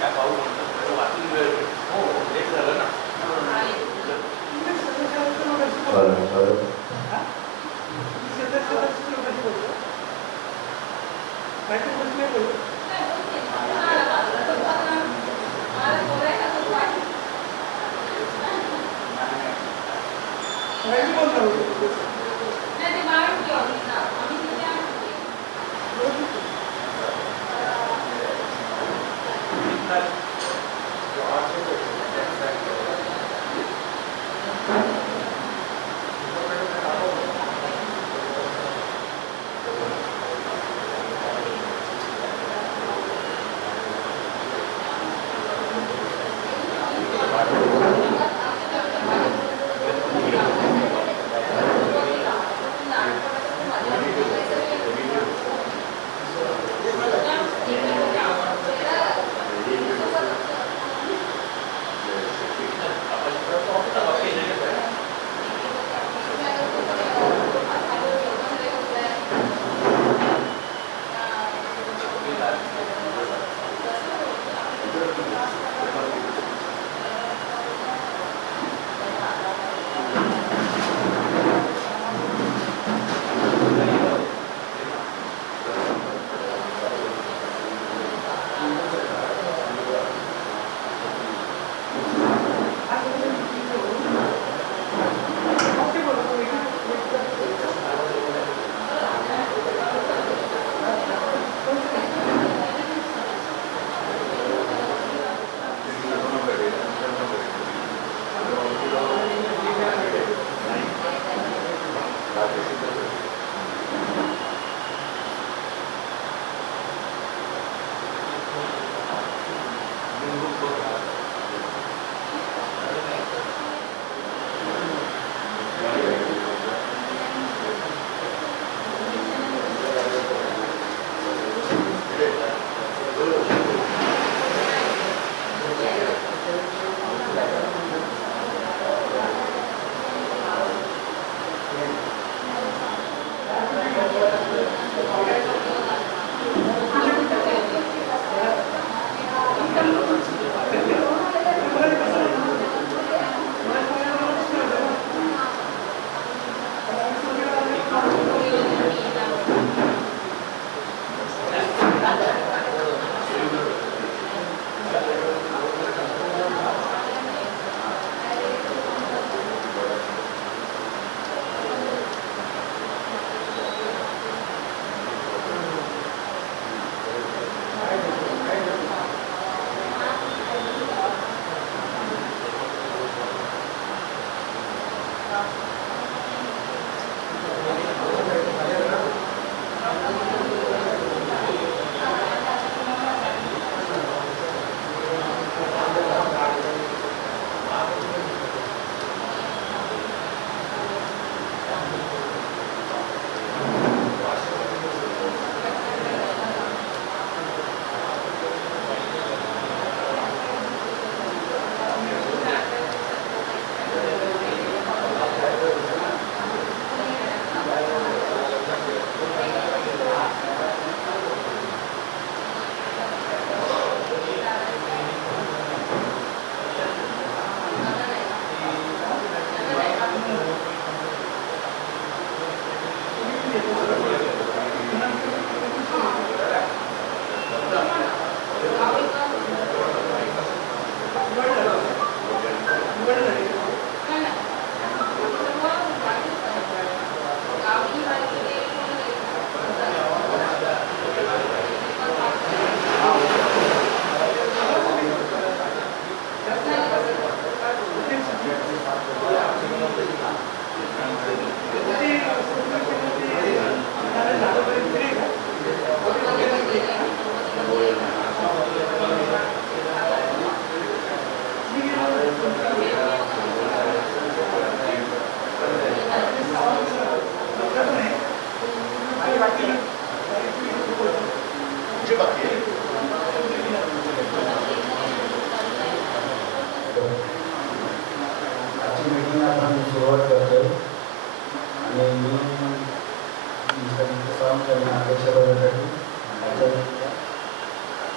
काय पाहू म्हणतो वाचून वेळ हो लेट झालं ना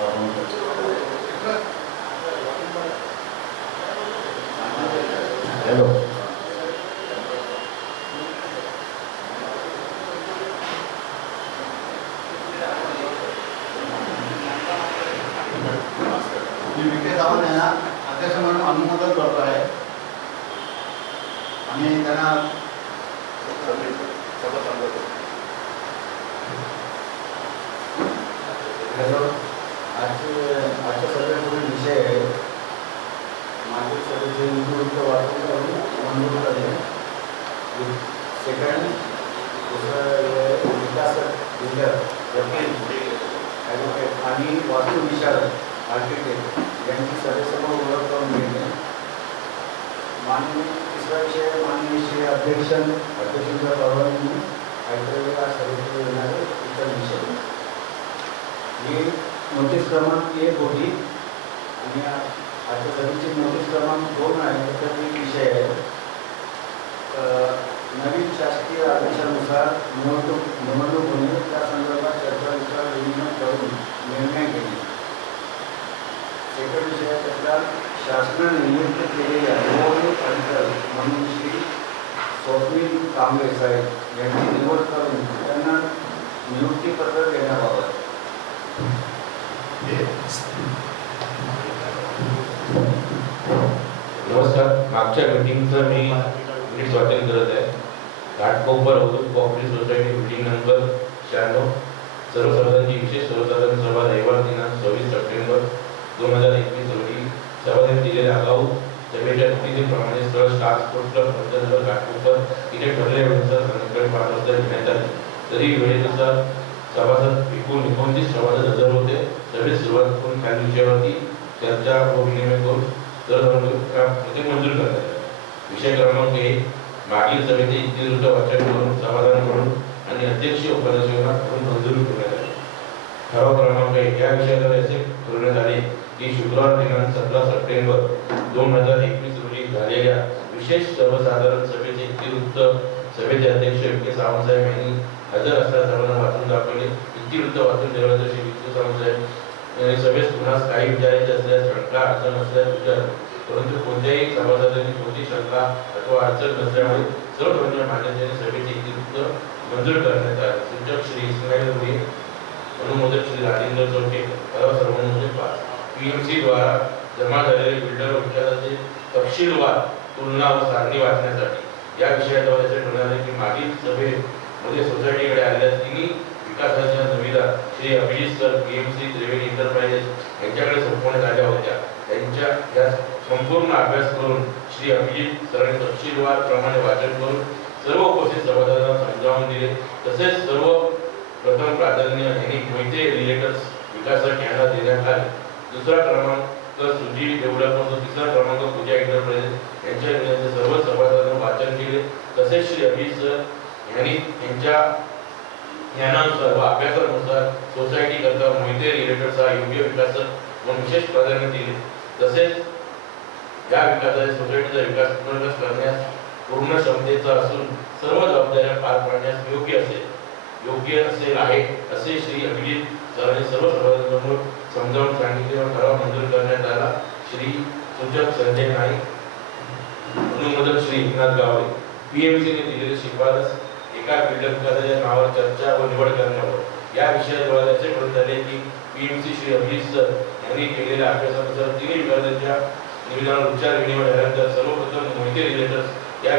हॅलो. विखे सावंत यांना अध्यक्ष म्हणून अनुमोदन करतो आहे आणि त्यांना हॅलो. आजच्या सभेपुढील विषय आहे मागील सभेचे निवृत्त वाचून करून मंजूर करणे. सेकंड दुसरं विकास बिल्डर ॲडव्होकेट आणि वास्तुविशारद आर्किटेक्ट यांची सभेसमोर ओळख करून घेणे. तिसरा विषय माननीय श्री अध्यक्षांच्या परवानगीने ऐकलेल्या सभेपुढे येणारे इतर विषय. ही नोटीस क्रमांक 1 होती आणि आजच्या सभेची नोटीस क्रमांक 2 आहे. तर एक विषय आहे नवीन शासकीय आदेशानुसार निवडणूक होणे त्या संदर्भात चर्चा विचार विनिमय करून निर्णय घेणे. सेकंड विषय त्यातला शासनाने नियुक्त केलेल्या निवडणूक अधिकारी म्हणून श्री स्वप्नील कांबळे साहेब यांची निवड करून त्यांना नियुक्तीपत्र देण्याबाबत. नमस्कार. मागच्या मीटिंगचं मी नीट वाचन करत आहे. घाटकोपर औद्योगिक कोऑपरेटिव्ह सोसायटी मीटिंग नंबर 96 सर्वसाधारणची विशेष सर्वसाधारण सभा रविवार दिनांक 26 सप्टेंबर 2021 रोजी सभासदांनी दिलेल्या आगाऊ सभेच्या नोटीसीप्रमाणे स्थळ staff sports club Pantnagar Ghatkopar इथे ठरलेल्या वेळेनुसार सायंकाळी 5 वाजता घेण्यात आले. तरी वेळेनुसार सभासद एकूण 29 सभासद हजर होते. सभेत सुरुवात करून खालील विषयावरती चर्चा व विनिमय करून मध्ये मंजूर करण्यात आले. विषय क्रमांक 1 मागील सभेचे इतिवृत्त वाचन करून समाधानकडून आणि अध्यक्ष उपाध्यक्षांना करून मंजूर करण्यात आले. ठराव क्रमांक 1 या विषयाद्वारे असे ठरवण्यात आले की शुक्रवार दिनांक 17 सप्टेंबर 2021 रोजी झालेल्या विशेष सर्वसाधारण सभेचे इतिवृत्त सभेचे अध्यक्ष विखे सावंत साहेब यांनी हजर असलेल्या सर्वांना वाचून दाखवले. इतिवृत्त वाचून देण्याचे विखे सावंत साहेब सभेस पुन्हा काही विचारायचे असल्यास शंका अडचण असल्यास विचार, परंतु कोणत्याही सभासदांनी कोणती शंका अथवा अडचण नसल्यामुळे सर्वधर्मीय मान्यतेने सभेचे इतिवृत्त मंजूर करण्यात आले. सूचक श्री इस्माईल मुळे, अनुमोदक श्री राजेंद्र चौके, सर्वांमध्ये 5. PMC द्वारा जमा झालेले बिल्डर विचाराचे तपशीलवार तुलना व सारणी वाचण्यासाठी या विषयाद्वारे असे ठरवले की मागील सभेमध्ये सोसायटीकडे आलेल्या तिन्ही विकासाच्या सुविधा श्री अभिजित सर PMC त्रिवेणी एंटरप्राइजेस यांच्याकडे सोपवण्यात आल्या होत्या. त्यांच्या या संपूर्ण अभ्यास करून श्री अभिजित सरांनी तपशीलवार प्रमाणे वाचन करून सर्व उपस्थित सभासदांना समजावून दिले. तसेच सर्व प्रथम प्राधान्य यांनी मोहिते रिलेटर्स विकासक यांना देण्यात आले. दुसरा क्रमांक सुजी डेव्हलपर्स व तिसरा क्रमांक पूजा एंटरप्राइजेस यांच्या सर्व सभासदांना वाचन केले. तसेच श्री अभिजित सर यांनी त्यांच्या ज्ञानानुसार व अभ्यासानुसार सोसायटी करता मोहिते रिलेटर्सचा योग्य विकासक व विशेष प्राधान्य दिले. तसेच या विकासाच्या सोसायटीचा विकास पुनर्विकास करण्यास पूर्ण क्षमतेचा असून सर्व जबाबदाऱ्या पार पाडण्यास योग्य असेल आहे असे श्री अभिजित सरांनी सर्व सभासदांसमोर समजावून सांगितले व ठराव मंजूर करण्यात आला. श्री सूचक संजय नाईक, अनुमोदक श्री एकनाथ गावडे. PMC ने दिलेली शिफारस एका बिल्डर विकासाच्या नावावर चर्चा व निवड करण्यावर या विषयाद्वारे असे ठरवण्यात आले की PMC श्री अभिजित सर यांनी केलेल्या अभ्यासानुसार तिन्ही विभागाच्या निवेदनावर विचार विनिमय झाल्यानंतर सर्वप्रथम मोहिते रिलेटर्स या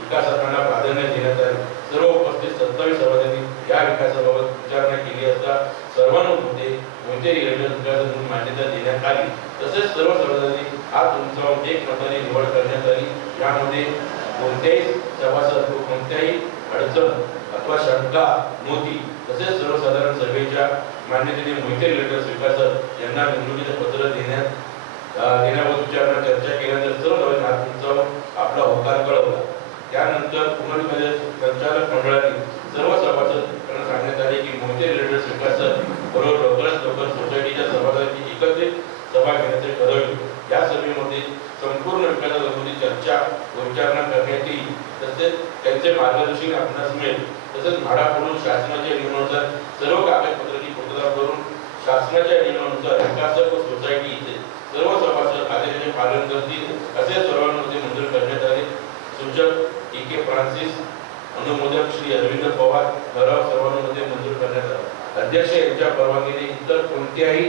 विकासकांना प्राधान्य देण्यात आले. सर्व उपस्थित 27 सभासदांनी या विकासाबाबत विचारणा केली असता सर्वानुमते मोहिते रिलेटर्स विकास म्हणून मान्यता देण्यात आली. तसेच सर्व सभासदांनी हात उंचावून एकमताने निवड करण्यात आली. यामध्ये कोणत्याही सभासद कोणत्याही अडचण अथवा शंका नव्हती. तसेच सर्वसाधारण सभेच्या मान्यतेने मोहिते रिलेटर्स विकासक यांना निवडणुकीचे पत्र देण्याबाबत विचारणा चर्चा केल्यानंतर सर्व सभासदांनी हात उंचावून आपला होकार कळवला. त्यानंतर पुनर्विकास संचालक मंडळाने सर्व सभासदांना सांगण्यात आले की मोहिते रिलेटर्स विकासक बरोबर लवकर सोसायटीच्या सभासदांची एकत्रित सभा घेण्याचे ठरवले. या सभेमध्ये संपूर्ण विकासासंबंधी चर्चा व विचारणा करण्यात येईल. तसेच त्यांचे मार्गदर्शन आपणास मिळेल. तसेच म्हाडाकडून शासनाच्या नियमानुसार सर्व कागदपत्रांची पूर्तता करून शासनाच्या नियमानुसार विकासक व सोसायटीचे सर्व सभासद आदेशाचे पालन करतील असे सर्वांमध्ये मंजूर करण्यात आले. सूचक टी.के. फ्रान्सिस, अनुमोदक श्री अरविंद पवार, ठराव सर्वांमध्ये मंजूर करण्यात आला. अध्यक्ष यांच्या परवानगीने इतर कोणत्याही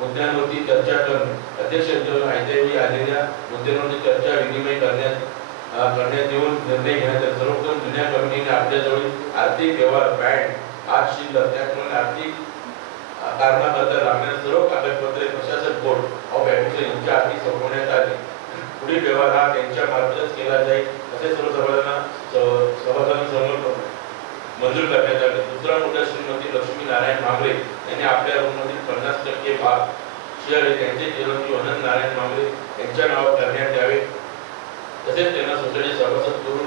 मुद्द्यांवरती चर्चा करणे, अध्यक्ष यांच्यावर ऐत्यावेळी आलेल्या मुद्द्यांवरती चर्चा विनिमय करण्यात येऊन निर्णय घेण्यात आले. सर्वप्रथम जुन्या कमिटीने आपल्याजवळ आर्थिक व्यवहार बँक आज शिल्लक त्याचप्रमाणे आर्थिक कारणाकरता लागणारे सर्व कागदपत्रे प्रशासन बोर्ड ऑफ ॲडमिशन यांच्या हाती सोपवण्यात आली. पुढील व्यवहार हा त्यांच्या मार्फतच केला जाईल असे सर्व सभासदांसमोर मंजूर करण्यात आले. दुसरा मुद्दा श्रीमती लक्ष्मी नारायण मांगरे यांनी आपल्या रूममधील 50% भाग शेअर त्यांचे चिरंजीव अनंत नारायण मांगरे यांच्या नावावर करण्यात यावे, तसेच त्यांना सोसायटी सभासद करून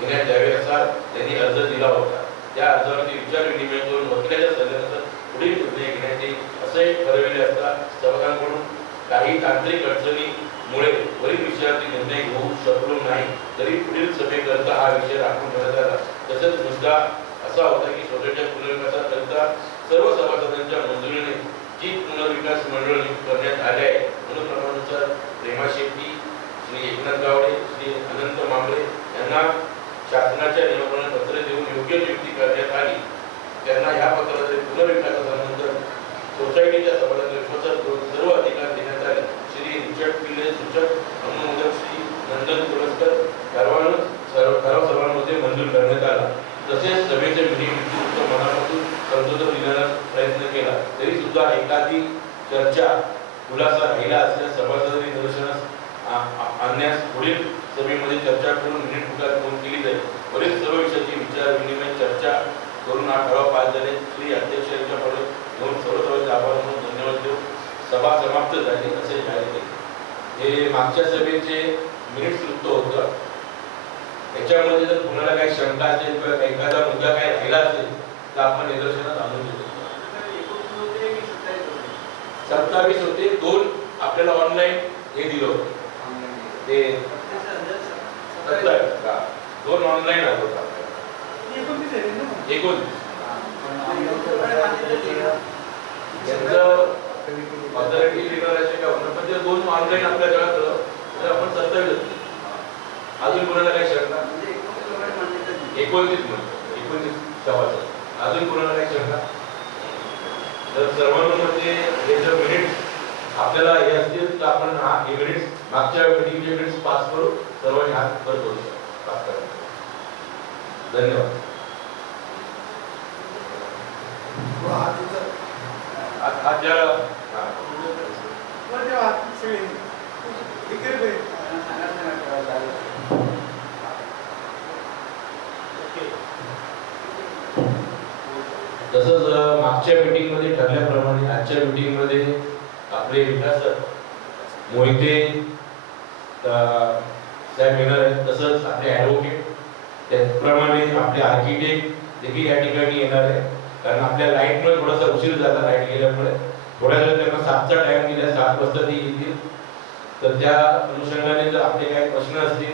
घेण्यात यावे असा त्यांनी अर्ज दिला होता. त्या अर्जावरती विचार विनिमय करून वकिलाच्या सल्ल्यानुसार पुढील निर्णय घेण्यात येईल असे ठरविले असता सभासदांकडून काही तांत्रिक अडचणीमुळे वरील विषयावरती निर्णय घेऊ शकलो नाही. तरी पुढील सभेकरता हा विषय राखून ठेवण्यात आला. तसेच मुद्दा असा होता की सोसायटीच्या पुनर्विकासाकरिता सर्व सभासदांच्या मंजुरीने जी पुनर्विकास मंडळ नियुक्त करण्यात आले आहे अनुक्रमानुसार प्रेमा शेट्टी, श्री एकनाथ गावडे, श्री अनंत मांगरे यांना शासनाच्या नियमाप्रमाणे पत्र देऊन योग्य नियुक्ती करण्यात आली. त्यांना या पत्राचे पुनर्विकासानंतर सोसायटीच्या सभासदांना विश्वासात घेऊन सर्व अधिकार देण्यात आले. श्री रिचर्ड पिल्ले सूचक, अनुमोदक श्री नंदन पुरस्कर ठराव सर्वांमध्ये मंजूर करण्यात आला. तसेच सभेचे विधिमुक्त मनापासून संशोधन देण्याचा प्रयत्न केला तरी सुद्धा एखादी चर्चा खुलासा राहिला असल्यास सभासदांनी निदर्शनास आणण्यास पुढील सभेमध्ये चर्चा करून मिनिट पुकार नोंद केली जाईल. वरील सर्व विषयाची विचार विनिमय चर्चा करून हा ठराव पास झाले. श्री अध्यक्ष यांच्या पुढे दोन सर्व आभार म्हणून धन्यवाद देऊ सभा समाप्त झाली असे जाहीर केले. हे मागच्या सभेचे मिनिट वृत्त होतं. याच्यामध्ये जर कुणाला काही शंका असेल किंवा एखादा मुद्दा काही राहिला असेल तर आपण निदर्शनात आणून देऊ. 27 होते, 2 आपल्याला ऑनलाईन हे दिलं होतं ते 2 ऑनलाईन आलं होतं एकूण ऑथॉरिटी लिडर असे का होणार पण ते 2 ऑनलाईन आपल्या जगात तर आपण 27 अजून कोणाला काही शंका 29 सभासद अजून कोणाला काही शंका तर सर्वांमध्ये हे जर मिनिट आपल्याला हे असतील तर आपण हा हे मिनिट्स मागच्या मीटिंगचे मिनिट्स पास करू सर्वांनी हात वर करू पास करा. धन्यवाद. तसंच मागच्या मीटिंग मध्ये ठरल्याप्रमाणे आजच्या मीटिंग मध्ये आपले विकासक मोहिते साहेब येणार आहेत. तसंच आपले ॲडव्होकेट त्याचप्रमाणे आपले आर्किटेक्ट देखील या ठिकाणी येणार आहे. कारण आपल्या लाईटमुळे थोडासा उशीर झाला, लाईट गेल्यामुळे थोड्या वेळ त्यांना 7चा टाइम दिला, 7 वाजता ते येतील. तर त्या अनुषंगाने जर आपले काही प्रश्न असतील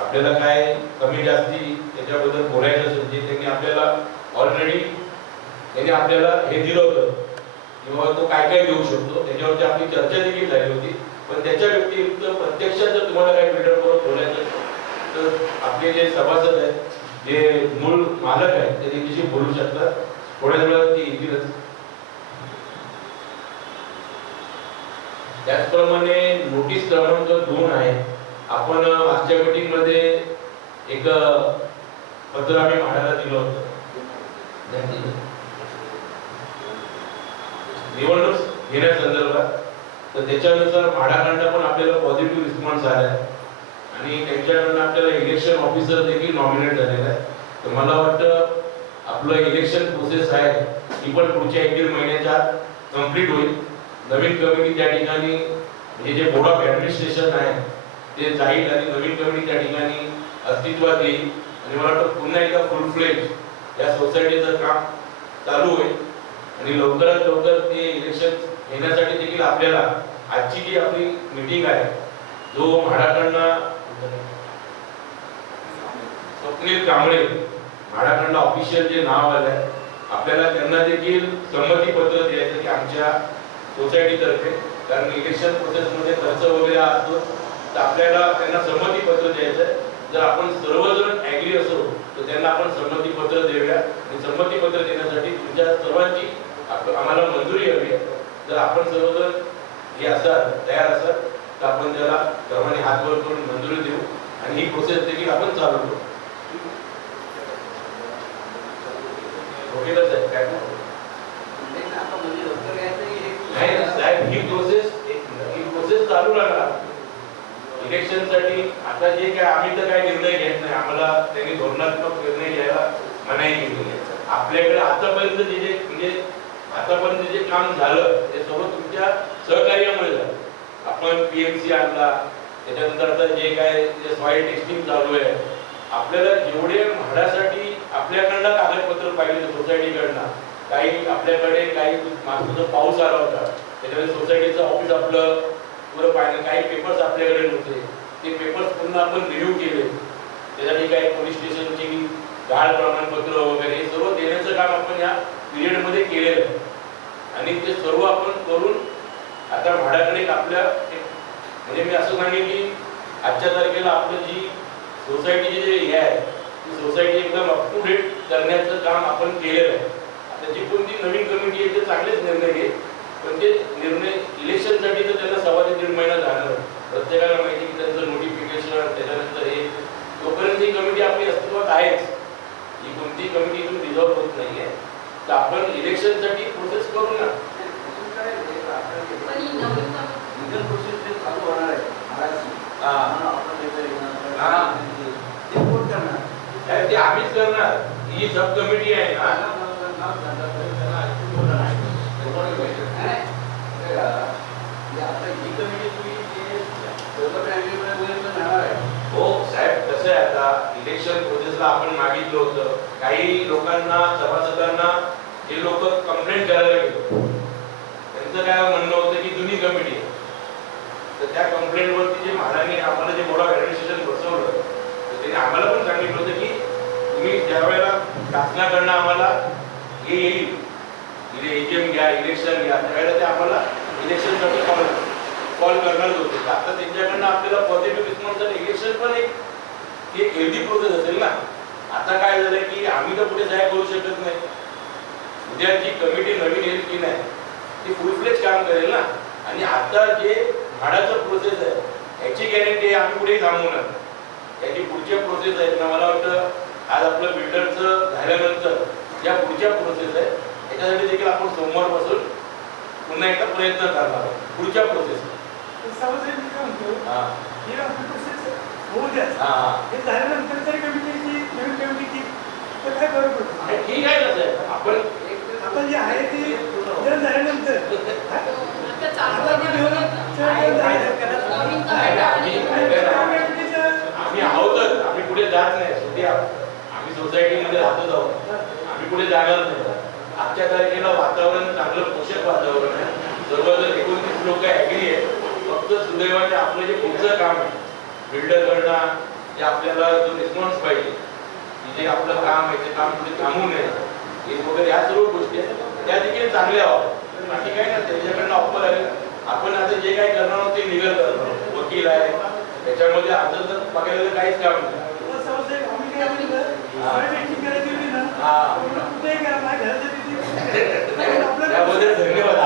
आपल्याला काय कमी जास्ती त्याच्याबद्दल बोलायचं असेल जे त्यांनी आपल्याला ऑलरेडी त्यांनी आपल्याला हे दिलं होतं किंवा तो काय काय देऊ शकतो त्याच्यावरती आपली चर्चा देखील झाली होती. पण त्याच्या व्यतिरिक्त प्रत्यक्षात जर तुम्हाला काही बिल्डरबरोबर बोलायचं तर आपले जे सभासद आहेत जे मूळ मालक आहेत ते त्यांच्याशी बोलू शकतात. थोड्या वेळात ते येतीलच. त्याचप्रमाणे नोटीस क्रमांक 2 आहे. आपण मागच्या मीटिंग मध्ये एक पत्र आम्ही म्हाडाला दिलं होतं निवडणूक घेण्यासंदर्भात. तर त्याच्यानुसार म्हाडाकडनं पण आपल्याला पॉझिटिव्ह रिस्पॉन्स आला आहे आणि त्यांच्याकडनं आपल्याला इलेक्शन ऑफिसर देखील नॉमिनेट झालेला आहे. तर मला वाटतं आपलं इलेक्शन प्रोसेस आहे ती पण पुढच्या 1-1.5 महिन्याच्या आत कंप्लीट होईल. नवीन कमिटी त्या ठिकाणी म्हणजे जे बोर्ड ऑफ ॲडमिनिस्ट्रेशन आहे ते जाईल आणि नवीन कमिटी त्या ठिकाणी अस्तित्वात येईल आणि मला वाटतं पुन्हा एकदा फुल फ्लेज या सोसायटीचं काम चालू होईल आणि लवकरात लवकर ते इलेक्शन घेण्यासाठी देखील आपल्याला आजची जी आपली मीटिंग आहे जो म्हाडाकडनं स्वप्नील कांबळे म्हाडाकडनं ऑफिशियल जे नाव आलं आहे आपल्याला त्यांना देखील संमती पत्र द्यायचं की आमच्या सोसायटीतर्फे, कारण इलेक्शन प्रोसेसमध्ये खर्च वगैरे असतो, तर आपल्याला त्यांना संमती पत्र द्यायचं आहे. जर आपण सर्वजण ॲग्री असो तर त्यांना आपण संमती पत्र देऊया आणि संमती पत्र देण्यासाठी तुमच्या सर्वांची आम्हाला मंजुरी हवी आहे. जर आपण सर्वजण हे असाल, तयार असाल, तर आपण त्याला क्रमाने हात वर करून मंजुरी देऊ आणि ही प्रोसेस देखील आपण चालू करू. ओके का साहेब? काय नाही ना साहेब, ही प्रोसेस चालू राहणार इलेक्शनसाठी. आता जे काय आम्ही तर काय निर्णय घेत नाही, आम्हाला त्यांनी धोरणात्मक निर्णय घ्यायला मनाई केली आहे. आपल्याकडे आतापर्यंत जे काम झालं ते सर्व तुमच्या सहकार्यामुळे झालं. आपण PMC आणला, त्याच्यानंतर आता जे काय सॉइल टेस्टिंग चालू आहे, आपल्याला जेवढे म्हाडासाठी आपल्याकडनं कागदपत्र पाहिजे सोसायटीकडनं, काही आपल्याकडे काही मागचा पाऊस आला होता त्याच्यामध्ये सोसायटीचं ऑफिस आपलं पुरं पाहिलं, काही पेपर्स आपल्याकडे नव्हते, ते पेपर्स पुन्हा आपण रिव्ह्यू केले. त्यासाठी काही पोलीस स्टेशनची गाळ प्रमाणपत्र वगैरे हे सर्व देण्याचं काम आपण या पिरियडमध्ये केलेलं आहे आणि ते सर्व आपण करून आता म्हाडाकडे आपल्या म्हणजे मी असं सांगेन की आजच्या तारखेला आपलं जी सोसायटीची जे हे आहे ती सोसायटी एकदम अप टू डेट करण्याचं काम आपण केलेलं आहे. आता जी कोणती नवीन कमिटी आहे ते चांगलेच निर्णय घेईल, पण ते निर्णय इलेक्शनसाठी तर त्यांना 1.5 ते 1.5 महिना जाणार. प्रत्येकाला माहिती की त्यांचं नोटिफिकेशन त्याच्यानंतर हे, तोपर्यंत ही कमिटी आपली अस्तित्वात आहेच. ही कोणती कमिटी इथून रिझॉल्व होत नाहीये, तर आपण इलेक्शनसाठी प्रोसेस करू ना. ते आम्हीच करणार, ही सब कमिटी आहे ना. हो साहेब, कसं आहे आता इलेक्शन प्रोसेसला आपण मागितलं होतं, काही लोकांना सभासदांना जे लोक कंप्लेंट करायला गेलो त्यांचं काय म्हणणं होतं की जुनी कमिटी आहे, तर त्या कंप्लेंट वरती जे म्हाडाने आम्हाला जे बोर्ड ऑफ ऍडमिनिस्ट्रेशन बसवलं तर त्यांनी आम्हाला पण सांगितलं होतं की तुम्ही ज्या वेळेला शासनाकडनं आम्हाला हे येईल AGM घ्या, इलेक्शन घ्या, त्यावेळेला ते आम्हाला इलेक्शनसाठी कॉल करणार होते. आता त्यांच्याकडनं आपल्याला पॉझिटिव्ह रिस्पॉन्स झाला. इलेक्शन पण एक हेल्दी प्रोसेस असेल ना. आता काय झालंय की आम्ही तर पुढे जाय करू शकत नाही. उद्या जी कमिटी नवीन येईल की नाही ती फुल फ्लेज काम करेल ना. आणि आता जे म्हाडाचं प्रोसेस आहे याची गॅरंटी आम्ही पुढे थांबवणार. याची पुढच्या प्रोसेस आहेत ना, मला वाटतं आज आपलं बिल्डरचं झाल्यानंतर ज्या पुढच्या प्रोसेस आहे त्याच्यासाठी देखील आपण सोमवारपासून पुन्हा एकदा प्रयत्न करणार पुढच्या प्रोसेस. ठीक आहे ना साहेब, आपण आता जे आहे ते झाल्यानंतर आम्ही आहोतच, आम्ही पुढे जात नाही. शेवटी आम्ही सोसायटीमध्ये राहतच आहोत, आम्ही पुढे जाणार नाही. आजच्या तारखेला वातावरण चांगलं पोषक वातावरण आहे. सर्वजण 29 लोक ऍग्री आहे. फक्त सुदैवाने आपलं जे पुढचं काम आहे बिल्डरकडनं जे आपल्याला जो रिस्पॉन्स पाहिजे की जे आपलं काम आहे ते काम पुढे थांबू नये हे वगैरे या सर्व गोष्टी आहेत त्या देखील चांगल्या व्हावं. बाकी काय ना त्याच्याकडनं ऑफर आहे. आपण आता जे काही करणार आहोत ते लिगल करणार. वकील आहे त्याच्यामध्ये आता तर बघायला काहीच काम नाही. त्याबद्दल धन्यवाद.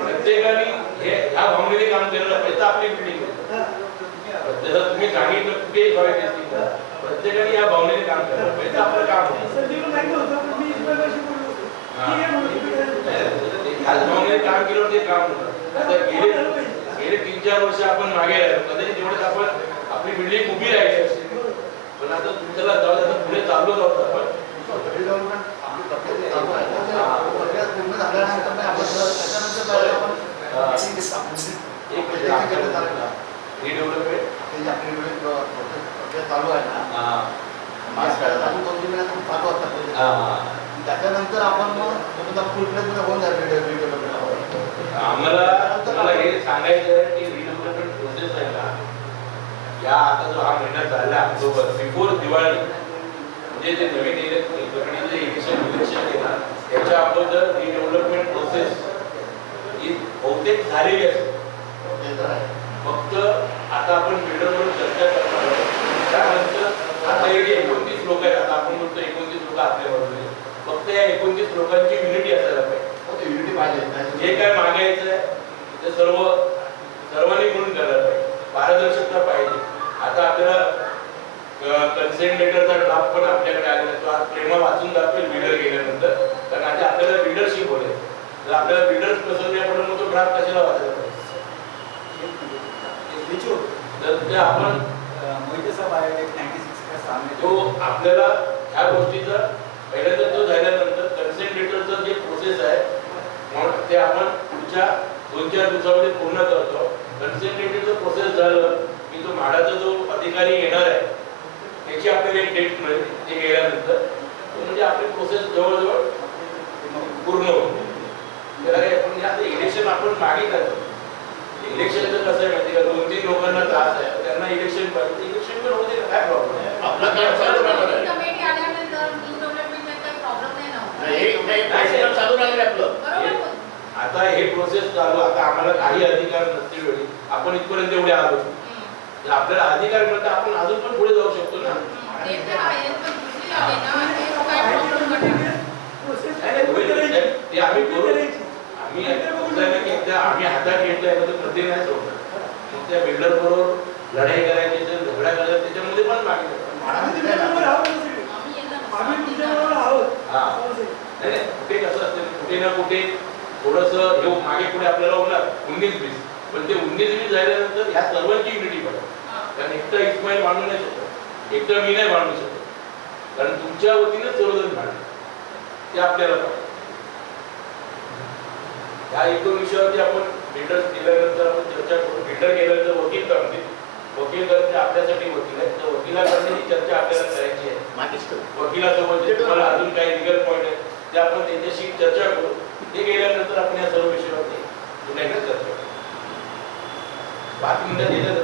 प्रत्येकाने ह्या भावनेने काम केलं पाहिजे. आपली बिल्डिंग जसं तुम्ही सांगितलं कुठेही प्रत्येकाने या भावनेने काम केलं पाहिजे. आपलं काम ह्याच भावनेने काम केलं ते काम होतं. आता गेले 3-4 वर्ष आपण मागे राहिलो. कदाचित तेवढेच आपण आपली बिल्डिंग उभी राहिली असते. पण आता तुमच्याला जाऊ पुढे चाललो जाऊ आपण. त्याच्यानंतर आपण आम्हाला हे सांगायचं आहे की रिडेव्हलपमेंट प्रोसेस आहे ना, या आता जो हा महिना चालला ऑक्टोबर बिफोर दिवाळी म्हणजे जे नवीन इलेक्शन फक्त या 29 लोकांची युनिटी असायला पाहिजे. युनिटी पाहिजे. जे काय मागायचं आहे ते सर्वांनी मिळून करायला पाहिजे. पारदर्शकता पाहिजे. आता आपल्याला कन्सेंट लेटरचा ड्राफ्ट पण आपल्याकडे आलेला आहे. तो आज प्रेमा वाचून दाखवेल बिल्डर गेल्यानंतर, कारण आता आपल्याला बिल्डरशिप होते. जर आपल्याला बिल्डर्स बसवल्यामुळे मग तो ड्राफ्ट कशाला वाचायला पाहिजे. तर ते आपण तो आपल्याला ह्या गोष्टीचा पहिल्यांदा तो झाल्यानंतर कन्सेंट लेटरचं जे प्रोसेस आहे म्हणून ते आपण पुढच्या 2-4 दिवसामध्ये पूर्ण करतो. कन्सेंट लेटरचं प्रोसेस झालं की तो म्हाडाचा जो अधिकारी येणार आहे त्याची आपल्याला एक डेट मिळेल. ते गेल्यानंतर म्हणजे आपली प्रोसेस जवळजवळ पूर्ण होते. त्याला काय म्हणजे आता इलेक्शन आपण मागे करतो. इलेक्शनचं कसं आहे माहिती का, 2-3 लोकांना त्रास आहे, त्यांना इलेक्शन पाहिजे. इलेक्शन पण होते ना, काय प्रॉब्लेम आहे. आपला काय चालू राहणार आहे. कमिटी आल्यानंतर न्यू डेव्हलपमेंट काही प्रॉब्लेम नाही ना. हे चालू राहणार आहे आपलं. बरोबर. आता हे प्रोसेस चालू, आता आम्हाला काही अधिकार नसते वेळी आपण इथपर्यंत एवढे आलो. जर आपल्याला अधिकार मिळतात आपण अजून पण पुढे जाऊ शकतो ना. ते तर आहे, पण दुसरी आली ना, ते काय प्रॉब्लेम करणार. नाही, होईल. ते आम्ही करू. आम्ही एकदा आम्ही हातात घेतलंय तर मध्ये नाही सोडणार. त्या बिल्डर बरोबर लढाई करायची, झगडा करायचा, त्याच्यामध्ये पण मागे आम्ही तुमच्याबरोबर आहोत. नाही, कुठे कसं असतं, कुठे ना कुठे थोडंसं हे मागे पुढे आपल्याला होणार 19-20, पण ते 19-20 झाल्यानंतर ह्या सर्वांची युनिटी पाहिजे. कारण एकटा इस्माईल मांडू नाही शकत, एकटा मी नाही मांडू शकत, कारण तुमच्या वतीने सर्वजण मांडले ते आपल्याला पाहिजे. या एक दोन विषयावरती आपण बिल्डर्स केल्यानंतर आपण चर्चा करू. बिल्डर केल्यानंतर वकील करते, वकील करते आपल्यासाठी वकील आहे, तर वकिलाकडे ही चर्चा आपल्याला करायची आहे. वकिलासोबत जे तुम्हाला अजून काही लिगल पॉईंट आहे ते आपण त्यांच्याशी चर्चा करू. ते गेल्यानंतर आपण या सर्व विषयावरती पुन्हा एकदा चर्चा करू. 5 मिनिटात येतात.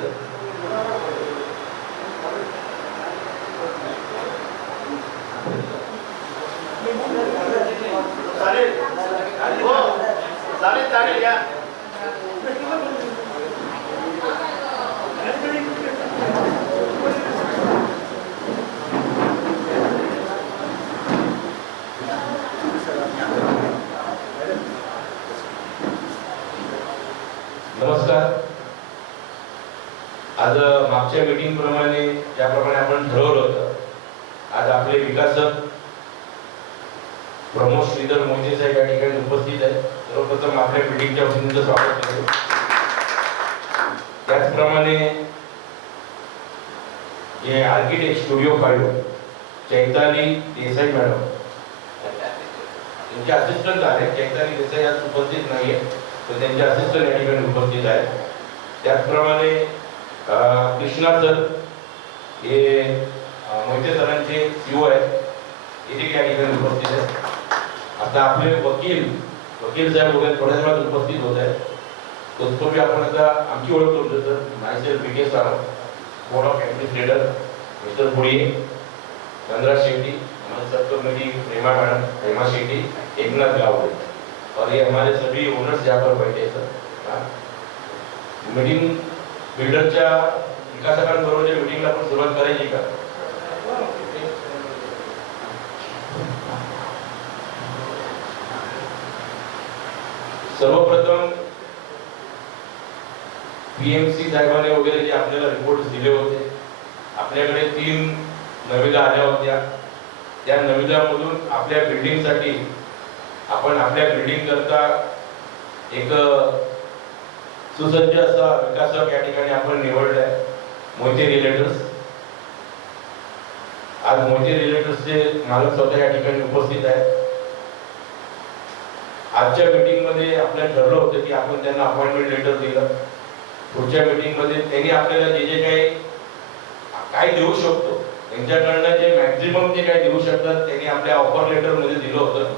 चालेल हो चालेल या. नमस्कार. आज मागच्या मीटिंग प्रमाणे ज्याप्रमाणे आपण ठरवलं होतं, आज आपले विकासक प्रमोद श्रीधर मोहिते साहेब या ठिकाणी उपस्थित आहेत. सर्वप्रथम आपल्या मीटिंगच्या वतीने स्वागत करतो. त्याचप्रमाणे जे architect studio 5 Chaitali Desai madam, त्यांचे असिस्टंट आहेत. चैताली देसाई आज उपस्थित नाहीये, तर त्यांचे असिस्टंट या ठिकाणी उपस्थित आहेत. त्याचप्रमाणे कृष्णा सर हे मोहिते सरांचे सीओ आहेत, ते या ठिकाणी उपस्थित आहेत. आता आपले वकील साहेब वगैरे थोड्या वेळात उपस्थित होत आहेत. तत्पूर्वी आपण आता आमची ओळख करू. तर myself V K Sawant, board of administrator mister Pudiye, Chandra Shetty, हमारे सब कमेटी प्रेमा मैडम, हेमा शेट्टी, एकनाथ गावड़े, और ये हमारे सभी ओनर्स यहाँ पर बैठे हैं सर. मीटिंग बिल्डरच्या विकासकांबरोबर मीटिंगला आपण सुरुवात करायची का? सर्वप्रथम पीएमसी साहेबांनी वगैरे जे आपल्याला रिपोर्ट दिले होते, आपल्याकडे 3 नविदा आल्या होत्या. त्या नविदामधून आपल्या बिल्डिंगसाठी आपण आपल्या बिल्डिंग करता एक सुसज्ज असा विकासक या ठिकाणी आपण निवडलाय, मोहिते रिलेटर्स. आज मोहिते रिलेटर्सचे मालक स्वतः या ठिकाणी उपस्थित आहेत. आजच्या मीटिंग मध्ये आपल्याला ठरलं होतं की आपण त्यांना अपॉइंटमेंट लेटर दिलं. पुढच्या मीटिंग मध्ये त्यांनी आपल्याला जे काही देऊ शकतो, त्यांच्याकडनं जे मॅक्झिमम जे काही देऊ शकतात त्यांनी आपल्या ऑफर लेटर मध्ये दिलं होतं.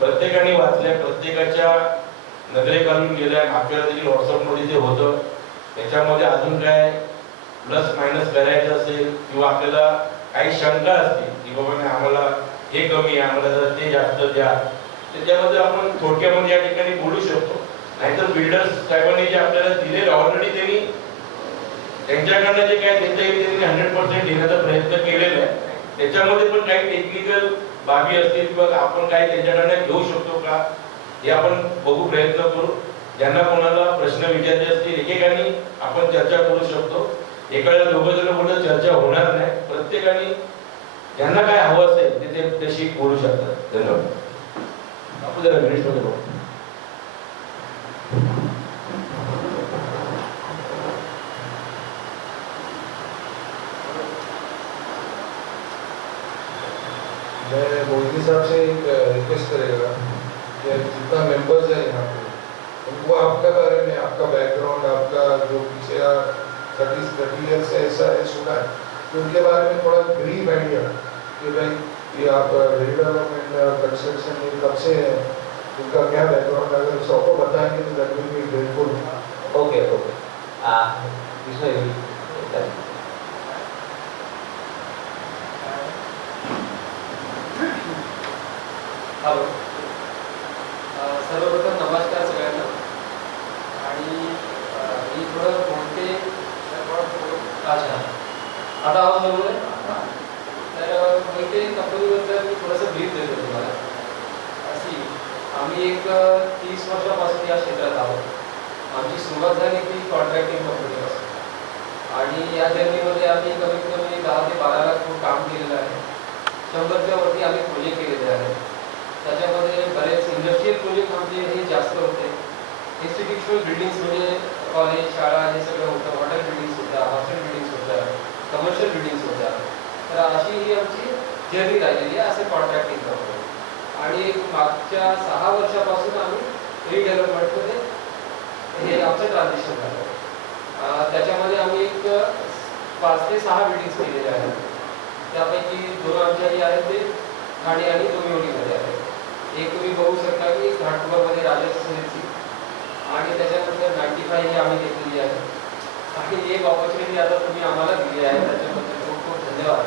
प्रत्येकाने वाचल्या, प्रत्येकाच्या नजरे घालून गेल्या. मागच्या देखील व्हॉट्सअपमध्ये जे होतं त्याच्यामध्ये अजून काय प्लस मायनस करायचं असेल किंवा आपल्याला काही शंका असतील की बाबा आम्हाला हे कमी आहे, आम्हाला जर ते जास्त द्या, त्याच्यामध्ये आपण थोडक्यामध्ये या ठिकाणी बोलू शकतो. नाहीतर बिल्डर्स साहेबांनी जे आपल्याला दिलेलं ऑलरेडी त्यांनी त्यांच्याकडनं जे काय देता येईल त्यांनी 100% देण्याचा प्रयत्न केलेला आहे. त्याच्यामध्ये पण काही टेक्निकल बाबी असतील किंवा आपण काय त्यांच्याकडनं घेऊ शकतो का हे आपण बघू, प्रयत्न करू. ज्यांना कोणाला प्रश्न विचारायचे असतील एकेकाने आपण चर्चा करू शकतो. एकाला दोघं जण बोलत चर्चा होणार नाही. प्रत्येकाने ज्यांना काय हवं असेल ते तशी बोलू शकतात. धन्यवाद. आपण जरा गणेशमध्ये बघू. मैं मोदी साहब से एक रिक्वेस्ट करेगा कि जितना मेंबर्स है यहाँ पे उनको आपका बारे में, आपका बैकग्राउंड, आपका जो पीछे 30 ईयर्स से ऐसा है सुना है, तो उनके बारे में थोड़ा ब्रीफ आइडिया कि भाई ये आप डेवलपमेंट कंस्ट्रक्शन में कब से है, उनका क्या बैकग्राउंड, अगर सबको बताएंगे तो that will be grateful. Okay okay. Hello, सर्वप्रथम नमस्कार सगळ्यांना. आणि मी थोडं बोलते. अच्छा, आता आवाज बरोबर आहे? तर मोहिते कंपनीबद्दल मी थोडंसं ब्रीफ देतो तुम्हाला. अशी आम्ही एक 30 वर्षापासून या क्षेत्रात आहोत. आमची सुरुवात झाली ती कॉन्ट्रॅक्टिंग कंपनीपासून आणि या जर्नीमध्ये आम्ही कमीत कमी 10 ते 12 लाख काम केलेलं आहे. 100च्या वरती आम्ही प्रोजेक्ट केलेले आहेत. त्याच्यामध्ये बरेच इंडस्ट्रियल प्रोजेक्ट आमचे हे जास्त होते. इन्स्टिट्यूशनल बिल्डिंग्स म्हणजे कॉलेज, शाळा हे सगळं होतं. हॉटेल बिल्डिंग्स होत्या, हॉस्टेल बिल्डिंग्स होत्या, कमर्शियल बिल्डिंग्स होत्या. तर अशी ही आमची जर्नी राहिलेली आहे असे कॉन्ट्रॅक्टिंग कंपनी. आणि मागच्या 6 वर्षापासून आम्ही रिडेव्हलपमेंटमध्ये हे आमचं ट्रान्झिशन झालं. त्याच्यामध्ये आम्ही एक 5 ते 6 बिल्डिंग्स केलेल्या आहेत. त्यापैकी 2 आमच्या जे आहेत ते ठाणे आणि डोंबिवलीमध्ये आहेत. एक तुम्ही बघू शकता की घाटकोपरमध्ये राजस्थानची आणि त्याच्यानंतर 95 ही आम्ही घेतलेली आहे. आणि एक ऑपॉर्च्युनिटी आता तुम्ही आम्हाला दिली आहे त्याच्याबद्दल खूप खूप धन्यवाद.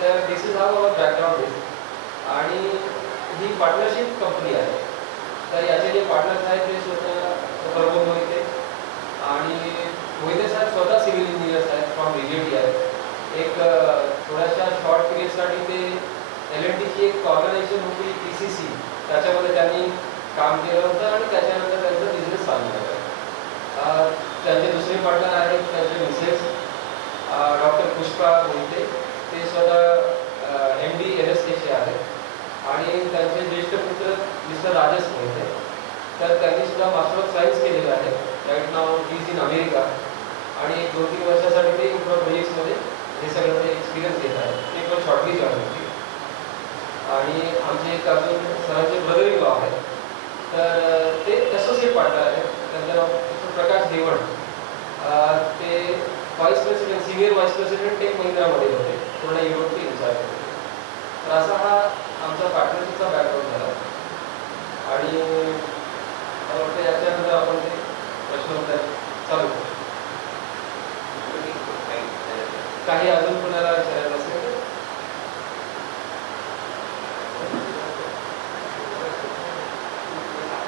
तर this is how our background is. आणि ही पार्टनरशिप कंपनी आहे. तर याचे जे पार्टनर्स आहेत ते स्वतः प्रमोद मोहिते आणि मोहिते साहेब स्वतः सिव्हिल इंजिनियर्स आहेत, फ्रॉम BJP आहेत. एक थोड्याशा शॉर्ट पिरियडसाठी ते LNTची एक ऑर्गनायझेशन होती PCC, त्याच्यामध्ये त्यांनी काम केलं होतं आणि त्याच्यानंतर त्यांचा बिझनेस चालू झाला. त्यांचे दुसरे पार्टनर आहेत त्यांचे मिसेस डॉक्टर पुष्पा मोहिते. ते स्वतः MD LSKचे आहेत. आणि त्यांचे ज्येष्ठ पुत्र मिस्टर राजेश मोहिते. तर त्यांनी सुद्धा मास्टर ऑफ सायन्स केलेलं आहे. Right now is in America. आणि 2-3 वर्षासाठी ते इन्फ्रा प्रोजेक्ट्समध्ये हे सगळं ते एक्सपिरियन्स घेत आहेत. ते पण शॉर्टली जॉईन होते. आणि आमचे एक अजून सरांचे ब्रदर इन लॉ आहेत. तर ते असोसिएट पार्टनर आहेत. त्यांचं नाव प्रकाश देवण. ते vice president, senior vice president Tech महिंद्रामध्ये होते. पूर्ण युरोपचे इन्चार्ज होते. तर असा हा आमचा पार्टनरशिपचा बॅकग्राऊंड झाला. आणि मला वाटतं याच्यानंतर आपण ते प्रश्नोत्तर चालू करू. काही अजून कोणाला विचारायचं असेल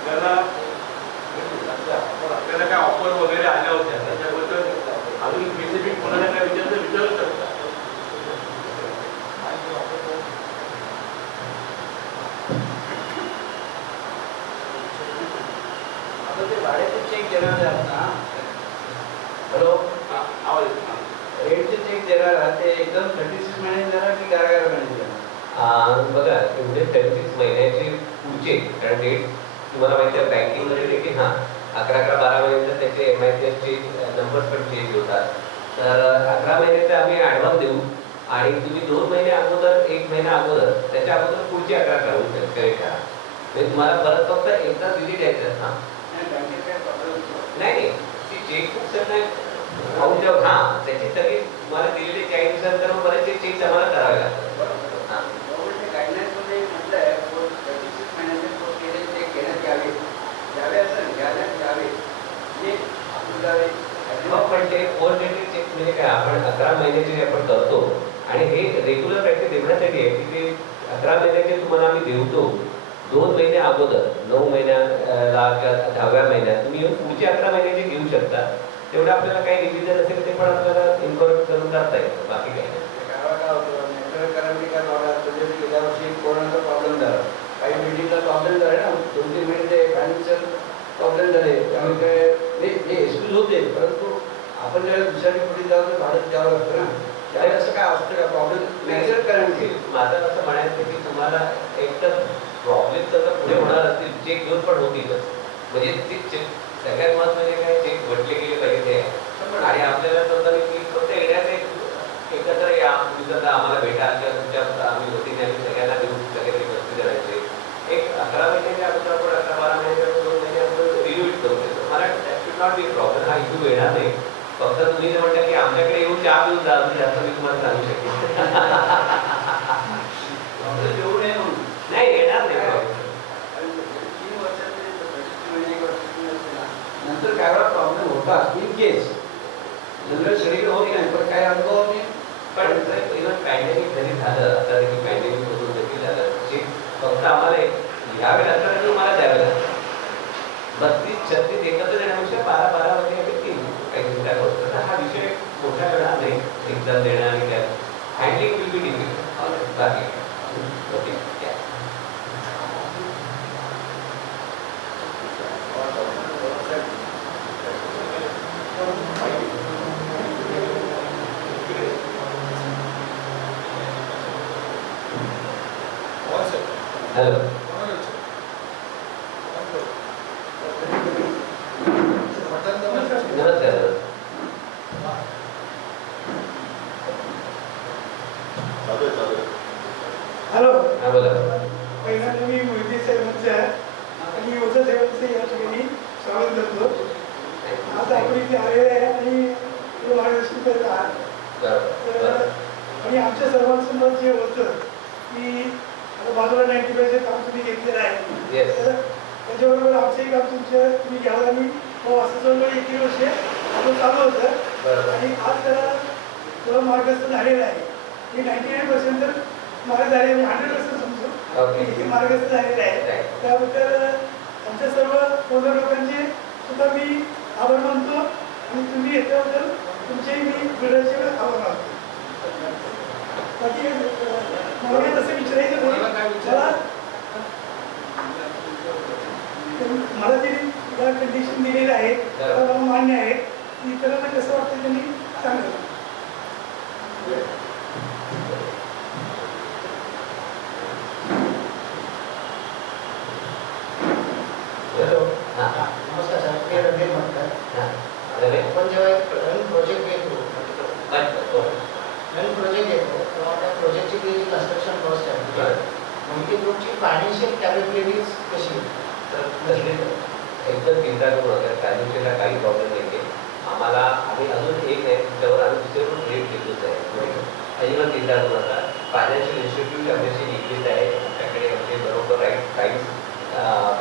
तर आपल्याला काय ऑफर वगैरे आल्या होत्या त्याच्याबद्दल अजून स्पेसिफिक कोणाला काय विचारायचं विचारू शकता. आता ते भाड्याचे चेक देणार आहेत ना. हॅलो, आवाज येतो. रेटचे चेक देणार ते एकदम 36 महिने देणार की 11 महिने देणार? बघा एवढे 36 महिन्याचे पुढचे, कारण डेट तुम्हाला माहिती आहे बँकिंगमध्ये देखील 11-12 महिन्याचे त्याचे MICSचे नंबर्स पण चेंज होतात. तर 11 महिन्याचे आम्ही ॲडव्हान्स देऊ आणि तुम्ही 2 महिने अगोदर, 1 महिना अगोदर, त्याच्या अगोदर पुढचे 11 काढून करेक्ट करा. म्हणजे तुम्हाला परत फक्त एकदा दिली द्यायचं. नाही ती चेकबुक सर नाही त्याची सगळी तुम्हाला दिलेली त्यानुसार मग बरेचसे चेक आम्हाला करावे लागतात. गाईडलाईन्समध्ये म्हटलं आहे 36 महिन्याचे पोस्ट केलेले चेक घेण्यात यावे असं घ्यायला यावे हे आपल्याला. पण ते पोस्ट डेटेड चेक म्हणजे काय, आपण 11 महिन्याचे जे आपण करतो आणि हे रेग्युलर प्रॅक्टिस एवढ्यासाठी आहे की ते 11 महिन्याचे तुम्हाला आम्ही देतो 2 महिने अगोदर, 9 महिन्याला किंवा 10व्या महिन्यात तुम्ही येऊन पुढचे 11 महिन्याचे घेऊ शकता. तेवढं आपल्याला काही रिव्हिजन असेल ते पण आपल्याला इन्क्वायरी करून करता येतं. बाकी काही नाही. गावाला होतं नेटवर्क करावी का यावर्षी कोरोनाचा प्रॉब्लेम झाला, काही बिल्डिंगला प्रॉब्लेम झाले ना, 2-3 महिने फायनान्शियल प्रॉब्लेम झाले, त्यामुळे काय हे एक्सक्यूज होते, परंतु आपण ज्यावेळेस दुसऱ्या ठिकाणी जाऊ तर भाडं द्यावं लागतं ना, त्यावेळेस असं काय असतं का प्रॉब्लेम मॅनेजर कारण की माझं असं म्हणायचं की तुम्हाला एक तर प्रॉब्लेम जर पुढे होणार असतील चेक घेऊन पण होतीलच, म्हणजे ते चेक सगळ्यात महत्त्वाचे काय चेक म्हटले गेले पाहिजे ते, आणि आपल्याला समजा की फक्त येण्याचं एकत्र या तुम्ही आम्हाला भेटा किंवा तुमच्या आम्ही वतीने आम्ही सगळ्यांना देऊ सगळे वस्तू करायचे एक 11 महिन्याच्या अगोदर आपण 11-12 महिन्याच्या 2 महिने आपण रिव्ह्यू करू शकतो. मला that should not be problem, हा इश्यू येणार नाही. फक्त तुम्ही जर म्हणता की आमच्याकडे येऊन चहा पिऊन जा जास्त मी तुम्हाला सांगू शकेन जेवढे नाही येणार नाही. नंतर काय वेळा प्रॉब्लेम होतात इन केस जनरल शरीर होत नाही, पण काय अनुभव नाही. पण इव्हन पॅन्डेमिक जरी झालं आता देखील पॅन्डेमिक मधून देखील झालं जे फक्त आम्हाला यावे लागतात तुम्हाला द्यावे लागतात 32-36 एकत्र देण्यापेक्षा 12-12 मध्ये आम्ही 3 काही चिंता करतो. तर हा विषय मोठा वेळा नाही एक्झाम देणं आणि त्यात हँडलिंग विल बी डिफिकल्ट बाकी ओके. हॅलो नमस्कार. हॅलो, हा बोला. पहिला तुम्ही मोहिते साहेबांचा आणि ओझा साहेबांचं या ठिकाणी स्वागत करतो. आज आपण इथे आलेले आहे आणि मार्गदर्शन करत आहात. तर आणि आमच्या सर्वांसमोर जे होतं की आता बाजूला 95चे काम तुम्ही घेतलेलं आहे, तर त्याच्याबरोबर आमचंही काम तुम्ही घ्यावं आणि मग असं जवळ 1 वर्ष आपलं चालू होतं आणि आज त्याला थोडं मार्गदर्शन झालेलं आहे. हे 99% तर मार्ग झाले, 100% समजू की मार्गदर्शन झालेलं आहे. त्याबद्दल आमच्या सर्व बोलणाऱ्या लोकांचे सुद्धा मी आभार मानतो आणि तुम्ही याच्याबद्दल तुमचेही मी हृदयाचे आभार मानतो. बाकी मला तसं विचारायचं मला जे कंडिशन दिलेलं आहे मला मान्य आहे. इतरांना कसं वाटतं त्यांनी सांगायला. नमस्कार सर, मी रवी म्हणतात. आपण जेव्हा एक नवीन प्रोजेक्ट घेतो तेव्हा त्या प्रोजेक्टची जी कन्स्ट्रक्शन कॉस्ट आहे म्हणजे तुमची फायनान्शियल कॅपेबिलिटीज कशी एकदम चिंता करू नका. फायनान्शियलला काही प्रॉब्लेम नाही आहे आम्हाला. आम्ही अजून एक आहे त्याच्यावर आम्ही दुसऱ्याकडून रेट घेतोच आहे. अजिबात चिंता करू नका. फायनान्शियल इन्स्टिट्यूट आमच्याशी निगडीत आहे. आमच्याकडे आमचे बरोबर राईट टाईम्स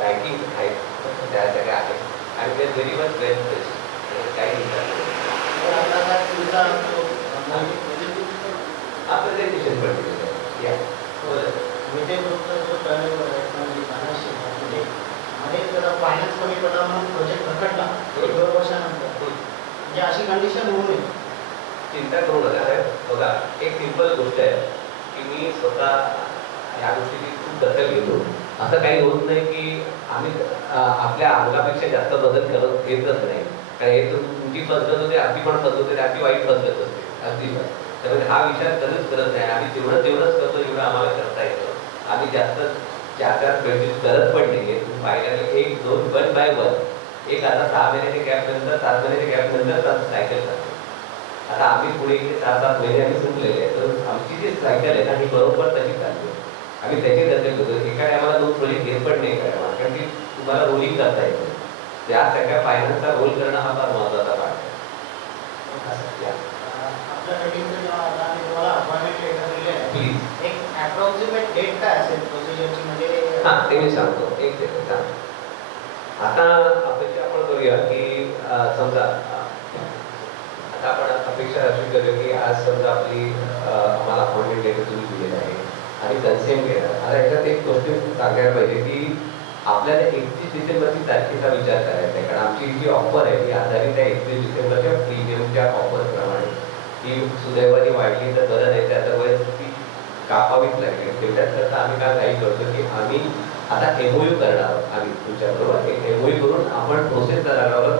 बँकिंग आहेत त्या सगळ्या आहेत आणि ते व्हेरी मच वेल प्लेस काही चिंता प्रेझेंटेशन पण दिलेलं आहे. या विजय ग्रुपचा जो टर्नओव्हर आहे म्हणजे मध्ये जरा फायनान्स कमी पडला म्हणून प्रोजेक्ट रखडला 1-2 वर्षानंतर, म्हणजे अशी कंडिशन होऊ नये. चिंता करू नका. बघा एक सिंपल गोष्ट आहे की मी स्वतः ह्या गोष्टीची खूप दखल घेतो. असं काही होत नाही की आम्ही आपल्या अंगापेक्षा जास्त बदल करत घेतच नाही. कारण हे तुमची पद्धत होते अगदी पण पद्धत होते अगदी वाईट पद्धत असते अगदी. त्यामुळे हा विचार कधीच करत नाही. आम्ही तेवढंच करतो जेवढं आम्हाला करता येतं. आम्ही जास्त 4-4 बेसिस करत पण नाही. तुम्ही पाहिल्याने 1-2 1 बाय 1 एक आता 6 महिन्याच्या गॅप नंतर 7 महिन्याच्या गॅप नंतर सायकल करतो. आता आम्ही पुढे 6-7 महिने आम्ही संपलेले आहे. तर आमची जी सायकल आहे ना ही बरोबर तशी चालते. आम्ही त्याची दखल घेतो. एका टायमाला 2 प्रोजेक्ट घेत पण नाही टायमाला, कारण की तुम्हाला रोलिंग करता येतं. त्या सगळ्या फायनान्सचा रोल करणं हा फार महत्त्वाचा भाग आहे. आपल्या मीटिंगचं जेव्हा आता आम्ही तुम्हाला अपॉइंटमेंट लेटर दिले आहे, प्लीज एक ॲप्रॉक्सिमेट डेट काय असेल प्रोसिजरची म्हणजे हां ते मी सांगतो. एक सेकंड सांग. आता अपेक्षा आपण करूया की समजा आता आपण अपेक्षा अशी करूया की आज समजा आपली आम्हाला अपॉइंटमेंट लेटर तुम्ही दिलेलं आहे आणि कन्सेंट घेणार. आता याच्यात एक गोष्ट सांगायला पाहिजे की आपल्याला 31 डिसेंबरची तारखेचा विचार करायचा आहे. कारण आमची जी ऑफर आहे ती आधारित आहे 31 डिसेंबरच्या प्रीमियमच्या ऑफरप्रमाणे. ही सुदैवाने वाढली तर बरं नाही. अदरवाईज ती कापावीच लागेल. तेवढ्याच करता आम्ही काय काही करतो की आम्ही आता MOU करणार आहोत. आम्ही तुमच्याबरोबर एक MOU करून आपण प्रोसेस करायला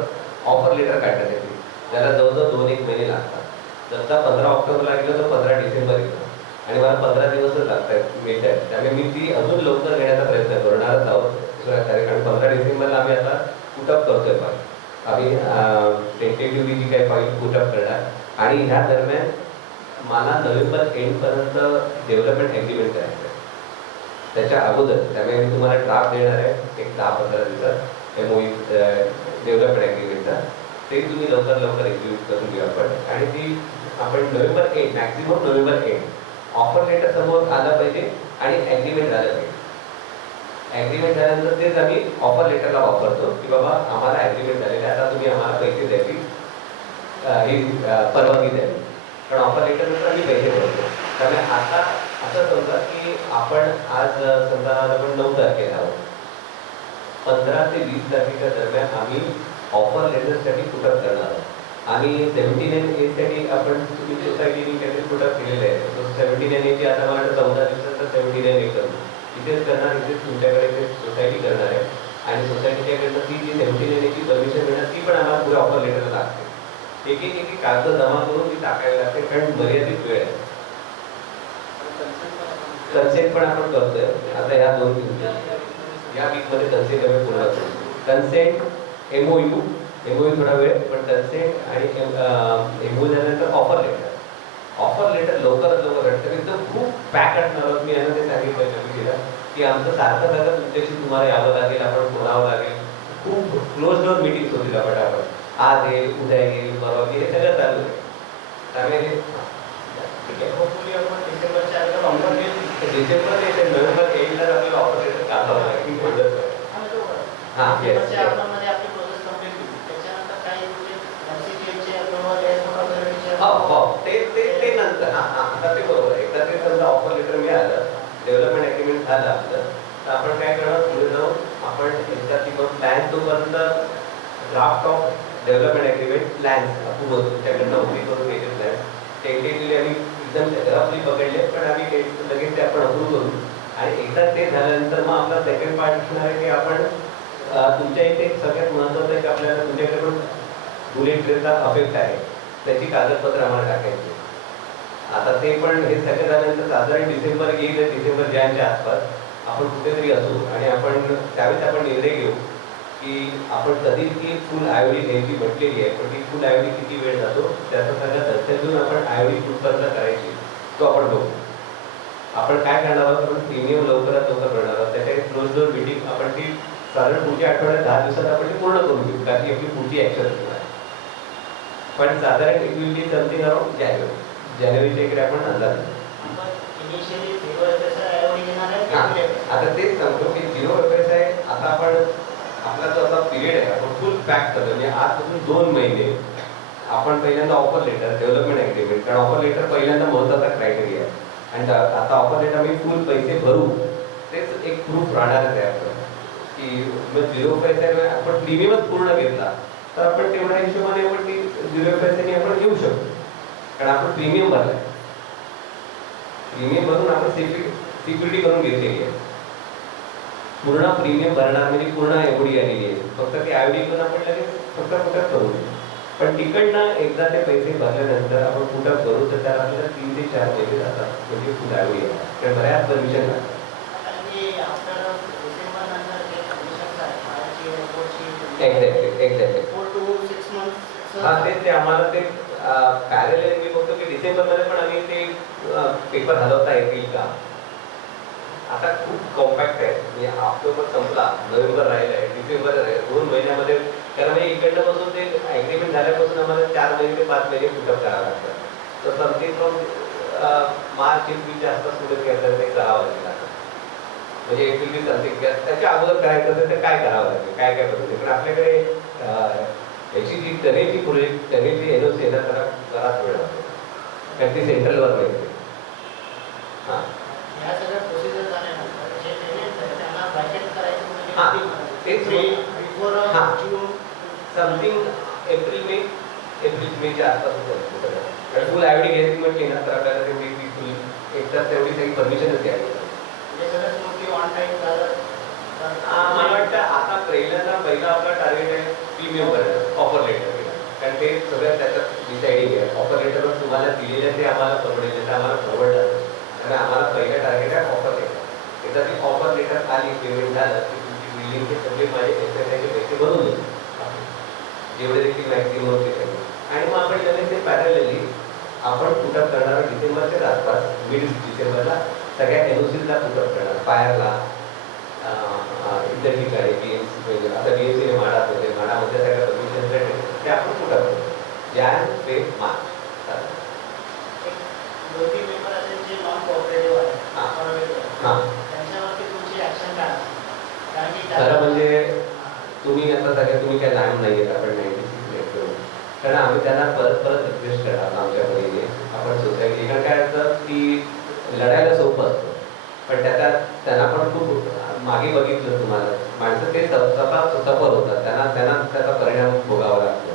ऑफर लेटर काढण्यात येते. त्याला जवळजवळ 2-1 महिने लागतात. जसा 15 ऑक्टोबरला गेलं तर 15 डिसेंबर येतं आणि मला 15 दिवसच लागतात मिळतात. त्यामुळे मी ती अजून लवकर घेण्याचा प्रयत्न करणारच आहोत. कारण 15 डिसेंबरला आम्ही आता पुटअप करतोय फाईल. आम्ही टेंटेटिव्हली जी काही फाईल पुटअप करणार आणि ह्या दरम्यान मला नोव्हेंबर एंडपर्यंत डेव्हलपमेंट ॲग्रीमेंट करायचं आहे. त्याच्या अगोदर त्यामुळे मी तुम्हाला ड्राफ्ट देणार आहे एक 10-15 दिवसात MOU डेव्हलपमेंट ॲग्रीमेंटचा. ते तुम्ही लवकर एक्झिक्यूट करून घेऊ आपण आणि ती आपण November end maximum November end offer letter समोर आलं पाहिजे आणि ॲग्रीमेंट झालं पाहिजे. ॲग्रीमेंट झाल्यानंतर तेच आम्ही ऑफर लेटरला वापरतो की बाबा आम्हाला ॲग्रीमेंट झालेलं आहे, आता तुम्ही आम्हाला पैसे द्यावी ही परवानगी द्यावी. कारण ऑफर लेटरनंतर आम्ही पैसे भरतो. त्यामुळे आता असं समजा की आपण आज समजा आपण 9 तारखेला आहोत. 15 ते 20 तारखेच्या दरम्यान आम्ही ऑफर लेटरसाठी पुटअप करणार आहोत. आणि 79A साठी आपण तुम्ही सोसायटीने काहीतरी पुटअप केलेलं आहे. 79A ची आता मला 14 दिवसात 79A करू इथेच करणार, इथेच तुमच्याकडे सोसायटी करणार आहे आणि सोसायटीच्याकडनं ती जी 79A ची परमिशन मिळणार ती पण आम्हाला पुढे ऑफर लेटरला लागते. एक कागद जमा करून ती टाकायला लागते कारण मर्यादित वेळ आहे. कन्सेंट पण आपण करतोय आता ह्या 2 या वीकमध्ये कन्सेंट आम्ही पूर्ण करतो. कन्सेंट MOU थोडा वेळ पण कन्सेंट आणि MOU झाल्यानंतर ऑफर लेटर लवकर एकदम खूप पॅक असणार आहोत. मी यांना ते सांगितलं की आमचं सारखं तुमच्याशी तुम्हाला यावं लागेल, आपण बोलावं लागेल. खूप क्लोज डोअर मीटिंग्स होतील आपण आज येईल, उद्या येईल, परवा येईल, हे सगळं चालू आहे. त्यामुळे ठीक आहे. होपफुली आपण डिसेंबरच्या अगोदर ऑफर डिसेंबर येते नोव्हेंबर एंडला आपल्याला ऑफर लेटर काढावं लागेल. हां ते नंतर आता ते बरोबर आहे. एकदा ते समजा ऑफर लेटर मिळालं, डेव्हलपमेंट ॲग्रीमेंट झालं आपलं, तर आपण काय करणार पुढे जाऊन आपण याच्यात प्लॅन तोपर्यंत draft of development agreement plans approve होतो. त्याकडे नोकरी करून घ्यायचे प्लॅन टेंटेटिव्हली आम्ही एकदम रफली पकडले पण आम्ही लगेच ते आपण अप्रूव्ह करू. आणि एकदा ते झाल्यानंतर मग आपला सेकंड पार्ट असणार आहे की आपण तुमच्या इथे सगळ्यात महत्त्वाचं आहे की आपल्याला तुमच्याकडे पण बुलेट ट्रेनचा अफेक्ट आहे त्याची कागदपत्र आम्हाला टाकायची. आता ते पण हे सगळं झाल्यानंतर साधारण डिसेंबर येईल, डिसेंबर-जानेवारीच्या आसपास आपण कुठेतरी असू आणि आपण त्यावेळेस आपण निर्णय घेऊ की आपण कधी ती फुल आयोडी घ्यायची म्हटलेली आहे पण ती फुल आयोडी किती वेळ जातो त्याचा सगळ्या दर्शन देऊन आपण आयोडी कुठपर्यंत करायची तो आपण बघू. आपण काय करणार आहोत, आपण प्रीमियम लवकरात लवकर करणार आहोत. त्याच्या क्लोज डोअर मीटिंग आपण ती साधारण पुढच्या आठवड्यात 10 दिवसात आपण ती पूर्ण करून घेऊ कारण की आपली पुढची ॲक्शन असणार आहे. पण साधारण it will be something around जानेवारीच्या इकडे आपण अंदाज. आता तेच सांगतो की 0 FSI आता आपण आपला जो आता पिरियड आहे आपण फुल पॅक करतो. म्हणजे आजपासून 2 महिने आपण पहिल्यांदा ऑफर लेटर डेव्हलपमेंट ॲग्रीमेंट कारण ऑफर लेटर पहिल्यांदा महत्त्वाचा क्रायटेरिया आहे आणि आता ऑफर लेटर आम्ही फुल पैसे भरू तेच एक प्रूफ राहणारच आहे आपलं की 0 FSI आपण प्रीमियमच पूर्ण घेतला तर आपण तेवढ्या हिशोबाने आपण ती 0 FSI आपण घेऊ शकतो कारण आपण प्रीमियम भरलाय. प्रीमियम भरून आपण सिक्युरिटी करून घेतलेली आहे. पूर्ण प्रीमियम भरणार म्हणजे पूर्ण एवढी आलेली आहे. फक्त ते आयोडी करून आपण लगेच फक्त पुटअप करू. पण तिकडनं एकदा ते पैसे भरल्यानंतर आपण पुटअप करू तर त्याला आपल्याला 3 ते 4 महिने जातात म्हणजे फुल आयोडी आहे. तर बऱ्याच परमिशन लागतात. एक्झॅक्टली ते आम्हाला ते पॅरलल मी बघतो की डिसेंबरमध्ये पण आम्ही ते पेपर हलवता येतील का. आता खूप कॉम्पॅक्ट आहे म्हणजे ऑक्टोबर संपला, नोव्हेंबर राहिला आहे, डिसेंबर 2 महिन्यामध्ये कारण म्हणजे इकडनं पासून ते ॲग्रीमेंट झाल्यापासून आम्हाला 4 महिने ते 5 महिने पुटअप करावं लागतं. तर समथिंग फ्रॉम मार्च एप्रिलच्या आसपास पुढे आपल्याला ते करावं लागेल. म्हणजे एप्रिल बी समथिंग त्याच्या अगोदर करायचं असेल तर काय करावं लागेल काय पद्धती. पण आपल्याकडे याची जी टनेची प्रोजेक्ट टनेची NOC आहे ना त्याला बराच वेळ लागतो कारण ती सेंट्रलवर मिळते. हां तेच समथिंग एप्रिल मेच्या आसपास फुल आयोडी घ्यायची म्हटली ना तर आपल्याला ते फुल एक तर तेवढी काही परमिशनच घ्यावी लागेल. म्हणजे सगळं स्मूथली ऑन टाइम झालं तर मला वाटतं आता पहिला आपला टार्गेट आहे प्रीमियम करायचं, ऑफर लेटर. कारण ते सगळ्यात त्याच्यात डिसाइडिंग आहे. ऑफर लेटरवर तुम्हाला दिलेलं ते आम्हाला परवडेल, तर आम्हाला परवडलं. कारण आम्हाला पहिलं टार्गेट आहे ऑफर लेटर. एकदा ती ऑफर लेटर आली, पेमेंट झालं की तुमची बिल्डिंगचे सगळे माझे एक्सरसाइजचे पैसे भरून देऊ, जेवढे देखील मॅक्सिमम होते सगळे. आणि मग आपण लगेच ते पॅरलली आपण पुटअप करणार डिसेंबरच्या आसपास, मिड डिसेंबरला सगळ्या एनओसीला पुटअप करणार. फायरला, इतर ठिकाणी BMC, आता BMC माडात होते, माडामध्ये सगळ्या परमिशन ते आपण पुटअप करतो. Jan, Feb, March. दोन्ही पेपर असेल जे नॉन कोऑपरेटिव्ह आहे त्यांच्यावरती तुमची ऍक्शन काय असेल? कारण की खरं म्हणजे तुम्ही आता तुम्ही काय जाणून नाही येत आपण 96 लेट करू. कारण आम्ही त्यांना परत रिक्वेस्ट करणार आमच्याकडे आपण सोसायटी. कारण काय असतं की लढायला सोपं असतं, पण त्यांना पण खूप मागे बघितलं तुम्हाला, माणसं ते सफर होतात, त्यांना त्याचा परिणाम भोगावा लागतो.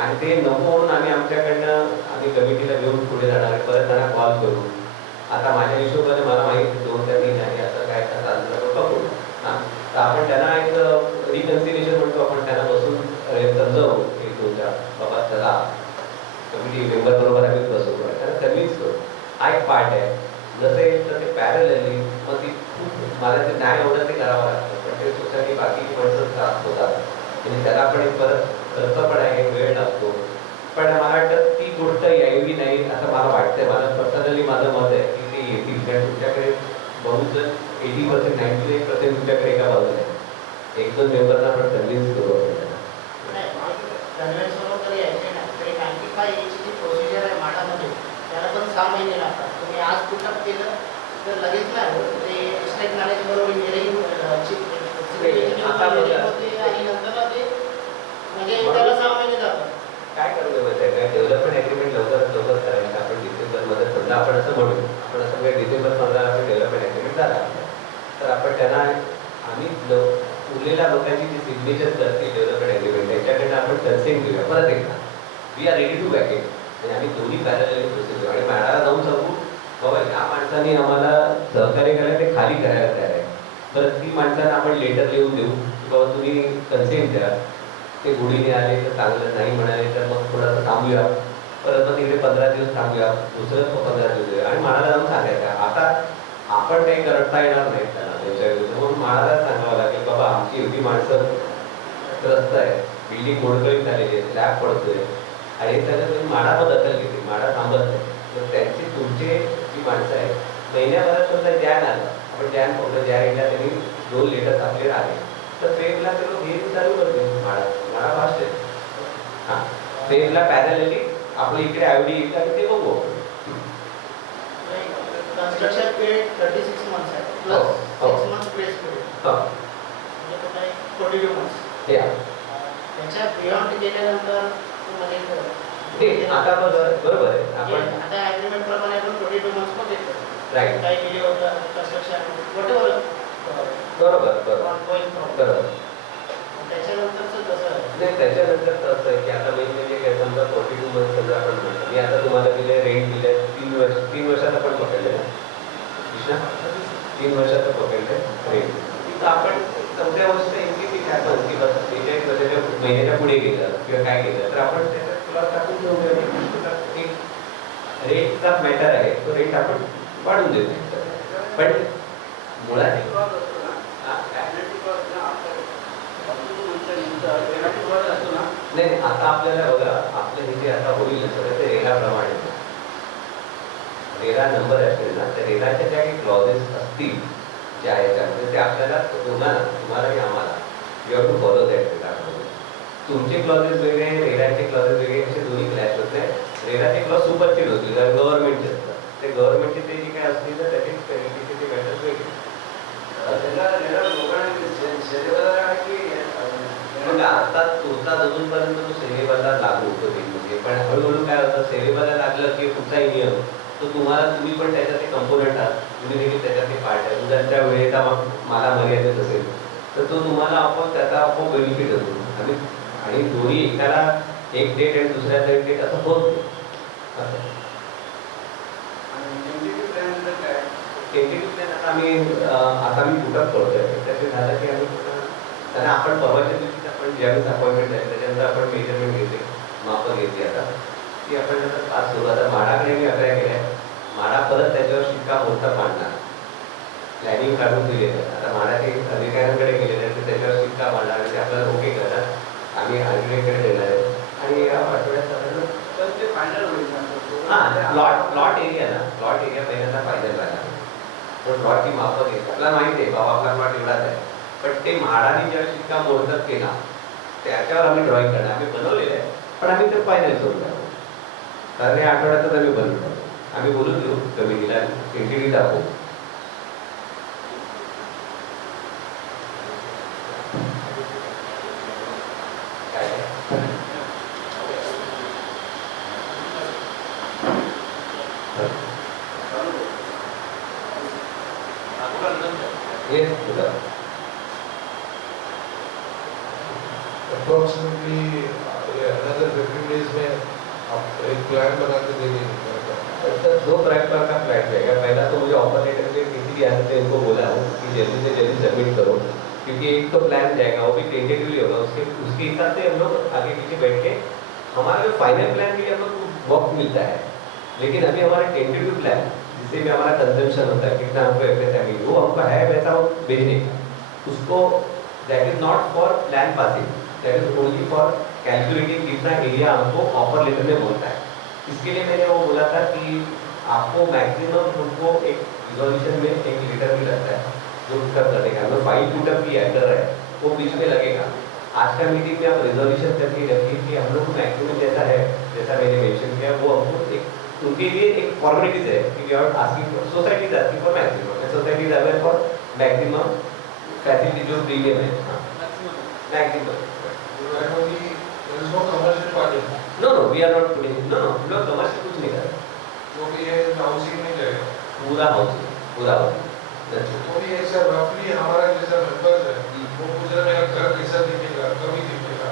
आणि ते नको म्हणून आम्ही कमिटीला घेऊन पुढे जाणार आहे. परत त्यांना कॉल करू. आता माझ्या हिशोबाने मला माहिती 2-3 नाही असं काय चाललं बघू. हां, तर आपण त्यांना एक रिकन्सिलेशन म्हणतो, आपण त्यांना बसून समजावू की तुमच्या बाबा चला कमिटी मेंबर बरोबर आम्ही बसवतो, त्यांना कन्व्हिन्स करू. हा एक पार्ट आहे. जसं येईल तर ते पॅरलली मग ती खूप मला ते नाही एवढं ते करावं लागतं, पण ते सोसायटी बाकीची माणसं त्रास होतात आणि त्याला पण एक परत खर्च पण आहे, वेळ लागतो. पण मला वाटतं ती गोष्ट यावी नाही असं मला वाटतंय. मला पर्सनली माझं मत आहे की ते येतील. कारण तुमच्याकडे बहुजन 80%, 99% तुमच्याकडे एका बाजूला आहे. 1-2 मेंबरना आपण कन्व्हिन्स करू. कन्व्हिन्स करून तरी यायचे नाही तरी 95 ची जी प्रोसिजर आहे माडामध्ये त्याला पण 6 महिने लागतात. तुम्ही आज पुटअप केलं तर लगेच नाही होत. ते इस्टेट मॅनेज बरोबर हिअरिंग होते आणि नंतर ते म्हणजे त्याला 6 महिने जातात. काय करू माहिती आहे काय, डेव्हलपमेंट ॲग्रीमेंट लवकरात लवकर करायचं. आपण डिसेंबरमध्ये समजा आपण असं म्हणू, आपण असं म्हणजे डिसेंबर 15 आपण डेव्हलपमेंट ॲग्रीमेंट झाला, तर आपण त्यांना आम्ही उरलेल्या लोकांची जी सिग्नेचर करते डेव्हलपमेंट ॲग्रीमेंट त्याच्याकडे आपण कन्सेंट घेऊया. परत एकदा we are ready to back it. आणि आम्ही दोन्ही पॅरलली प्रोसेस करू आणि मॅडाला जाऊन सांगू बाबा या माणसांनी आम्हाला सहकार्य करायला ते खाली करायला तयार आहे. तर ती माणसांना आपण लेटर लिहून देऊ की बाबा तुम्ही कन्सेंट द्या. ते गुढीने आले तर चांगलं, नाही म्हणाले तर मग थोडंसं थांबूया. परत मग तिकडे 15 दिवस थांबूया, दुसरं 15 दिवस देऊया. आणि माळाला जाऊन सांगायचं आता आपण काही करता येणार नाही त्यांना त्यांच्या विरुद्ध, म्हणून माळाला सांगावं लागेल बाबा आमची एवढी माणसं त्रस्त आहे, बिल्डिंग मोडकळीत झालेली आहे, स्लॅब पडतोय आणि त्याला तुम्ही माळा पण दखल घेते, माळा थांबत नाही. तर त्यांची तुमचे जी माणसं आहेत महिन्याभरात समजा जॅन आलं, आपण जॅन फक्त जॅनला त्यांनी 2 लेटर आपले आले तर फेबला ते लोक हे चालू करते. माळा फास्ट आहे. हां, फेबला पॅरलली आपल्या इकडे आयडी येईल आणि ते बघू. कन्स्ट्रक्शन पिरियड 36 मंथ्स आहे प्लस 6 मंथ्स ग्रेस पिरियड म्हणजे काय 42 मंथ्स. या त्याच्या बियॉन्ड गेल्यानंतर मध्ये ते आता बरोबर आहे. आपण आता ॲग्रीमेंट प्रमाणे आपण 42 मंथ्स मध्ये राईट काही केले होतं कन्स्ट्रक्शन वॉटेवर बरोबर त्याच्यानंतरचं कसं आहे नाही. त्याच्यानंतर असं आहे की आता मेन म्हणजे काय समजा 42 मंथ समजा आपण म्हणतो मी आता तुम्हाला दिले रेंट दिले 3 वर्षाचा पण पकडले ना कृष्णा, 3 वर्षाचं पकडले रेंट. तर आपण 14 वर्ष एमपीसी काय पण की बस 41 वर्षाच्या महिन्याच्या पुढे गेलं किंवा काय गेलं तर आपण त्याच्यात तुला टाकून ठेवूया. एक रेटचा मॅटर आहे, तो रेट आपण वाढून देतो. पण मुळात नाही आता आपल्याला बघा आपलं हे जे आता होईल सगळं ते रेराप्रमाणे रेरा नंबर असेल ना त्या रेराच्या ज्या काही क्लॉजेस असतील ज्या याच्यामध्ये ते आपल्याला दोघांना तुम्हाला आणि आम्हाला you have to follow that RERA. तुमचे क्लॉजेस वेगळे, रेराचे क्लॉजेस वेगळे, असे दोन्ही क्लॅश होत नाही. रेराचे क्लॉज सुपरसीड होतील गव्हर्नमेंटचे असतात. ते गव्हर्नमेंटचे ते जे काही असतील तर त्याचे ते मॅटर्स वेगळे. मग आता तुमचा अजूनपर्यंत तो सेवेला लागू होतो म्हणजे, पण हळूहळू काय होतं सेवेला लागलं की कुठचाही नियम तो तुम्ही पण त्याच्यात ते कंपोनंट आहात, तुम्ही देखील त्याच्यात ते पार्ट आहे. उद्याच्या वेळेचा मला मर्यादित असेल तर तो तुम्हाला आपण त्याचा आपोआप बेनिफिट होतो. आणि दोन्ही एकाला एक डेट आणि दुसऱ्याचा एक डेट असं होत नाही. असं टेंटेटिव्ह प्लॅन आता मी पुटअप करतोय. त्याचे झालं की आम्ही त्यांना आपण परवाच्या दिवशी आपण ज्यावेळेस अपॉइंटमेंट आहे त्याच्यानंतर आपण मेजरमेंट घेतले, मापं घेतली. आता ती आपण नंतर पास करू. आता म्हाडाकडे मी अप्लाय केलाय. म्हाडा परत त्याच्यावर शिक्कामोर्तब मांडणार. प्लॅनिंग काढून दिलेलं आहे. आता म्हाडाचे अधिकाऱ्यांकडे गेलेले आहे, ते त्याच्यावर शिक्का मांडणार आणि ते आपल्याला ओके करणार. आम्ही आर्किटेक्टकडे देणार आहे आणि या आठवड्यात तर ते फायनल होईल ना. प्लॉट एरिया पहिल्यांदा फायनल राहिला. पण प्लॉटची मापं घेतली. आपल्याला माहिती आहे बाबा आपला प्लॉट एवढाच आहे, पण ते म्हाडाने ज्या शिक्कामोर्तब केला त्याच्यावर आम्ही ड्रॉइंग करणार. आम्ही बनवलेलं आहे पण आम्ही ते फायनल करू लागलो. कारण या आठवड्यातच आम्ही बनवतो. आम्ही बोलून देऊ कमिटीला, टेंटेटिव्ह दाखवू. अप्रॉक्सीमेटली another 15 days में आप एक प्लान बना के दे देंगे. सर 2 प्रकार का फ्लैट रहेगा. पहला तो मुझे ऑफर लेटर के किसी भी आदमी से इनको बोला हूँ कि जल्दी से जल्दी सबमिट करो, क्योंकि एक तो प्लान जाएगा वो भी टेंटेटिवली होगा. उसके हिसाब से हम लोग आगे पीछे बैठ के हमारा जो फाइनल प्लान के लिए हम लोग वक्त मिलता है, लेकिन अभी हमारा टेंटेटिव प्लान जिससे भी हमारा कंजम्पशन होता है, कितना हमको एफएसएमई वो हमको है वैसा वो भेजने उसको, that is not for plan passing, that is only for calculating कितना एरिया हमको ऑफर लेटर में बोलता है. इसके लिए मैंने वो बोला था कि आपको मैक्सिमम हमको एक रिजोल्यूशन में एक लीटर भी लगता है जो पुटअप करने का. जो फाइल पुटअप की एंटर है वो बीच में लगेगा. आज का मीटिंग में आप रिजोल्यूशन करके रखिए कि हम लोग को मैक्सिमम जैसा है, जैसा मैंने मेंशन किया, वो हमको एक उनके लिए एक फॉर्मेलिटीज है कि we are asking for, society is asking for maximum, society is aware for maximum facility जो प्रीमियम है. Maximum There is no commercial part in it. No we are not putting, no हम लोग commercial कुछ नहीं कर रहे. जो भी है हाउसिंग में जाएगा. पूरा हाउसिंग. तो भी ऐसा रफली हमारा जैसा मेंबर्स है वो पूछ रहे मेरा घर कैसा दिखेगा, कभी दिखेगा.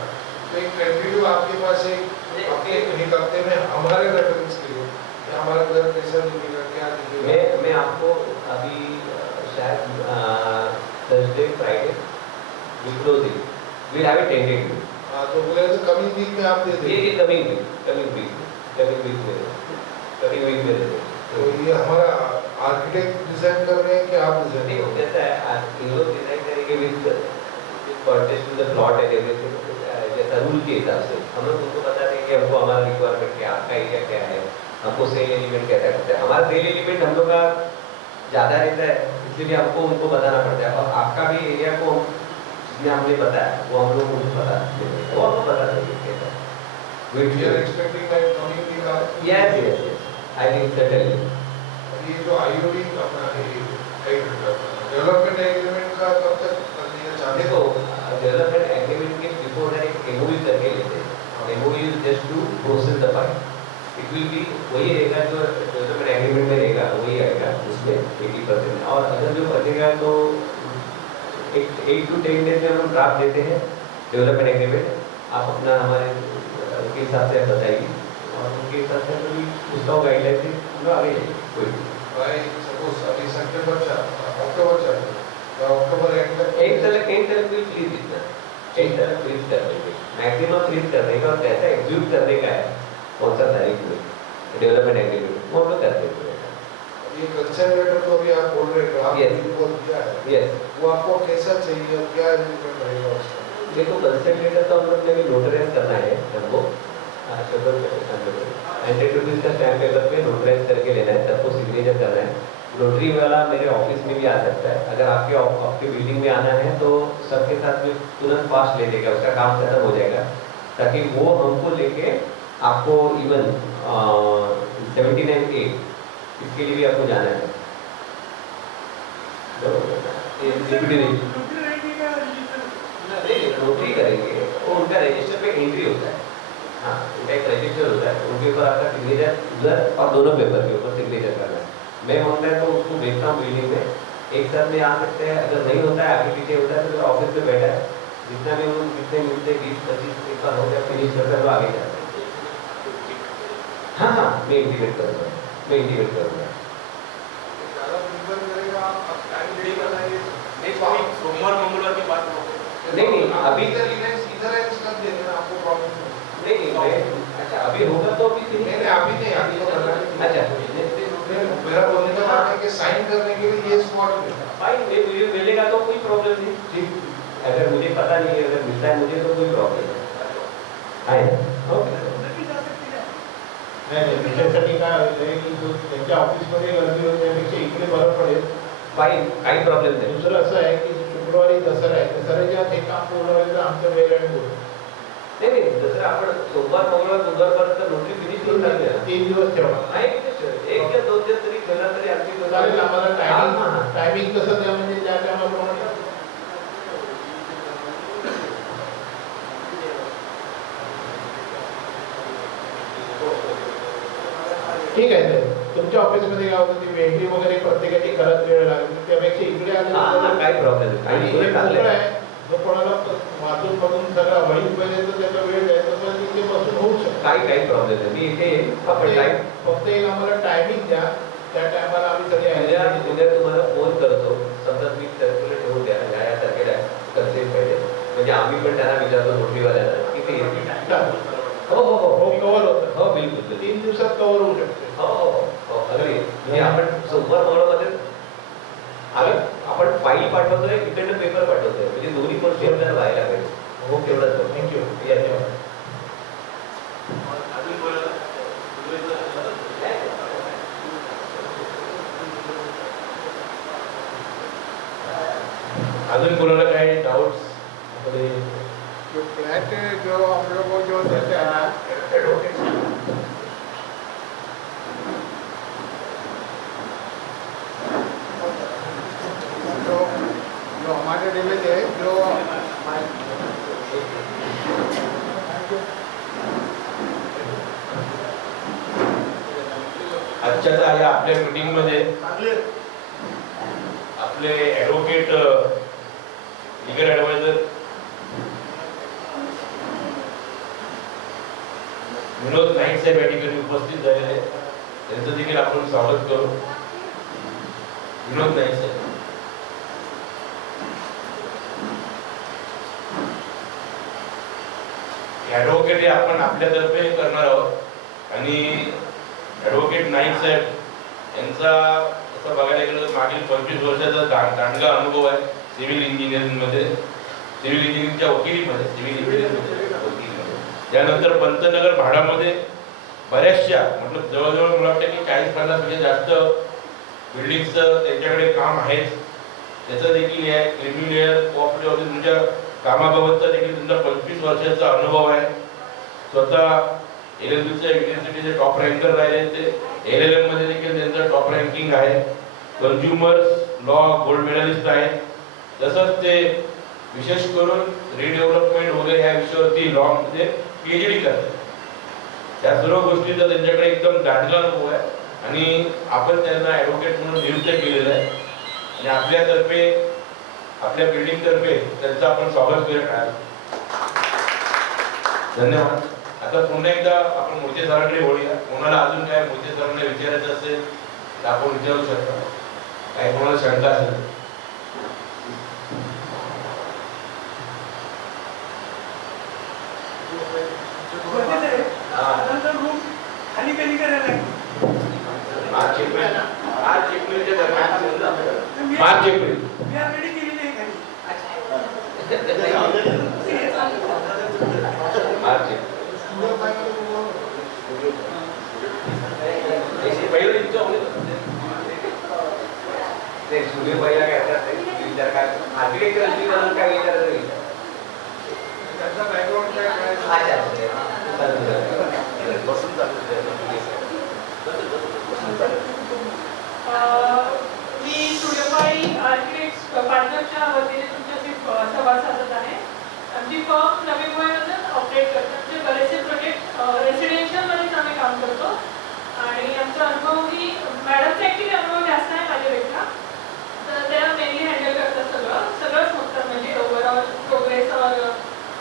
तो एक टेंटेटिव आपके पास एक हफ्ते में हमारे रेफरेंस के लिए हमारा घर कैसा दिखेगा, क्या दिखेगा. मैं आपको अभी शायद Thursday Friday will have a tentative. हाँ तो बोले तो कमिंग वीक में आप दे देंगे. ये कमिंग वीक में दे देंगे. तो ये हमारा आर्किटेक्ट डिजाइन कर रहे हैं कि आप डिजाइन नहीं कैसा है इन लोग डिजाइन करेंगे विद परटेस्ट to the plot and everything, जैसा रूल के हिसाब से हम लोग उनको बता देंगे कि हमको हमारा रिक्वायरमेंट क्या, आपका एरिया क्या है, हमको सेल एलिमेंट कैसा करता है. हमारा सेल एलिमेंट हम लोग का ज़्यादा रहता है, इसलिए हमको उनको बताना पड़ता है. और आपका भी एरिया को जितने हमने बताया वो हम लोग को बता देंगे, वो हमको बता देंगे कैसा. We are expecting that coming week आप. Yes I think certainly. ये जो आईओडी अपना डेवलपमेंट एग्रीमेंट का कब तक करने का चाहते देखो डेवलपमेंट एग्रीमेंट के बिफोर एक एमओयू करके लेते हैं. MOU is just to process the file. It will be वही रहेगा जो डेवलपमेंट एग्रीमेंट में रहेगा, वही आएगा उसमें 80%. और अगर जो बचेगा तो 8 to 10 डेज में हम ड्राफ्ट देते हैं डेवलपमेंट एग्रीमेंट. आप अपना हमारे के हिसाब से बताइए और उनके हिसाब से भी उसका गाइडलाइन से हम आगे जाएंगे. कोई भाई सपोज अभी सितंबर अक्टूबर चल रहा है, अक्टूबर एंड तक एक तरह भी फ्रीज देना, एक तरह फ्रीज कर देंगे, मैक्सिमम फ्रीज करने का. और कैसा एग्जीक्यूट करने का है कौन सा तारीख में डेवलपमेंट एग्रीमेंट वो हम लोग कर देंगे. ये कंसेंट लेटर तो अभी आप बोल रहे हैं आपने वो दिया है. यस वो आपको कैसा चाहिए और क्या एग्रीमेंट रहेगा उसका. देखो कंसेंट लेटर तो हम लोग ने भी नोटराइज करना है हमको. एंटिटी का स्टैम्प पेपर पे नोटराइज करके लेना है, सबको सिग्नेचर करना है. नोटरी वाला मेरे ऑफिस में भी आ सकता है. अगर आपके बिल्डिंग में आना है तो सबके साथ में तुरंत फास्ट ले लेगा, उसका काम खत्म हो जाएगा, ताकि वो हमको लेके आपको इवन 79A इसके लिए भी आपको जाना है. नोटरी करेंगे वो उनका रजिस्टर पे एंट्री होता है. हाँ उनका एक रजिस्टर होता है, उनके ऊपर आपका सिग्नेचर उधर और दोनों पेपर के ऊपर सिग्नेचर करना है. मैं होता है तो उसको भेजता हूँ बिल्डिंग में, एक साथ में आ सकते हैं. अगर नहीं होता है आगे पीछे होता है तो ऑफिस में बैठा है, जितना भी उन जितने मिलते 20-25 पेपर हो गया फिनिश करकर वो आगे जाते हैं. हाँ मैं इंटीमेट करूँगा. ज़्यादा सोमवार मंगलवार के बाद होते नहीं अभी इधर कर देंगे ना, आपको प्रॉब्लम नहीं अच्छा अभी होगा तो अभी नहीं अभी नहीं, अभी तो करना नहीं। अच्छा मेरा बोलने का मतलब है कि साइन करने के लिए ये स्पॉट है। फाइन मुझे मिलेगा तो कोई प्रॉब्लम नहीं। ठीक, अगर मुझे पता नहीं है, अगर मिलता है मुझे तो कोई प्रॉब्लम नहीं है। ओके नाही त्याच्यासाठी काय होतंय की जो त्यांच्या ऑफिसमध्ये गर्दी होते त्यापेक्षा इकडे बरं पडेल. फाइन काही प्रॉब्लेम नाही. दुसरं असं आहे की शुक्रवारी दसरा आहे, दसऱ्याच्या आत हे काम पूर्ण व्हायला तर आमचं वेळ आणि बोल नाही जसं आपण सोमवार मंगळवार बुधवारपर्यंत नोटरी फिनिश करून टाकूया. 3 दिवस ठेवा. नाही एक या दोन दिवस तरी ठेवला तरी आमची चालेल. आम्हाला टायमिंग कसं द्या म्हणजे त्या टायमाप्रमाणे ठीक आहे. तर तुमच्या ऑफिसमध्ये काय होतं ती वेगळी वगैरे प्रत्येकाची घरात वेळ लागते, त्यापेक्षा इकडे आलं काही प्रॉब्लेम नाही. आणि हे मोकळं आहे. जो कोणाला वाचून बघून सगळं वळीत पाहिजे तर त्याचा वेळ द्यायचा तर तिथे बसून होऊ शकतो. काही प्रॉब्लेम नाही. मी इथे आपण टाइम फक्त एक आम्हाला टायमिंग द्या, त्या टायमाला आम्ही सगळे उद्या तुम्हाला फोन करतो. समजा मी सर्क्युलेट होऊ द्या या तारखेला करते पहिले, म्हणजे आम्ही पण त्यांना विचारतो नोटरीवाल्याला की ते हो हो हो हो कव्हर होतं. हो बिलकुल 3 दिवसात कव्हर होऊ शकते. हो हो हो अगदी. म्हणजे आपण सोमवार मंगळवारमध्ये आपण फाईल पाठवतोय, इकडनं पेपर पाठवतोय, म्हणजे दोन्ही गोष्टी आपल्याला व्हायला पाहिजे. हो तेवढंच. थँक्यू. धन्यवाद. अजून बोलायला अजून कोणाला काही डाउट्स? जो फ्लैट जो हम लोग को जो देते हैं ना, जो हमारे डिमेज है जो आजच्या या आपल्या मीटिंग मध्ये आपले ॲडव्होकेट लीगल ॲडवायझर विनोद नाईक साहेब या ठिकाणी उपस्थित झालेले आहेत. त्यांचं देखील आपण स्वागत करू. विनोद नाईक साहेब. ॲडव्होकेट हे आपण आपल्यातर्फे करणार आहोत आणि ॲडव्होकेट नाईक साहेब यांचा असं बघायला गेलं तर मागील 25 वर्षाचा दांडगा अनुभव आहे सिव्हिल इंजिनिअरिंगमध्ये, सिव्हिल इंजिनिअरिंगच्या वकिलीमध्ये, सिव्हिल इंजिनिअरिंगमध्ये. त्यानंतर पंतनगर भाडामध्ये बऱ्याचशा मतलब जवळजवळ मला वाटतं की 40-50 पेक्षा जास्त बिल्डिंगचं त्यांच्याकडे काम आहेच. त्याचं देखील आहे क्रिमिलियर कोऑपरेटिव्ह तुमच्या कामाबाबतचा देखील तुमचा 25 वर्षाचा अनुभव आहे. स्वतः LLBच्या युनिव्हर्सिटीचे टॉप रँकर राहिले ते, LLM मध्ये देखील त्यांचं टॉप रँकिंग आहे. कन्झ्युमर्स लॉ गोल्ड मेडलिस्ट आहे. तसंच ते विशेष करून रिडेव्हलपमेंट वगैरे ह्या विषयावरती लॉ मध्ये PhD करतात. त्या सर्व गोष्टींचा त्यांच्याकडे एकदम दांडगा अनुभव आहे आणि आपण त्यांना ॲडव्होकेट म्हणून नियुक्त केलेलं आहे आणि आपल्यातर्फे आपल्या बिल्डिंग तर्फे त्यांचं आपण स्वागत करत आहोत. धन्यवाद. आता पुन्हा एकदा आपण मोहिते सरांकडे वळूया. कोणाला अजून काय मोहिते सरांना विचारायचं असेल तर आपण विचारू शकता. काय कोणाला शंका असेल रूम खाली कधी करायला लागली. मार्च एप्रिलच्या दरम्यान मार्च एप्रिल मी ऑलरेडी केलेली आहे खाली. मार्च पहिलं इतकं ते स्टुडिओ पहिला काय असतात विचार काय आर्किटेक्चरची काय विचारायचं नाही. त्याचा बॅकग्राऊंड काय बसून चालू मी स्टुडिओबाई आर्किटेक्ट्स पार्टनरच्या वतीने तुमच्याशी संवाद साधत आहे. आमची फर्म नवी मुंबईमध्ये ऑपरेट करते. आमचे बरेचसे प्रोजेक्ट रेसिडेन्शियलमध्येच आम्ही काम करतो आणि आमचा अनुभवही मॅडमचा ॲक्च्युली अनुभव जास्त आहे माझ्यापेक्षा. तर त्या मेनली हँडल करतात सगळंच बघतात म्हणजे ओव्हरऑल प्रोग्रेस और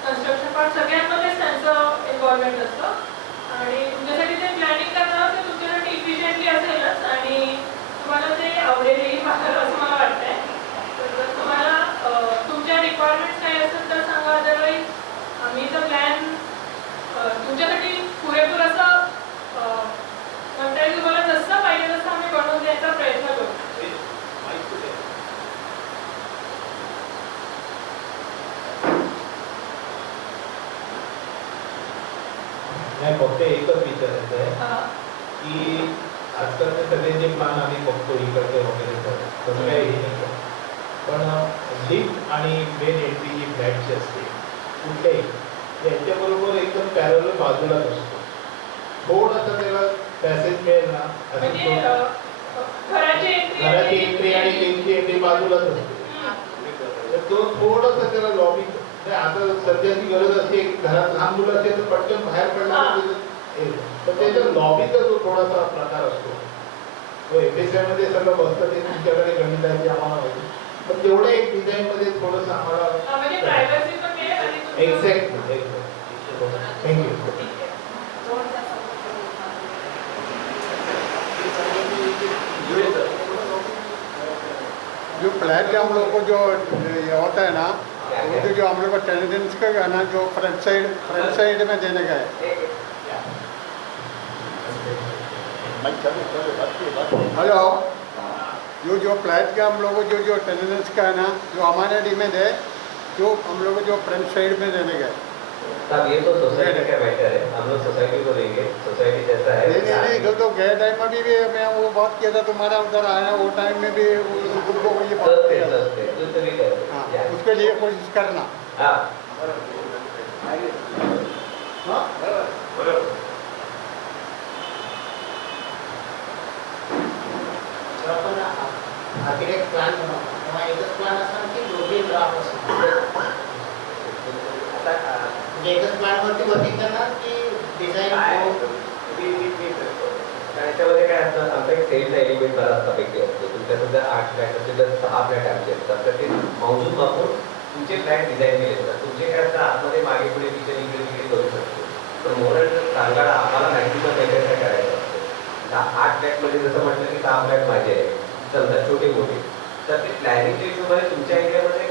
कन्स्ट्रक्शन पार्ट सगळ्यांमध्येच त्यांचं इन्व्हॉल्वमेंट असतं आणि तुमच्यासाठी ते प्लॅनिंग करणार ते तुमच्यासाठी इफिशियंटली असेलच आणि तुम्हाला ते आवडेलही असं मला वाटतंय. तर जर तुम्हाला नाही फक्त एकच विचारायचं आहे की आजकालचे सगळे जे प्लान आम्ही बघतो इकडचे वगैरे तसं काही हे नाही करत. पण लिफ्ट आणि मेन एंट्री जी फ्लॅटची असते कुठल्याही यांच्याबरोबर एकदम पॅरल बाजूलाच असतो. थोडासा त्याला पॅसेज मिळेल ना म्हणजे घराची एंट्री आणि लिफ्टची एंट्री बाजूलाच असते. तर तो थोडासा त्याला लॉबी आता सध्याची गरज असते घरात लहान मुलं असेल तर पटकन बाहेर पडणार तर त्याच्या लॉबीचा जो थोडासा प्रकार असतो तो FSI मध्ये सगळं बसतं ते तुमच्याकडे गणित आहे ते आम्हाला माहिती पण तेवढं एक डिझाईन मध्ये थोडंसं आम्हाला म्हणजे प्रायव्हसी पण मिळेल आणि एक्झॅक्टली थँक्यू. जो फ्लैट के हम लोग को जो ये होता है ना वो तो जो हम लोग को टेनेंट्स का है ना जो फ्रंट साइड में देने का है. हेलो जो फ्लैट का हम लोग को जो टेनेंट्स का है ना जो हमारे डिमेंड है जो हम लोग को जो फ्रंट साइड में देने का है. साहब ये तो सोसाइटी का मैटर है, हम लोग सोसाइटी को देंगे, सोसाइटी जैसा है नहीं इधर तो गए टाइम में भी मैं वो बात किया था तुम्हारा उधर आया वो टाइम में भी उनको ये बात किया था. हाँ उसके लिए कोशिश करना. हाँ आपण आर्किटेक्ट प्लॅन बनवतो तेव्हा एकच प्लॅन असणार की दोघे ड्राफ्ट असणार. म्हणजे एकच प्लॅनवरती वर्किंग करणार की डिझाईन त्याच्यामध्ये काय असतं आमचा एक सेलचा एलिमेंट बऱ्याचपैकी असतो. तुमच्या सध्या 8 फ्लॅट असतील तर 6 फ्लॅट आमचे असतात तर ते मौजूद वापरून तुमचे फ्लॅट डिझाईन केले जातात. तुमचे काय असतं आतमध्ये मागे पुढे किचन इकडे तिकडे करू शकतो. पण मोरल सांगायला आम्हाला मॅक्सिमम त्याच्याकडे करायचं असतं. 8 फ्लॅटमध्ये जसं म्हटलं की 6 फ्लॅट माझे आहे चलतात छोटे मोठे तर ते प्लॅनिंगच्या हिशोबाने तुमच्या एरियामध्ये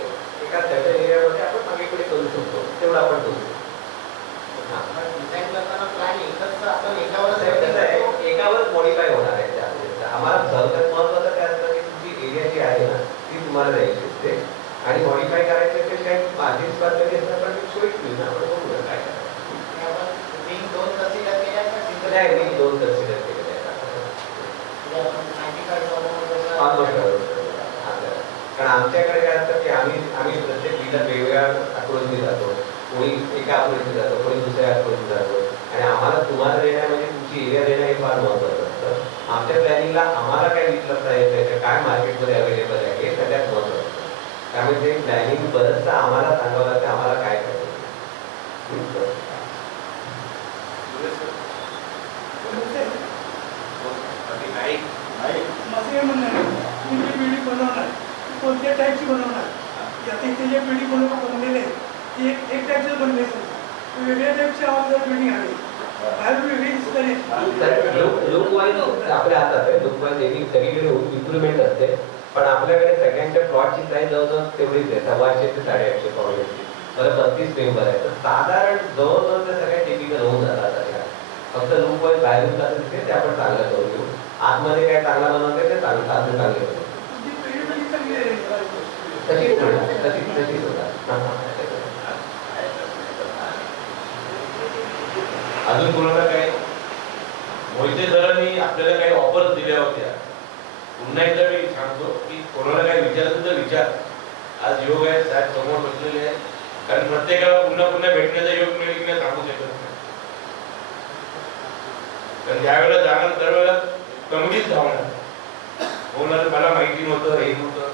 एका सर्टन एरियामध्ये आपण मागे पुढे करू शकतो तेवढं आपण करू शकतो. डिझाईन करताना प्लॅन एकच आपण एकावर एकावरच मॉडिफाय होणार आहे त्या. आम्हाला सर्वात महत्त्वाचं काय असतं की तुमची एरिया जी आहे ना ती तुम्हाला द्यायची असते आणि मॉडिफाय करायचे असेल काही मार्जिन्स पातळी असतात पण ती सोयीच नाही ना आपण बघूया काय करायचं. आपण विंग 2 कन्सिडर केल्या का सिंगल नाही विंग 2 कन्सिडर केलेले आहेत कारण आमच्याकडे काय असतं की आम्ही प्रत्येक डीलर वेगवेगळ्या अप्रोचने जातो. कोणी एका अप्रोचने जातो कोणी दुसऱ्या अप्रोचने जातो आणि आम्हाला तुम्हाला देणं म्हणजे तुमची एरिया देणं हे फार महत्त्वाचं असतं. आमच्या प्लॅनिंगला आम्हाला काय विकलता येतं काय मार्केटमध्ये अवेलेबल आहे हे सगळ्यात महत्त्वाचं असतं. त्यामुळे ते प्लॅनिंग बरंचसं आम्हाला सांगावं लागतं आम्हाला काय करायचं. माझं हे म्हणणं आहे तुम्ही जी बिल्डिंग बनवणार ती कोणत्या टाईपची बनवणार. आता इथे जे बिल्डिंग बनवलेले आहे ती एक टाईपचं बनले असेल वेगळ्या टाईपची आम्हाला बिल्डिंग हवी बाहेर वेगळी दिसणारी लुक वाईज आपल्या हातात आहे. लुक वाईज सगळीकडे इम्प्रुव्हमेंट असते पण आपल्याकडे सगळ्यांच्या प्लॉटची साईज जवळजवळ तेवढीच आहे 850 ते 850 पावण्याची. बरं 32 मेंबर आहे तर साधारण जवळजवळ त्या सगळ्या टिपिकल होऊन जातात. फक्त लुक वाईज बाहेरून कसं दिसते ते आपण चांगलं करू घेऊ. आतमध्ये काय चांगला बनवते ते चांगलं अजून चांगले बनवते तशीच होतात. अजून कोणाला काय मोहिते सरांनी आपल्याला काही ऑफर्स दिल्या होत्या. पुन्हा एकदा मी सांगतो की कोणाला काय विचारायचं तर विचार. आज योग आहे साहेब समोर बसलेले आहे कारण प्रत्येकाला पुन्हा पुन्हा भेटण्याचा योग मिळेल की नाही सांगू शकत नाही. कारण ज्यावेळेला जाणार त्यावेळेला कमीच धावणार होणार मला माहिती नव्हतं हे नव्हतं.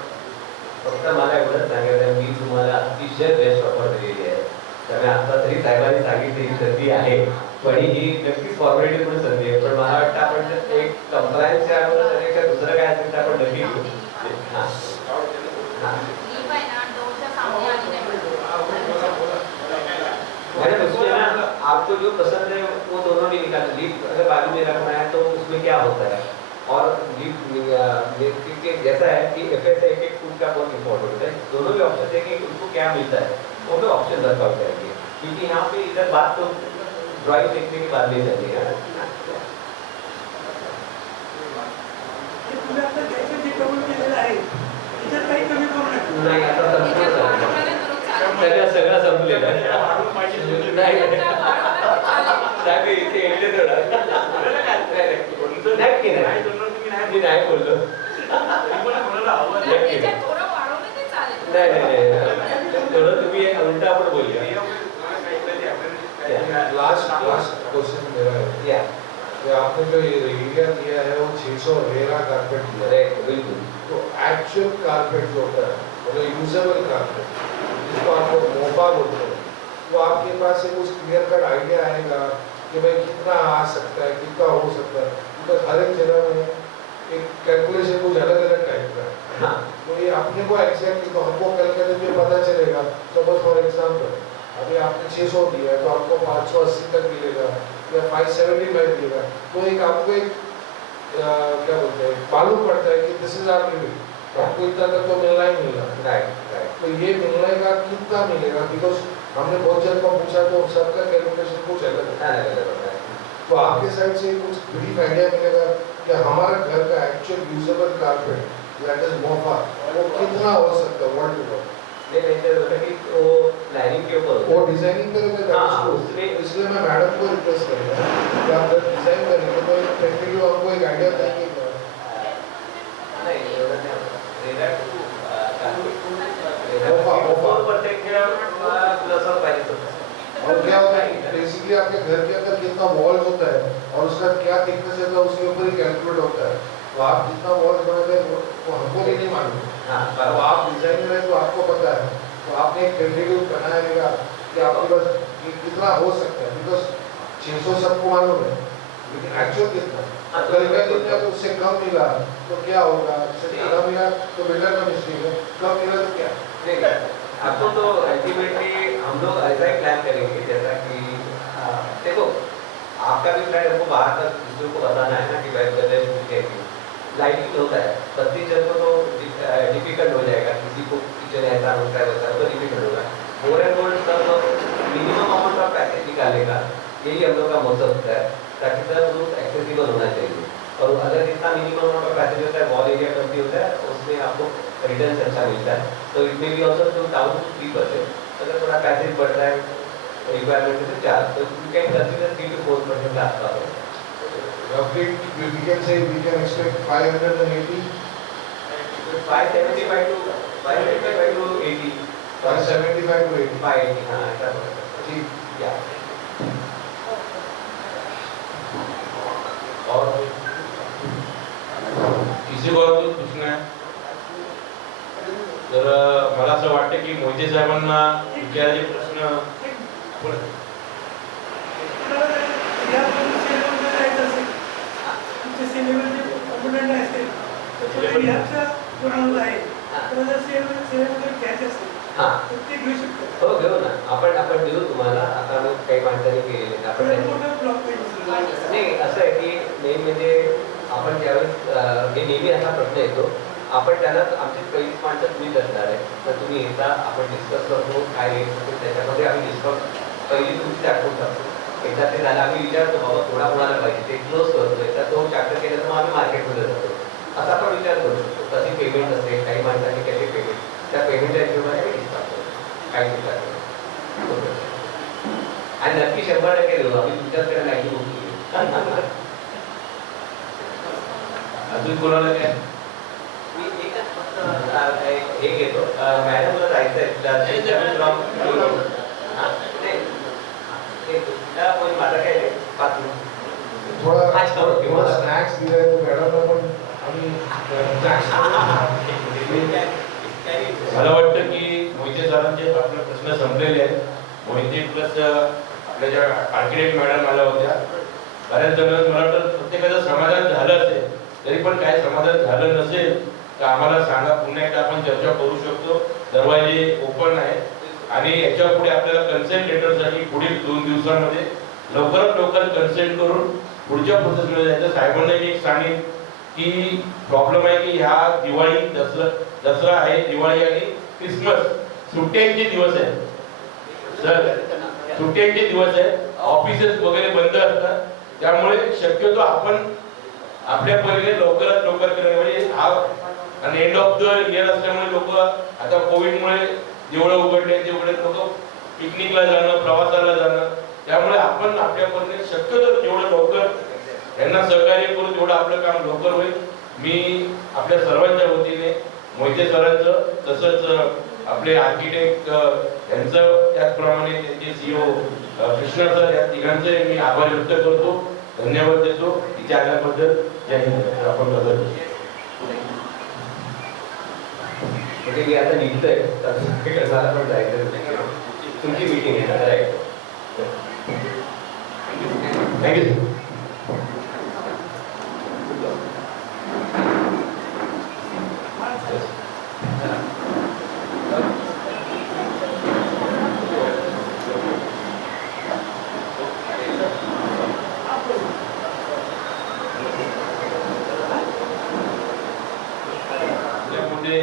फक्त मला एवढंच सांगायचं मी तुम्हाला अतिशय बेस्ट ऑफर दिलेली आहे. त्यामुळे आता तरी साहेबांनी सांगितली ही संधी आहे पण ही नक्कीच फॉर्मॅलिटी पण संधी आहे पण मला वाटतं आपण एक कंप्लायन्सच्या त्यापेक्षा दुसरं काय असेल तर आपण नक्की करू. मैडम उसमें ना आपको जो पसंद है वो दोनों नहीं निकाल. लीफ अगर बाजू में रखना है तो उसमें क्या होता है और लीफ जैसा है कि FSI एक फूड का बहुत इंपॉर्टेंट है. दोनों भी ऑप्शन देखेंगे कि उनको क्या मिलता है वो भी ऑप्शन वर्कआउट करेंगे क्योंकि यहाँ पे इधर बात तो ड्राइंग देखने की बात नहीं चल रही है. नाही आता सगळं संपलेलं आहे. साहेब इथे एकटे थोडा नक्की नाही मी नाही बोललो त्याच्यात थोडं वाढवलं ते चालेल. नाही थोडं तुम्ही उलटा आपण बोलूया. लास्ट क्वेश्चन मेरा है या कि आपने जो ये एरिया दिया है वो 600 रेरा कारपेट दिया है, बिल्कुल. तो एक्चुअल कारपेट जो होता है मतलब यूजेबल कारपेट जिसको आपको मोपा बोलते हैं, वो आपके पास से कुछ क्लियर कट आइडिया आएगा कि भाई कितना आ सकता है, कितना हो सकता है, तो हर एक जगह में एक कैलकुलेशन कुछ अलग अलग टाइप का है. हाँ तो ये अपने को एग्जैक्टली तो हमको कैलकुलेट में पता चलेगा. सपोज फॉर एग्जांपल अभी आपने 600 दिया है तो आपको 580 तक मिलेगा या 575 मिलेगा, तो एक आपको एक क्या बोलते हैं मालूम पड़ता है कि दिस इज आवर लिमिट, आपको इतना तक तो मिलना ही मिलना. राइट. तो ये मिलने का कितना मिलेगा, बिकॉज हमने बहुत जन को पूछा तो सबका कैलकुलेशन कुछ अलग है. तो आपके साइड से कुछ ब्रीफ आइडिया मिलेगा कि हमारा घर का actual usable carpet that is MOFA वो कितना हो सकता है वर्ल्ड टू वर्ल्ड. कि वो प्लानिंग के ऊपर वो डिजाइनिंग करेंगे इसलिए मैं मैडम को रिक्वेस्ट करूँगा कि आप जब डिजाइन करेंगे तो एक टेक्निकली हमको एक आइडिया देंगे. और क्या होता है बेसिकली आपके घर के अंदर कितना वॉल्स होता है और उसका क्या थिकनेस है तो उसके ऊपर ही कैलकुलेट होता है. तो आप जितना वॉल्स बनाते हैं वो हमको भी नहीं मालूम. अब आप डिजाइनर है तो आपको पता है, तो आपने एक टेंटेटिव बनाया कि आपके पास कितना हो सकता है, बिकॉज 600 सबको मालूम है लेकिन एक्चुअल कितना अगर कितना तो उससे कम मिला तो क्या होगा, उससे ज़्यादा मिला तो बेटर का मिस्टेक है, कम मिला तो क्या. आपको तो अल्टीमेटली हम लोग ऐसा ही प्लान करेंगे जैसा कि देखो आपका भी फ्लैट हमको बाहर तक दूसरों को बताना है ना कि भाई बजट लाइटिंग होता है 32 जन को तो डिफिकल्ट हो जाएगा, किसी को किचन ऐसा होता है वैसा तो डिफिकल्ट होगा. More and more sub minimum amount of package निकालेगा, यही हम लोग का मोटिव होता है ताकि सब लोग एक्सेसिबल होना चाहिए. और अगर जितना मिनिमम अमाउंट ऑफ पैकेज होता है वॉल एरिया कम होता है उसमें आपको रिटर्न अच्छा मिलता है. तो इट में भी ऑल्सो तो डाउन टू 3%. अगर थोड़ा पैकेज बढ़ रहा है रिक्वायरमेंट से 4 तो यू कैन कंसीडर 3 to 4% आसपास. Roughly we can say we can expect 580, 575 to 80. 575 to 80. 580 हाँ ऐसा हो सकता है. ठीक. या और किसी को अजून पूछना आहे तर मला असं वाटतं की मोहिते साहेबांना विचारायचे प्रश्न आपण हो घेऊ ना आपण देऊ तुम्हाला. आता आम्ही काही माणसांनी केलेले आपण नाही असं आहे की मेन म्हणजे आपण ज्यावेळेस हे नेहमी असा प्रश्न येतो आपण त्याला आमची पहिलीच माणसं तुम्हीच असणार आहे तर तुम्ही येता आपण डिस्कस करतो काय रेट होतो त्याच्यामध्ये आम्ही डिस्कस पहिली तुमची दाखवून टाकतो. एकदा ते झालं आम्ही विचारतो बाबा थोडा कोणाला पाहिजे ते क्लोज करतो. एकदा तो चॅप्टर केला तर मग आम्ही मार्केटमध्ये जातो. असा आपण विचार करू शकतो. कशी पेमेंट असते काही माणसांनी कशी पेमेंट त्या पेमेंटच्या हिशोबाने आम्ही डिस्कस करतो काही विचार करतो आणि नक्की 100% देऊ आम्ही तुमच्याकडे नाही बोलतो. अजून कोणाला काय मी एकच फक्त हे घेतो मॅडमला जायचं आहे माझा काय आहे 5 मिनिट थोड़ा स्नैक्स दिया है तो मैडम ने पण आम्ही मला वाटतं की मोहिते सरांचे आपले प्रश्न संपलेले आहेत. मोहिते प्लस आपल्या ज्या आर्किटेक्ट मॅडम आल्या होत्या बऱ्याच जण मला वाटतं प्रत्येकाचं समाधान झालं असेल. तरी पण काय समाधान झालं नसेल तर आम्हाला सांगा, पुन्हा एकदा आपण चर्चा करू शकतो. दरवाजे ओपन आहेत आणि याच्या पुढे आपल्याला कन्सेंट लेटरसाठी पुढील 2 दिवसांमध्ये लवकरात लवकर कन्सेंट करून पुढच्या प्रोसेसमध्ये जायचं. साहेबांना मी एक सांगेन की प्रॉब्लेम आहे की ह्या दिवाळी दसरा आहे, दिवाळी आणि क्रिसमस सुट्ट्यांचे दिवस आहेत सर, सुट्ट्यांचे दिवस आहेत, ऑफिसेस वगैरे बंद असतात. त्यामुळे शक्यतो आपण आपल्या परीने लवकरात लवकर केलं म्हणजे हा आणि एंड ऑफ द इयर असल्यामुळे लोक आता कोविडमुळे जेवढं उघडले तेवढे लोक पिकनिकला जाणं प्रवासाला जाणं त्यामुळे आपण आपल्यापर्यंत शक्यतो जेवढं लवकर यांना सहकार्य करून तेवढं आपलं काम लवकर होईल. मी आपल्या सर्वांच्या वतीने मोहिते सरांचं तसंच आपले आर्किटेक्ट यांचं त्याचप्रमाणे त्यांचे CEO कृष्णा सर या तिघांचे मी आभार व्यक्त करतो, धन्यवाद देतो इथे आल्याबद्दल. जय हिंद. आपण बदल म्हणजे मी आता निघतोय तर मला पण जायचं, तुमची मीटिंग आहे राईट. थँक्यू.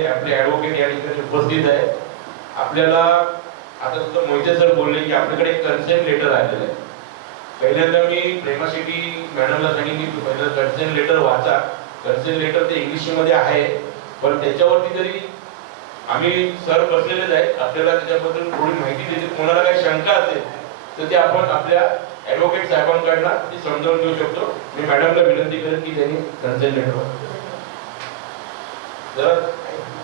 आपले ऍडव्होकेट या ठिकाणी उपस्थित आहे. आपल्याला आता मोहिते सर बोलले की आपल्याकडे एक कन्सेंट लेटर आलेलं आहे. पहिल्यांदा मी प्रेमा शेट्टी मॅडमला सांगितलं की पहिलं कन्सेंट लेटर वाचा. कन्सेंट लेटर ते इंग्लिशमध्ये आहे, पण त्याच्यावरती जरी आम्ही सर बसलेलेच आहे, आपल्याला त्याच्याबद्दल थोडी माहिती देते. कोणाला काही शंका असेल तर ते आपण आपल्या ऍडव्होकेट साहेबांकडनं ती समजावून घेऊ शकतो. मी मॅडमला विनंती करेन की त्यांनी कन्सेंट लेटर जरा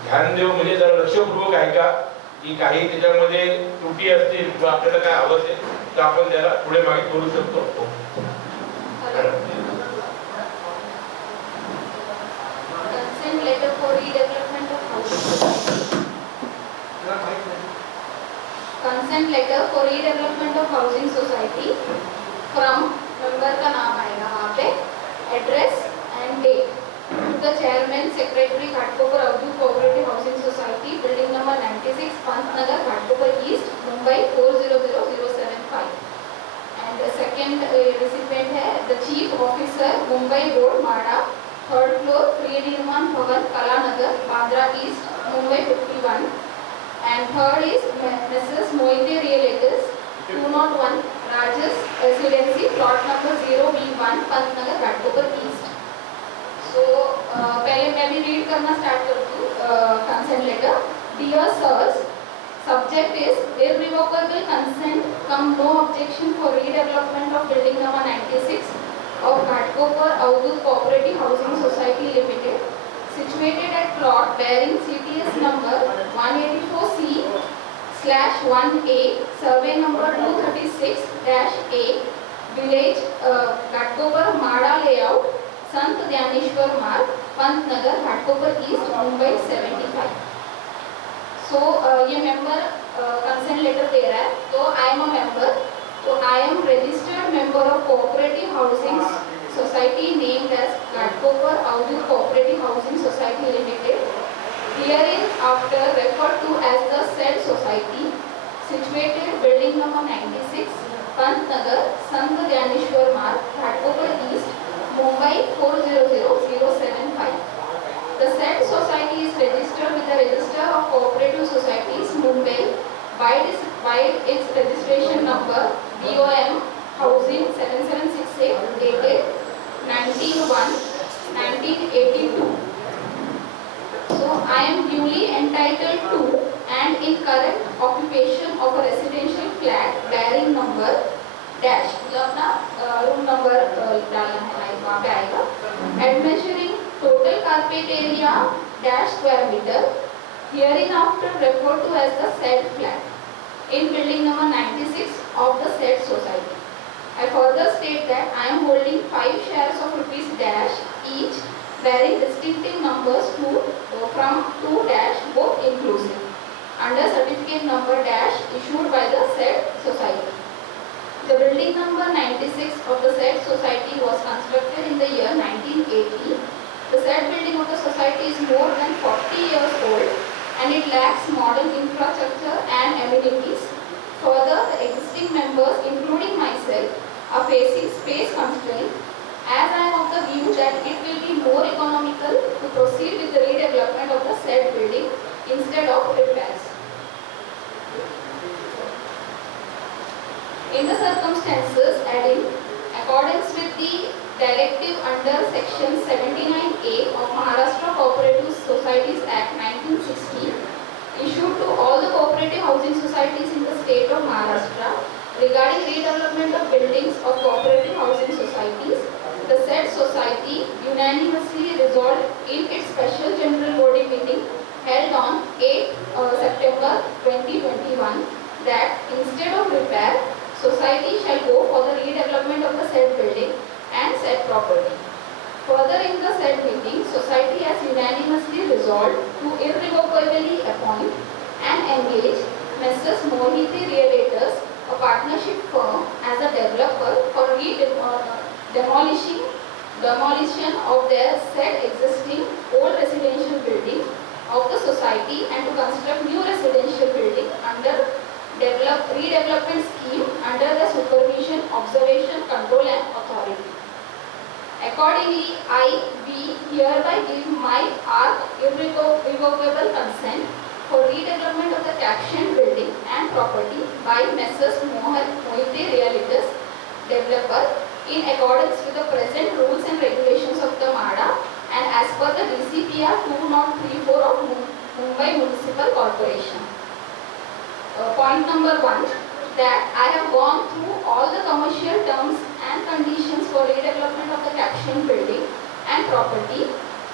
ध्यान देऊ, म्हणजे जरा लक्षपूर्वक ऐका की काही त्याच्यामध्ये त्रुटी असतील किंवा आपल्याला काय हवं असेल तर आपण त्याला पुढे मागे करू शकतो. Consent letter for redevelopment of housing. Consent letter for redevelopment of housing society from member का नाम आएगा वहाँ पे, address and date. To the chairman, secretary, Ghatkopar Audhut Cooperative Housing Society, building number 96, Pantnagar, Ghatkopar East, Mumbai 400075. And the second recipient है the chief officer, Mumbai Road, Mada, third floor, Tridirman Bhavan, Kalanagar, Bandra East, Mumbai 51. And third is Mrs. Moite Realtors, 201, Rajas Residency, plot number 0B1, Pantnagar, Ghatkopar East. So पहले मैं भी read करना start करती हूँ consent letter. Dear sirs, subject is irrevocable consent cum no objection for redevelopment of building number 96 of Ghatkopar Audhut Cooperative Housing Society Limited, situated at plot bearing CTS number 184C/1A, survey number 236-A, village Ghatkopar, Mada layout, Sant Dnyaneshwar Marg, Pantnagar, Ghatkopar east, Mumbai 75. So ये member consent letter दे रहा है. तो I am a member, तो I am registered member of cooperative housing society named as Ghatkopar Avdhoot cooperative housing society limited, herein after referred to as the said society, situated building number 96, Pantnagar, संत ज्ञानेश्वर मार्ग, Ghatkopar east, Mumbai 400075. The said society is registered with the Register of Cooperative Societies, Mumbai, by its registration number BOM Housing 7768 dated 19/1/1982. So I am duly entitled to and in current occupation of a residential flat bearing number dash, मतलब अपना room number डालना है, वहाँ पे आएगा. And measuring total carpet area dash square metre, hereinafter referred to as the said flat in building number 96 of the said society. I further state that I am holding 5 shares of rupees dash each bearing distinctive numbers 2 from 2 dash both inclusive under certificate number dash issued by the said society. The building number 96 of the said society was constructed in the year 1980. The said building of the society is more than 40 years old and it lacks modern infrastructure and amenities. Further, the existing members, including myself, are facing space constraints, as I am of the view that it will be more economical to proceed with the redevelopment of the said building instead of repairs. In the circumstances and in accordance with the directive under section 79A of Maharashtra Cooperative Societies Act 1960 issued to all the cooperative housing societies in the state of Maharashtra regarding redevelopment of buildings of cooperative housing societies, the said society unanimously resolved in its special general body meeting held on 8 September 2021 that instead of repair, society shall go for the redevelopment of the said building and said property. Further, in the said meeting, society has unanimously resolved to irrevocably appoint and engage Messrs. Mohiti Realtors, a partnership firm, as a developer for demolition of their said existing old residential building of the society and to construct new residential building under redevelopment scheme under the supervision, observation, control and authority. Accordingly, I hereby give my irrevocable consent for redevelopment of the captioned building and property by Messrs. Mohite Realtors developer in accordance with the present rules and regulations of the MADA and as per the DCPR 2034 of Mumbai Municipal Corporation. Point number 1, that I have gone through all the commercial terms and conditions for redevelopment of the captioned building and property.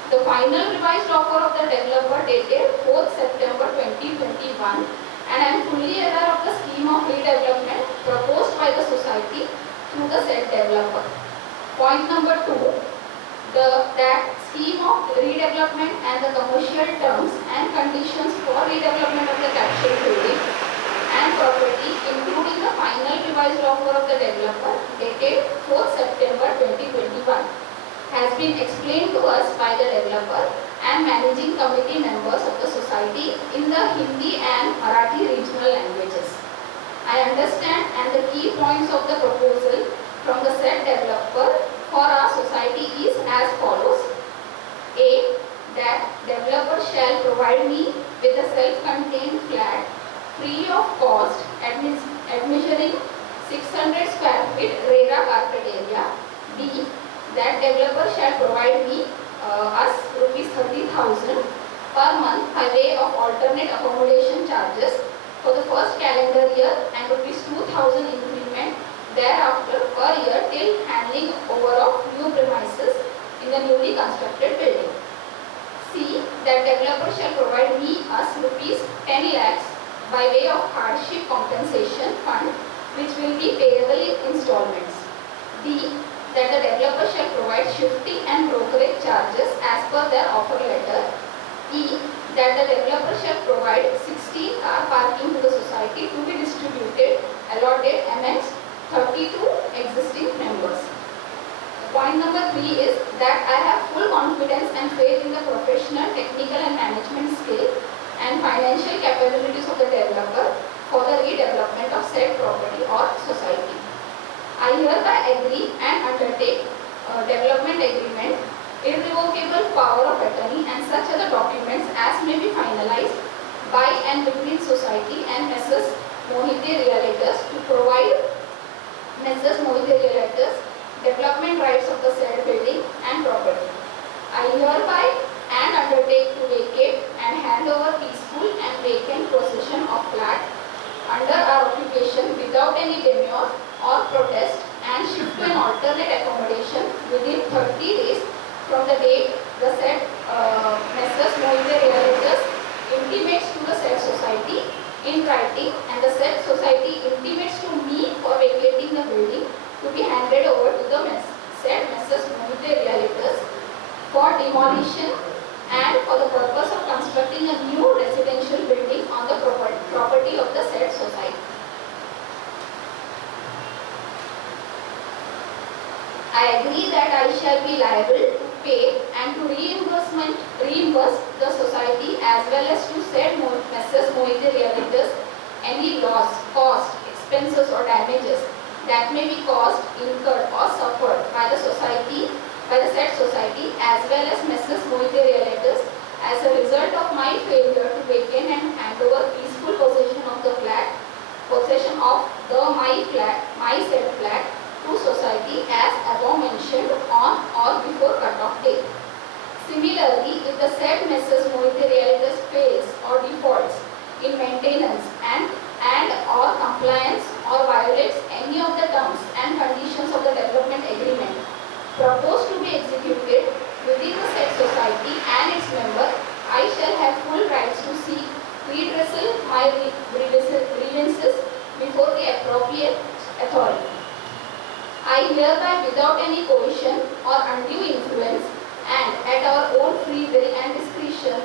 The final revised offer of the developer dated 4th September 2021 and I am fully aware of the scheme of redevelopment proposed by the society through the said developer. Point number 2, that scheme of redevelopment and the commercial terms and conditions for redevelopment of the captioned building and property, including the final revised offer of the developer dated 4th September 2021, has been explained to us by the developer and managing committee members of the society in the Hindi and Marathi regional languages. I understand and the key points of the proposal from the said developer for our society is as follows. A. That developer shall provide me with a self-contained flat free of cost admeasuring 600 square feet RERA carpet area. B. That developer shall provide me us rupees 30,000 per month by way of alternate accommodation charges for the first calendar year and rupees 2,000 increment thereafter per year till handing over of new premises in the newly constructed building. C. That developer shall provide me us rupees 10 lakhs by way of hardship compensation fund which will be payable in installments. D. That the developer shall provide shifting and brokerage charges as per their offer letter. E. That the developer shall provide 16 car parking to the society to be distributed allotted amongst 32 existing members. Point number 3 is that I have full confidence and faith in the professional, technical and management skill and financial capabilities of the developer for the redevelopment of said property or society. I hereby agree and undertake development agreement, irrevocable power of attorney and such other documents as may be finalized by and between society and Messrs. Mohite Realtors to provide Messrs. Mohite Realtors development rights of the said building and property. I hereby and undertake to vacate and hand over peaceful and vacant possession of flat under our occupation without any demur or protest and shift to an alternate accommodation within 30 days from the date the said Messrs. Mohite Realtors intimates to the said society in writing and the said society intimates to me for vacating the building to be handed over to the said Messrs. Mohite Realtors for demolition and for the purpose of constructing a new residential building on the property of the said society. I agree that I shall be liable to pay and to reimburse the society as well as to said Messrs. Mohite Realtors any loss, cost, expenses or damages that may be caused, incurred or suffered by the said society as well as Messrs. Mohite Realtors as a result of my failure to vacate and hand over peaceful possession of the flat, possession of my said flat to society as above mentioned on or before cut-off date. Similarly, if the said Messrs. Mohite Realtors fails or defaults in maintenance and or compliance or violates hereby, without any coercion or undue influence, and at our own free will and discretion,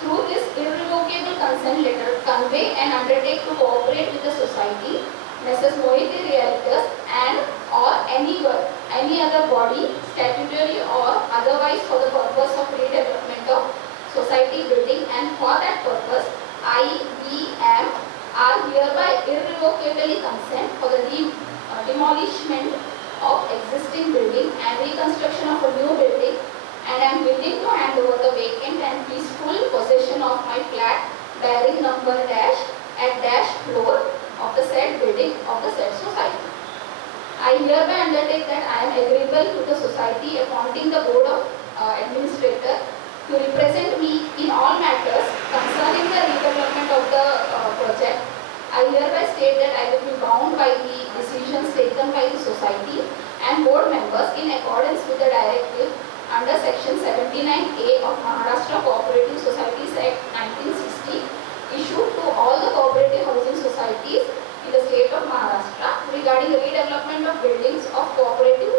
through this irrevocable consent letter, convey and undertake to cooperate with the society, Messrs. Mohite Realtors and or any other body, statutory or otherwise, for the purpose of redevelopment of society building, and for that purpose, I, we, am are hereby irrevocably consent for the demolishment of existing building and reconstruction of a new building, and am willing to hand over the vacant and peaceful possession of my flat bearing number dash at dash floor of the said building of the said society. I hereby undertake that I am agreeable to the society appointing the board of administrator to represent me in all matters concerning the redevelopment of the project. I hereby state that I will be bound by the decisions taken by the society and board members in accordance with the directive under section 79A of Maharashtra Cooperative Societies Act 1960 issued to all the cooperative housing societies in the state of Maharashtra regarding the redevelopment of buildings of cooperative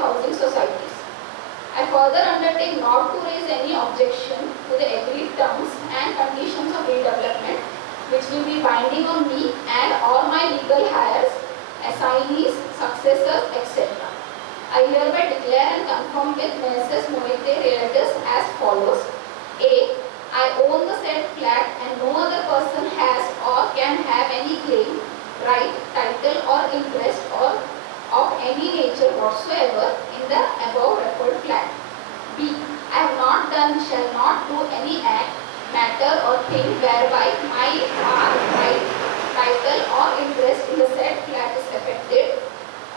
housing societies. I further undertake not to raise any objection to the agreed terms and conditions of redevelopment, which will be binding on me and all my legal heirs, assignees, successors, etc. I hereby declare and confirm with Messrs. Mohite Realtors as follows. A. I own the said flat and no other person has or can have any claim, right, title or interest or of any nature whatsoever in the above referred flat. B. I have not done, shall not do any act, matter or thing whereby my right, title or interest in the said flat is affected,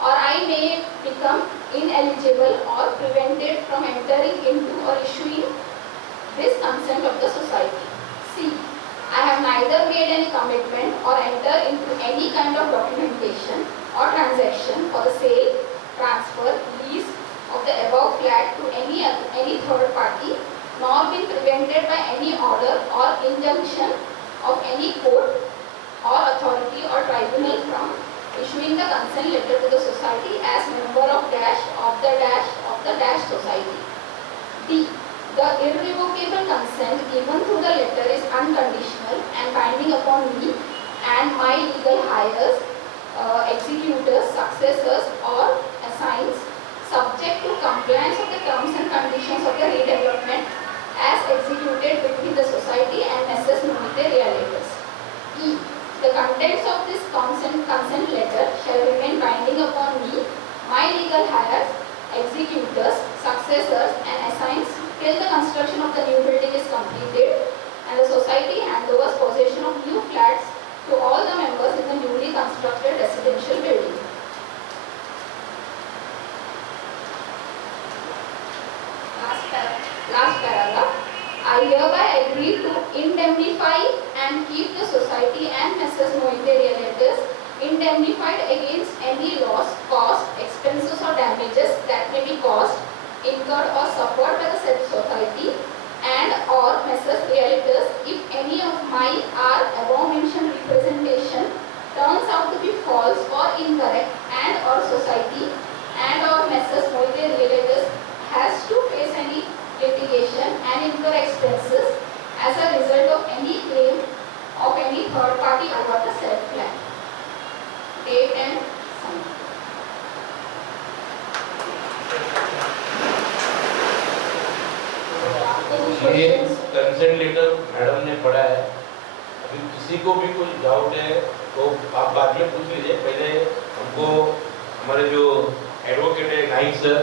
or I may become ineligible or prevented from entering into or issuing this consent of the society. C. I have neither made any commitment or enter into any kind of documentation or transaction for the sale, transfer, lease of the above flat to any third party, nor been prevented by any order or injunction of any court or authority or tribunal from issuing the consent letter to the society as member of the dash society. D. The irrevocable consent given through the letter is unconditional and binding upon me and my legal heirs, executors, successors or assigns, subject to compliance of the terms and conditions of the redevelopment as executed between the society and Messrs. Mohite Realtors. E. The contents of this consent letter shall remain binding upon me, my legal heirs, executors, successors and assigns till the construction of the new building is completed and the society handovers possession of new flats to all the members in the newly constructed residential building. Last paragraph. I hereby agree to indemnify and keep the society and Messrs. Mohite Realtors indemnified against any loss, cost, expenses or damages that may be caused, incurred or suffered by the said society and or Messrs. Realtors if any of my above mentioned representation turns out to be false or incorrect, and or society and or Messrs. Mohite Realtors has to face any litigation and incur expenses as a result of any claim of any third party over the said flat. Date and sign. ये consent letter madam ने पढ़ा है। अभी किसी को भी कुछ doubt है तो आप बाद में पूछ लीजिए, पहले हमको हमारे जो एडवोकेट है नाइक सर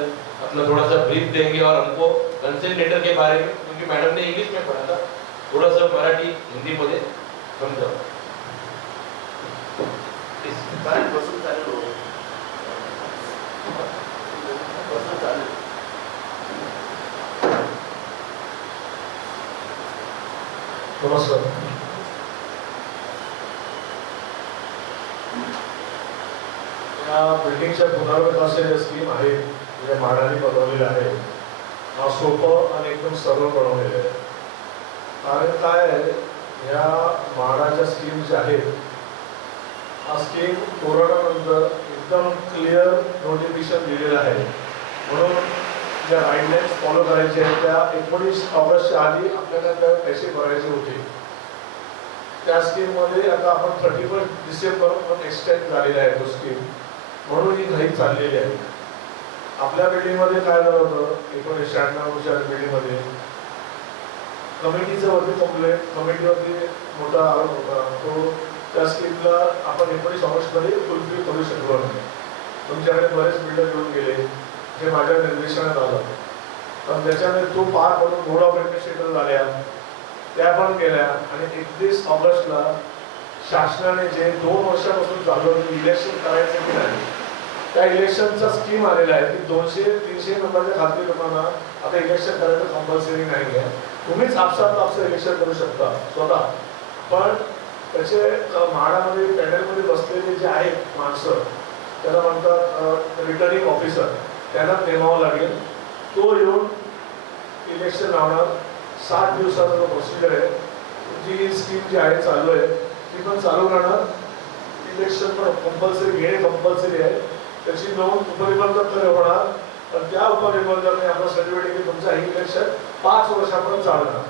अपना थोड़ा सा ब्रीफ देंगे और हमको कंसेंट लेटर के बारे में, क्योंकि मैडम ने इंग्लिश में पढ़ा था, थोड़ा सा मराठी हिंदी मध्ये समजावं. नमस्कार. या बिल्डिंगच्या पुनर्विकासाची स्कीम आहे जे म्हाडाने बनवलेली आहे. हा सोपं आणि एकदम सरळ बनवलेलं आहे. कारण काय आहे, या म्हाडाच्या स्कीम ज्या आहेत, हा स्कीम कोरोनानंतर एकदम क्लिअर नोटिफिकेशन दिलेलं आहे. म्हणून ज्या गाईडलाईन्स फॉलो करायचे आहेत त्या 19 ऑगस्टच्या आधी आपल्याला त्या पैसे भरायचे होते. त्या स्कीममध्ये आता आपण 31 डिसेंबर पण एक्सटेंड झालेला आहे तो स्कीम, म्हणून ही घाई चाललेली आहे. आपल्या बिल्डिंगमध्ये काय झालं होतं 1996च्या बिल्डिंगमध्ये कमिटीचं वरती कंप्लेंट, कमिटीवरती मोठा आरोप होता. तो त्या स्कीमला आपण 19 ऑगस्टमध्ये फुलफिल करू शकलो नाही. तुमच्याकडे बरेच बिल्डर येऊन गेले जे माझ्या निर्देशनात आलं, पण त्याच्यामध्ये तो पार करून बोर्ड ऑफ ॲडमिनिस्ट्रेटर झाल्या, त्या पण केल्या. आणि 31 ऑगस्टला शासनाने जे 2 वर्षापासून चालू इलेक्शन करायचं की नाही, त्या इलेक्शनचा स्कीम आलेला आहे की 200-300 नंबरच्या खासगी लोकांना आता इलेक्शन करायचं कंपल्सरी नाही आहे. तुम्हीच आपसात इलेक्शन करू शकता स्वतः, पण त्याचे म्हाडामध्ये पॅनलमध्ये बसलेले जे आहेत माणसं, त्याला म्हणतात रिटर्निंग ऑफिसर, त्यांना नेमावं लागेल. तो येऊन इलेक्शन लावणार. 60 दिवसाचा जो प्रोसिजर आहे, जी स्कीम जी आहे चालू आहे ती पण चालू राहणार. इलेक्शन पण कंपल्सरी घेणे कंपल्सरी आहे. त्याची नोंद उपनिबंधकाकडे होणार, पण त्या उपनिबंधकाने आपलं सर्टिफिकेट की तुमचं हे इलेक्शन 5 वर्षापर्यंत चालणार.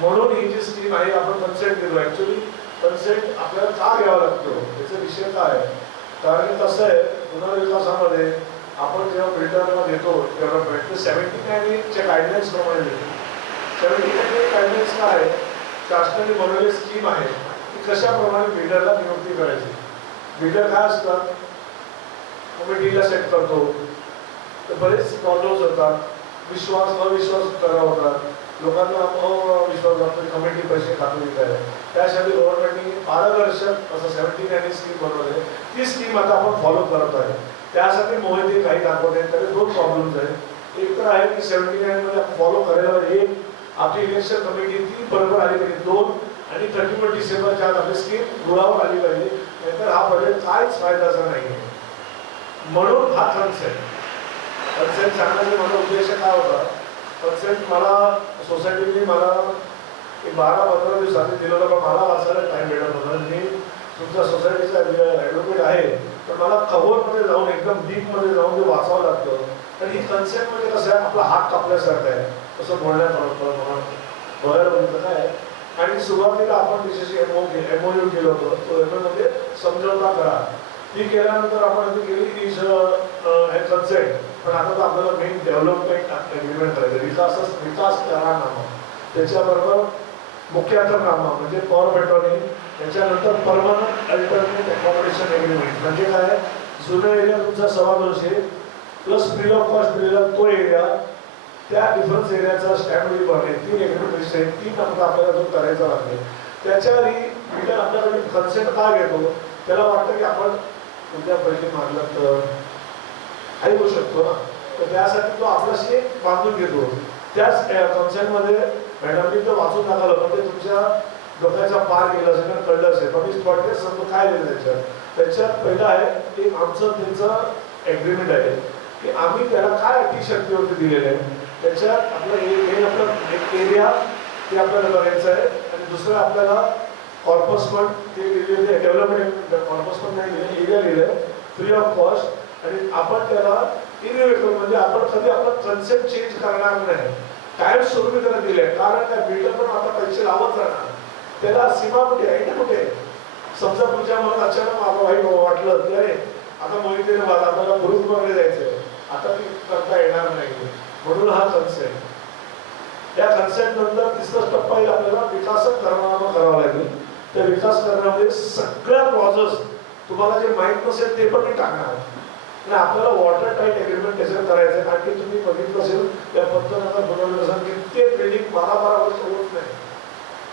म्हणून ही जी स्कीम आहे आपण कन्सेंट देतो. ऍक्च्युली कन्सेंट आपल्याला का घ्यावा लागतो याचा विषय काय आहे, कारण कसं आहे पुनर्विकासामध्ये आपण जेव्हा बिल्डरला देतो डेव्हलपमेंट ते 79च्या गाईडलाईन्स प्रमाणे देतो. 79 गाईडलाईन्स काय आहे, शासनाने बनवलेली स्कीम आहे की कशाप्रमाणे बिल्डरला नियुक्ती करायची. बिल्डर काय असतात, कमिटीला सेट करतो, तर बरेच प्रॉब्लेम्स होतात. विश्वास अविश्वास करा होतात, लोकांना अविश्वास वाटतो, कमिटी पैसे खातो काय. त्यासाठी गव्हर्नमेंटने पारदर्शक असं 79 स्कीम बनवली. ती स्कीम आता आपण फॉलो करत आहे. त्यासाठी मोहिते काही दाखवत आहेत. त्याचे 2 प्रॉब्लेम्स आहेत. एक तर आहे की 79 मध्ये आपण फॉलो करायला एक आपली इलेक्शन कमिटी ती बरोबर आली पाहिजे, 2 आणि 31 डिसेंबरच्या आत आपली स्कीम रुळावर आली पाहिजे, नाहीतर हा बजेट काहीच फायद्याचा नाही आहे. म्हणून हा कन्सेंट सांगण्याचा माझा उद्देश काय होता, कन्सेंट मला सोसायटीने मला 12-15 दिवसांनी दिलं होतं, पण मला वाचायला टाईम भेटत होता. मी तुमच्या सोसायटीचा ॲडव्होकेट आहे, पण मला कव्हरमध्ये जाऊन एकदम डीपमध्ये जाऊन ते वाचावं लागतं. तर ही कन्सेंटमध्ये कसं आहे, आपला हात कापल्यासारखं आहे असं बोलण्यात आलं मला बघायला बघितलं काय. आणि सुरुवातीला आपण त्याच्याशी MOU केलं होतं. तो म्हणजे समझौता करा. ती केल्यानंतर आपण ती केली इज कन्सेंट. पण आता तर आपल्याला मेन डेव्हलपमेंट ॲग्रीमेंट करायचं, विकास करारनामा, त्याच्याबरोबर मुख्यातरनामा म्हणजे पॉवर पेट्रोलिंग, त्याच्यानंतर परमनंट अल्टरनेट अकॉमोडेशन ॲग्रीमेंट. म्हणजे काय, जुना एरिया तुमचा 225 प्लस फ्री ऑफ कॉस्ट दिलेला तो एरिया, त्या डिफरन्स एरियाचा स्टॅम्प ड्युटी भरणे, 3 एग्रीमेंट 3 आपल्याला जो करायचा लागेल. त्याच्यावर बिल्डर आपल्याकडे कन्सेंट का घेतो, त्याला वाटतं की आपण उद्या पैसे मागलं तर काही होऊ शकतो ना, तर त्यासाठी तो आपल्याशी बांधून घेतो. त्याच कन्सेंटमध्ये मॅडमनी तर वाचून टाकालं, पण ते तुमच्या डोक्याचा पार गेला असेल ना, कळलं असेल. पण मी थोडक्यात सांगतो काय दिलं त्याच्यात पहिलं आहे की आमचं त्यांचं ॲग्रीमेंट आहे की आम्ही त्याला काय अटी शक्तीवरती दिलेलं आहे. त्याच्यात आपलं एक एरिया ते आपल्याला करायचं आहे, आणि दुसरं आपल्याला कॉर्पस फंड ते लिहिलेले डेव्हलपमेंट कॉर्पस फंड नाही लिहिले, एरिया लिहिलं फ्री ऑफ कॉस्ट. आणि आपण त्याला इरिव्हेकल म्हणजे आपण कधी आपलं कन्सेप्ट चेंज करणार नाही, कायम स्वरूपी त्याला दिले. कारण त्या बिल्डर पण आता पैसे लावत राहणार, त्याला सीमा कुठे आहे ना कुठे. समजा पुढच्या मनात अचानक मला वाईट वाटलं की अरे आता मोहितेने मला आपल्याला गुरुकुमाकडे जायचंय, आता ती करता येणार नाही. म्हणून हा कन्सेंट. त्या कन्सेंट नंतर 3रा टप्पा आपल्याला विकास करारनामा करावा लागेल. त्या विकास करारामध्ये सगळ्या क्लॉजेस तुम्हाला जे माहीत नसेल ते पण मी टाकणार. आणि आपल्याला वॉटर टाईट ॲग्रीमेंट त्याच्यात करायचं आहे. कारण की तुम्ही बघितलं असेल त्या पंतनगर बनवलं कित्येक बिल्डिंग 12-12 वर्ष होत नाही.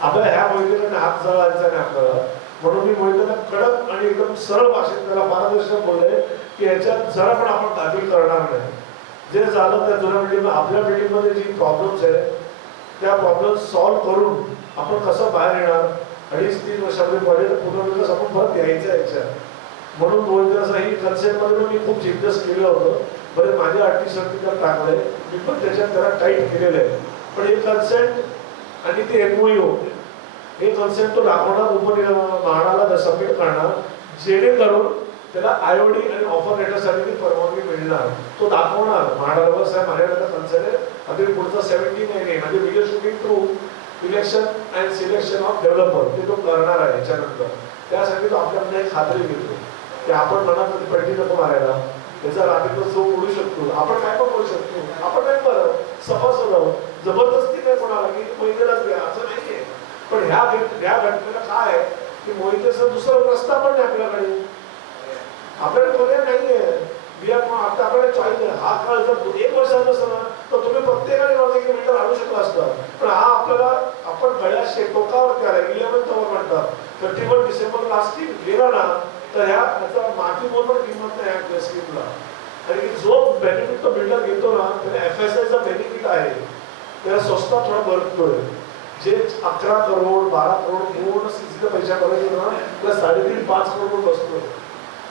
आपल्या ह्या मोहितेकडे हात जळायचा नाही आपल्याला. म्हणून मी मोहितेला कडक आणि एकदम सरळ भाषेत त्याला पारदर्शक बोलले की याच्यात जरा पण आपण दाखल करणार नाही. जे झालं त्या जुन्या बिल्डिंग आपल्या बिल्डिंगमध्ये जी प्रॉब्लेम्स आहे त्या प्रॉब्लेम्स सॉल्व्ह करून आपण कसं बाहेर येणार. 2.5-3 वर्षामध्ये बजेट पुनर्विकास आपण परत यायचं आहे याच्यात. म्हणून मोहितेला ही कन्सेप्टमध्ये मी खूप जिज्ञास केलं होतं. बरे माझे अटी सर्टिफिकेट टाकलंय, मी पण त्याच्यात त्याला टाईट केलेलं आहे. पण हे कन्सेंट आणि ते MOU हे कन्सेंट तो दाखवणार, महाडाला सबमिट करणार, जेणेकरून त्याला आयओडी आणि ऑफर लेटरसाठी परवानगी मिळणार, तो दाखवणार महाडावर साहेब माझ्याकडे कन्सर्न आहे, अगदी पुढचा 17 महिने म्हणजे video shooting through election and selection of developer ते तो करणार आहे याच्यानंतर. त्यासाठी तो आपल्याकडे एक खात्री घेतो की आपण मनात पलटी नको मारायला, त्याचा रात्रीचा जो उडू शकतो, आपण काय पण करू शकतो, आपण काय बरं सभासद आहोत, जबरदस्ती काय कोणाला की मोहितेलाच घ्या असं नाहीये. पण ह्या घटनेला काय आहे की मोहितेचा दुसरा रस्ता पण नाही आपल्याकडे, आपल्याकडे पर्याय नाहीये. आता आपल्याकडे चॉईस आहे. हा काळ जर 1 वर्षाचा असला तर तुम्ही प्रत्येकाने माझं एक मीटर आणू शकला असता, पण हा आपल्याला आपण गळ्याशी टोकावरती आला 11th आवर म्हणतात 31 डिसेंबर लास्ट गेला ना, तर ह्याचा मातीमोल पण किंमत नाही या स्कीमला. आणि जो बेनिफिट तो बिल्डर घेतो ना त्याला FSIचा बेनिफिट आहे, त्याला स्वस्तात थोडा बरतोय. जे 11 करोड 12 करोड पूर्ण सीसीचा पैसा करायचे ना त्याला 3.5-5 करोड बसतोय,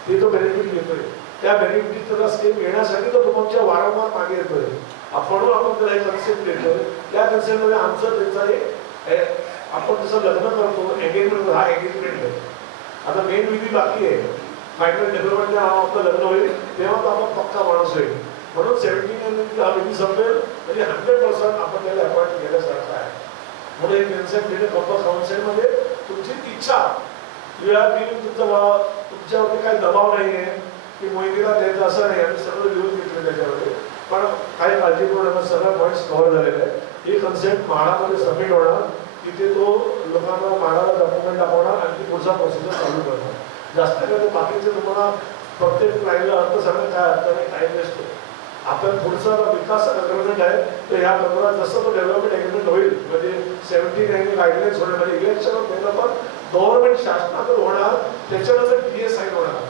ते तो बेनिफिट घेतोय. त्या बेनिफिटचा स्कीम घेण्यासाठी तो तुमच्या वारंवार मागे येतोय. आपण त्याला एक कन्सेप्ट देतोय, त्या कन्सेप्टमध्ये आमचं त्यांचा आपण जसं लग्न करतो एंगेजमेंट, हा एंगेजमेंट आहे. आता मेन विधी बाकी आहे, फायनल डेव्हलपमेंट जेव्हा आपलं लग्न होईल तेव्हा तो आपण पक्का माणूस होईल. म्हणून 17 हा विधी संपेल म्हणजे 100% आपण त्याला अपॉइंट केल्यासारखं आहे. म्हणून एक कन्सेप्ट दिले कंपस काउन्सिलमध्ये तुमची इच्छा तुमच्यावरती काही दबाव नाही आहे की मोहितीला द्यायचं असं नाही. आम्ही सगळं लिहून घेतलं त्याच्यामध्ये, पण काही काळजीपूर्वक सगळ्या पॉईंट्स कव्हर झालेले आहे. ही कन्सेप्ट म्हाडामध्ये सबमिट होणार, तिथे तो लोकांना म्हाडाला डॉक्युमेंट दाखवणार आणि ती पुढचा प्रोसिजर चालू करणार. जास्त काही बाकीचे तुम्हाला प्रत्येक लाईनला अर्थ सांगणं काय अर्थ नाही, टाईम नसतो. आपण पुढचा विकास अग्रीमेंट आहे तर ह्या प्रकारात जसं तो डेव्हलपमेंट अग्रीमेंट होईल म्हणजे 17 गाईडलाईन्स होणार, म्हणजे इलेक्शन ऑफ डेव्हलपर गव्हर्नमेंट शासनाकडून होणार, त्याच्यानंतर TS साईन होणार.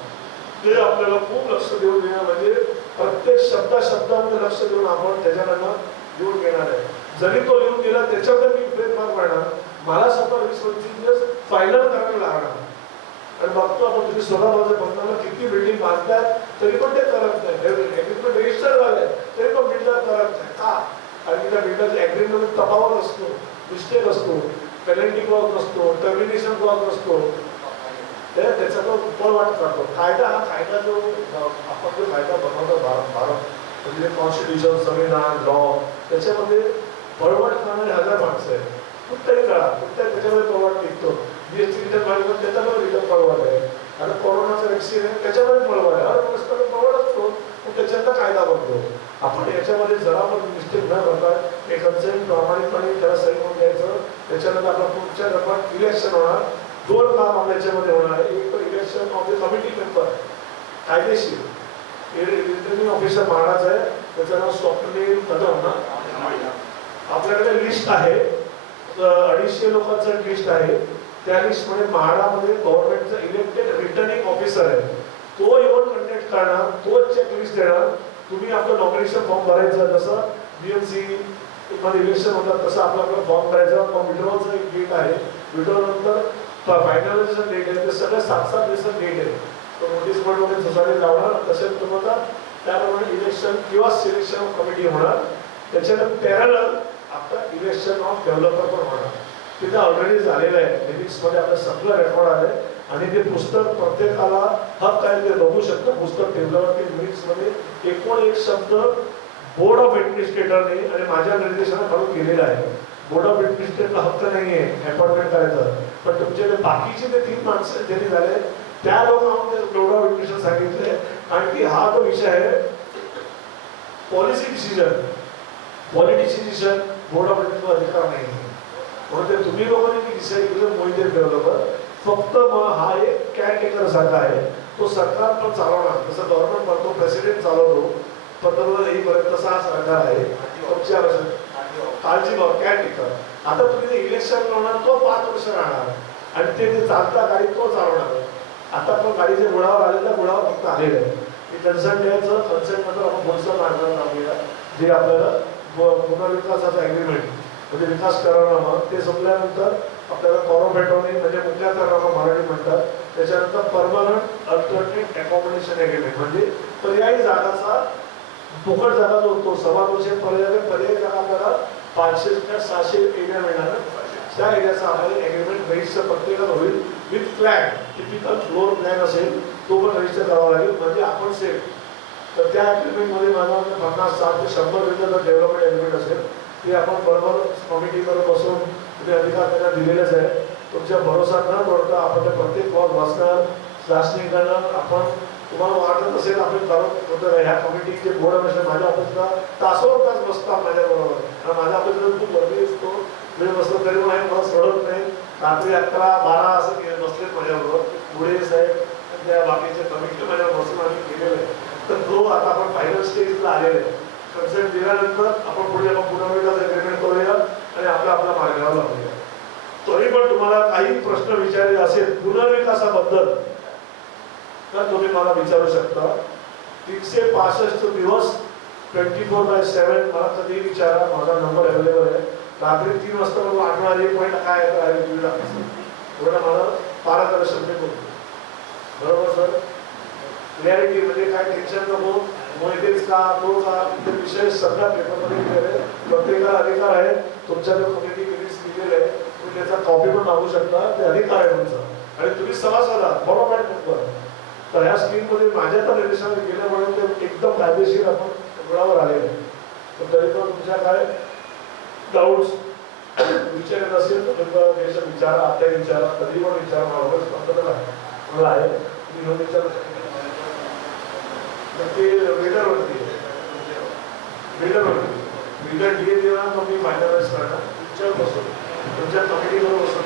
ते आपल्याला खूप लक्ष देऊन देणार, म्हणजे प्रत्येक शब्दामध्ये लक्ष देऊन आपण त्याच्याकडनं लिहून घेणार आहे. जरी तो लिहून गेला त्याच्यावर मी ब्रेकमार्क करणार, मला स्वतः 20-25 दिवस फायनल करायला लागणार. आणि बघतो आपण तुम्ही स्वतः बघताना किती बिल्डिंग बांधतात तरी पण ते करत नाही, रजिस्टर झाले तरी पण बिल्डर करत नाही. का? कारण त्या बिल्डरच्या ऍग्रीमेंट तफावत असतो, मिस्टेक असतो, पेनल्टी क्लॉज असतो, टर्मिनेशन क्लॉज असतो, त्याचा तो उपळ वाटत राहतो. कायदा हा कायदा जो आपण जो कायदा बनवतो भारत म्हणजे कॉन्स्टिट्यूशन, संविधान, लॉ, त्याच्यामध्ये बळवट करणारे 1000 माणसं आहेत. कुठल्याही काळा त्याच्यामध्ये बळवट निघतो. GST रिटर्न मागितलं त्याच्यामध्ये रिटर्न बळवट आहे. आता कोरोनाचा वॅक्सिन आहे त्याच्यामध्ये बळवट आहे, हर गोष्ट बळवट असतो, पण त्याच्यातला कायदा बनतो. आपण याच्यामध्ये जरा पण मिस्टेक न करता एक कन्सेप्ट प्रामाणिकपणे त्याला सही करून द्यायचं. त्याच्यानंतर आपला पुढच्या टप्प्यात इलेक्शन होणार. 2 काम आपल्या याच्यामध्ये होणार आहे. एक तर election of the committee member कायदेशीर, रिटर्निंग ऑफिसर महाराज आहे, त्याचं नाव स्वप्नील कदम ना. आपल्याकडे लिस्ट आहे 250 लोकांचं लिस्ट आहे. त्या लिस्टमध्ये म्हाडामध्ये गव्हर्नमेंटचा इलेक्टेड रिटर्निंग ऑफिसर आहे, तो येऊन कंडक्ट करणार, तो चेकलिस्ट देणार. तुम्ही आपलं नॉमिनेशन फॉर्म भरायचं, जसं BMC मध्ये इलेक्शन होतात तसं आपला फॉर्म भरायचा. मग विड्रॉलचं एक डेट आहे, विड्रॉल नंतर फायनलायझेशन डेट आहे, ते सगळं 7-7 दिवसात डेट आहे. तो नोटीस बोर्डमध्ये सोसायटी लावणार, तसेच तुम्हाला त्याप्रमाणे इलेक्शन किंवा सिलेक्शन ऑफ कमिटी होणार. त्याच्यानंतर पॅरलल आता इलेक्शन ऑफ डेव्हलपर पण होणार. तिथे ऑलरेडी झालेलं आहे, लिमिक्समध्ये आपलं सगळं रेकॉर्ड आलंय आणि ते पुस्तक प्रत्येकाला हक्क आहे ते बघू शकतं. पुस्तक ठेवल्यावरती लिमिक्समध्ये एकूण एक शब्द बोर्ड ऑफ ॲडमिनिस्ट्रेटरने आणि माझ्या निर्देशनाखालून केलेला आहे. बोर्ड ऑफ ॲडमिनिस्ट्रेटरला हक्क नाही आहे अपॉइंटमेंट करायचा, पण तुमचे जे बाकीचे जे 3 माणसं ज्यांनी झाले त्या लोकांना बोर्ड ऑफ ॲडमिनिस्ट्रेशन सांगितले. कारण की हा जो विषय आहे policy decision, decision board of administration अधिकार नाही. म्हणून ते तुम्ही लोकांनी डिसाईड केलं मोहिते डेव्हलपर फक्त हा एक कॅरटेकर सारखा आहे, तो सरकार पण चालवणार. जसं गव्हर्नमेंट बनतो, प्रेसिडेंट चालवतो, पंतप्रधान येईपर्यंत तसा हा सरकार आहे. तुमच्या काळजी भाव कॅरटेकर. आता तुम्ही ते इलेक्शन होणार, तो 5 वर्ष राहणार आणि ते चालता गाडी तो चालवणार. आता आपण गाडीच्या गुळावर आले तर गुळावर फक्त आलेलं आहे. कन्सर्ट द्यायचं, कन्सर्ट नंतर आपण पुढचं मार्ग लावूया जे आपल्याला पुनर्विकासाचं ॲग्रीमेंट म्हणजे विकास करारनामा, ते संपल्यानंतर आपल्याला कॉर्पोरेटोने म्हणजे मुख्य करारनामा मराठी म्हणतात. त्याच्यानंतर परमनंट अल्टरनेट अकॉमोडेशन ॲग्रीमेंट म्हणजे पर्यायी जागाचा फुकट जागा जो होतो 2.25 पर्यायी जागा आपल्याला 500 ते 600 एरिया मिळणार. त्या एरियाचा आपल्याला ॲग्रीमेंट रजिस्टर प्रत्येकाला होईल with flag. Typical floor plan असेल, तो पण रजिस्टर करावा लागेल. म्हणजे आपण सेफ. तर त्या ॲग्रीमेंटमध्ये माझा 50, 60 ते 100 जर डेव्हलपमेंट ॲग्रीमेंट असेल ते आपण बरोबर कमिटीवर बसून तुम्ही अधिकार त्यांना दिलेलेच आहे. तुमच्या भरोसा न तोडता आपण ते प्रत्येक क्लॉज वाचणार, चाचणी करणार. आपण तुम्हाला वाटत असेल आपण करत ह्या कमिटीचे बोर्ड असेल माझ्या ऑफिसला तासोन तास बसतात माझ्याबरोबर. कारण माझ्या ऑफिसला खूप गर्दी असतो, वेळ बसतो तरी पण मला सोडत नाही. रात्री 11, 12 असं बसले माझ्याबरोबर. पुढे साहेब त्या बाकीच्या कमिटी माझ्यावर बसून आम्ही केलेलं आहे. तर तो आता आपण फायनल स्टेजला आलेला आहे. कन्सेंट दिल्यानंतर आपण पुढे पुन्हा एग्रीमेंट करूया आणि आपल्या मार्गावर लागूया. तरी पण तुम्हाला काही प्रश्न विचारले असेल पुनर्विकासाबद्दल तर तुम्ही मला विचारू शकता. 365 दिवस 24/7 मला कधी विचारा. माझा नंबर अवेलेबल आहे. रात्री 3 वाजता मला आठवणार एक पॉईंट काय आहे एवढं मला पारदर्शक करू. बरोबर सर. क्लॅरिटी म्हणजे काय टेन्शन नको. मोहितेच का तो का विषय सगळ्या पेपरमध्ये क्लिअर आहे. प्रत्येकाला अधिकार आहे. तुमच्या जो कमिटी दिलेलं आहे तुम्ही त्याचा कॉपी पण मागू शकता. ते अधिकार आहे तुमचा आणि तुम्ही सभासद आहात. बरोबर आहे. तर ह्या स्कीममध्ये माझ्या तर निर्देशाने गेल्यामुळे ते एकदम कायदेशीर आपण गुणावर आलेले आहे. तर तरी पण तुमच्या काय डाऊट्स विचारत असेल तर तुम्ही विचारा. आता विचारा, कधी पण विचारा. मला आहे तुम्ही घेऊन विचारू शकता. ते बिल्डरवरती बिल्डर डीए देणार मग मी फायनलाइज करणार. तुमच्यावर बसून तुमच्या कमिटीवर बसून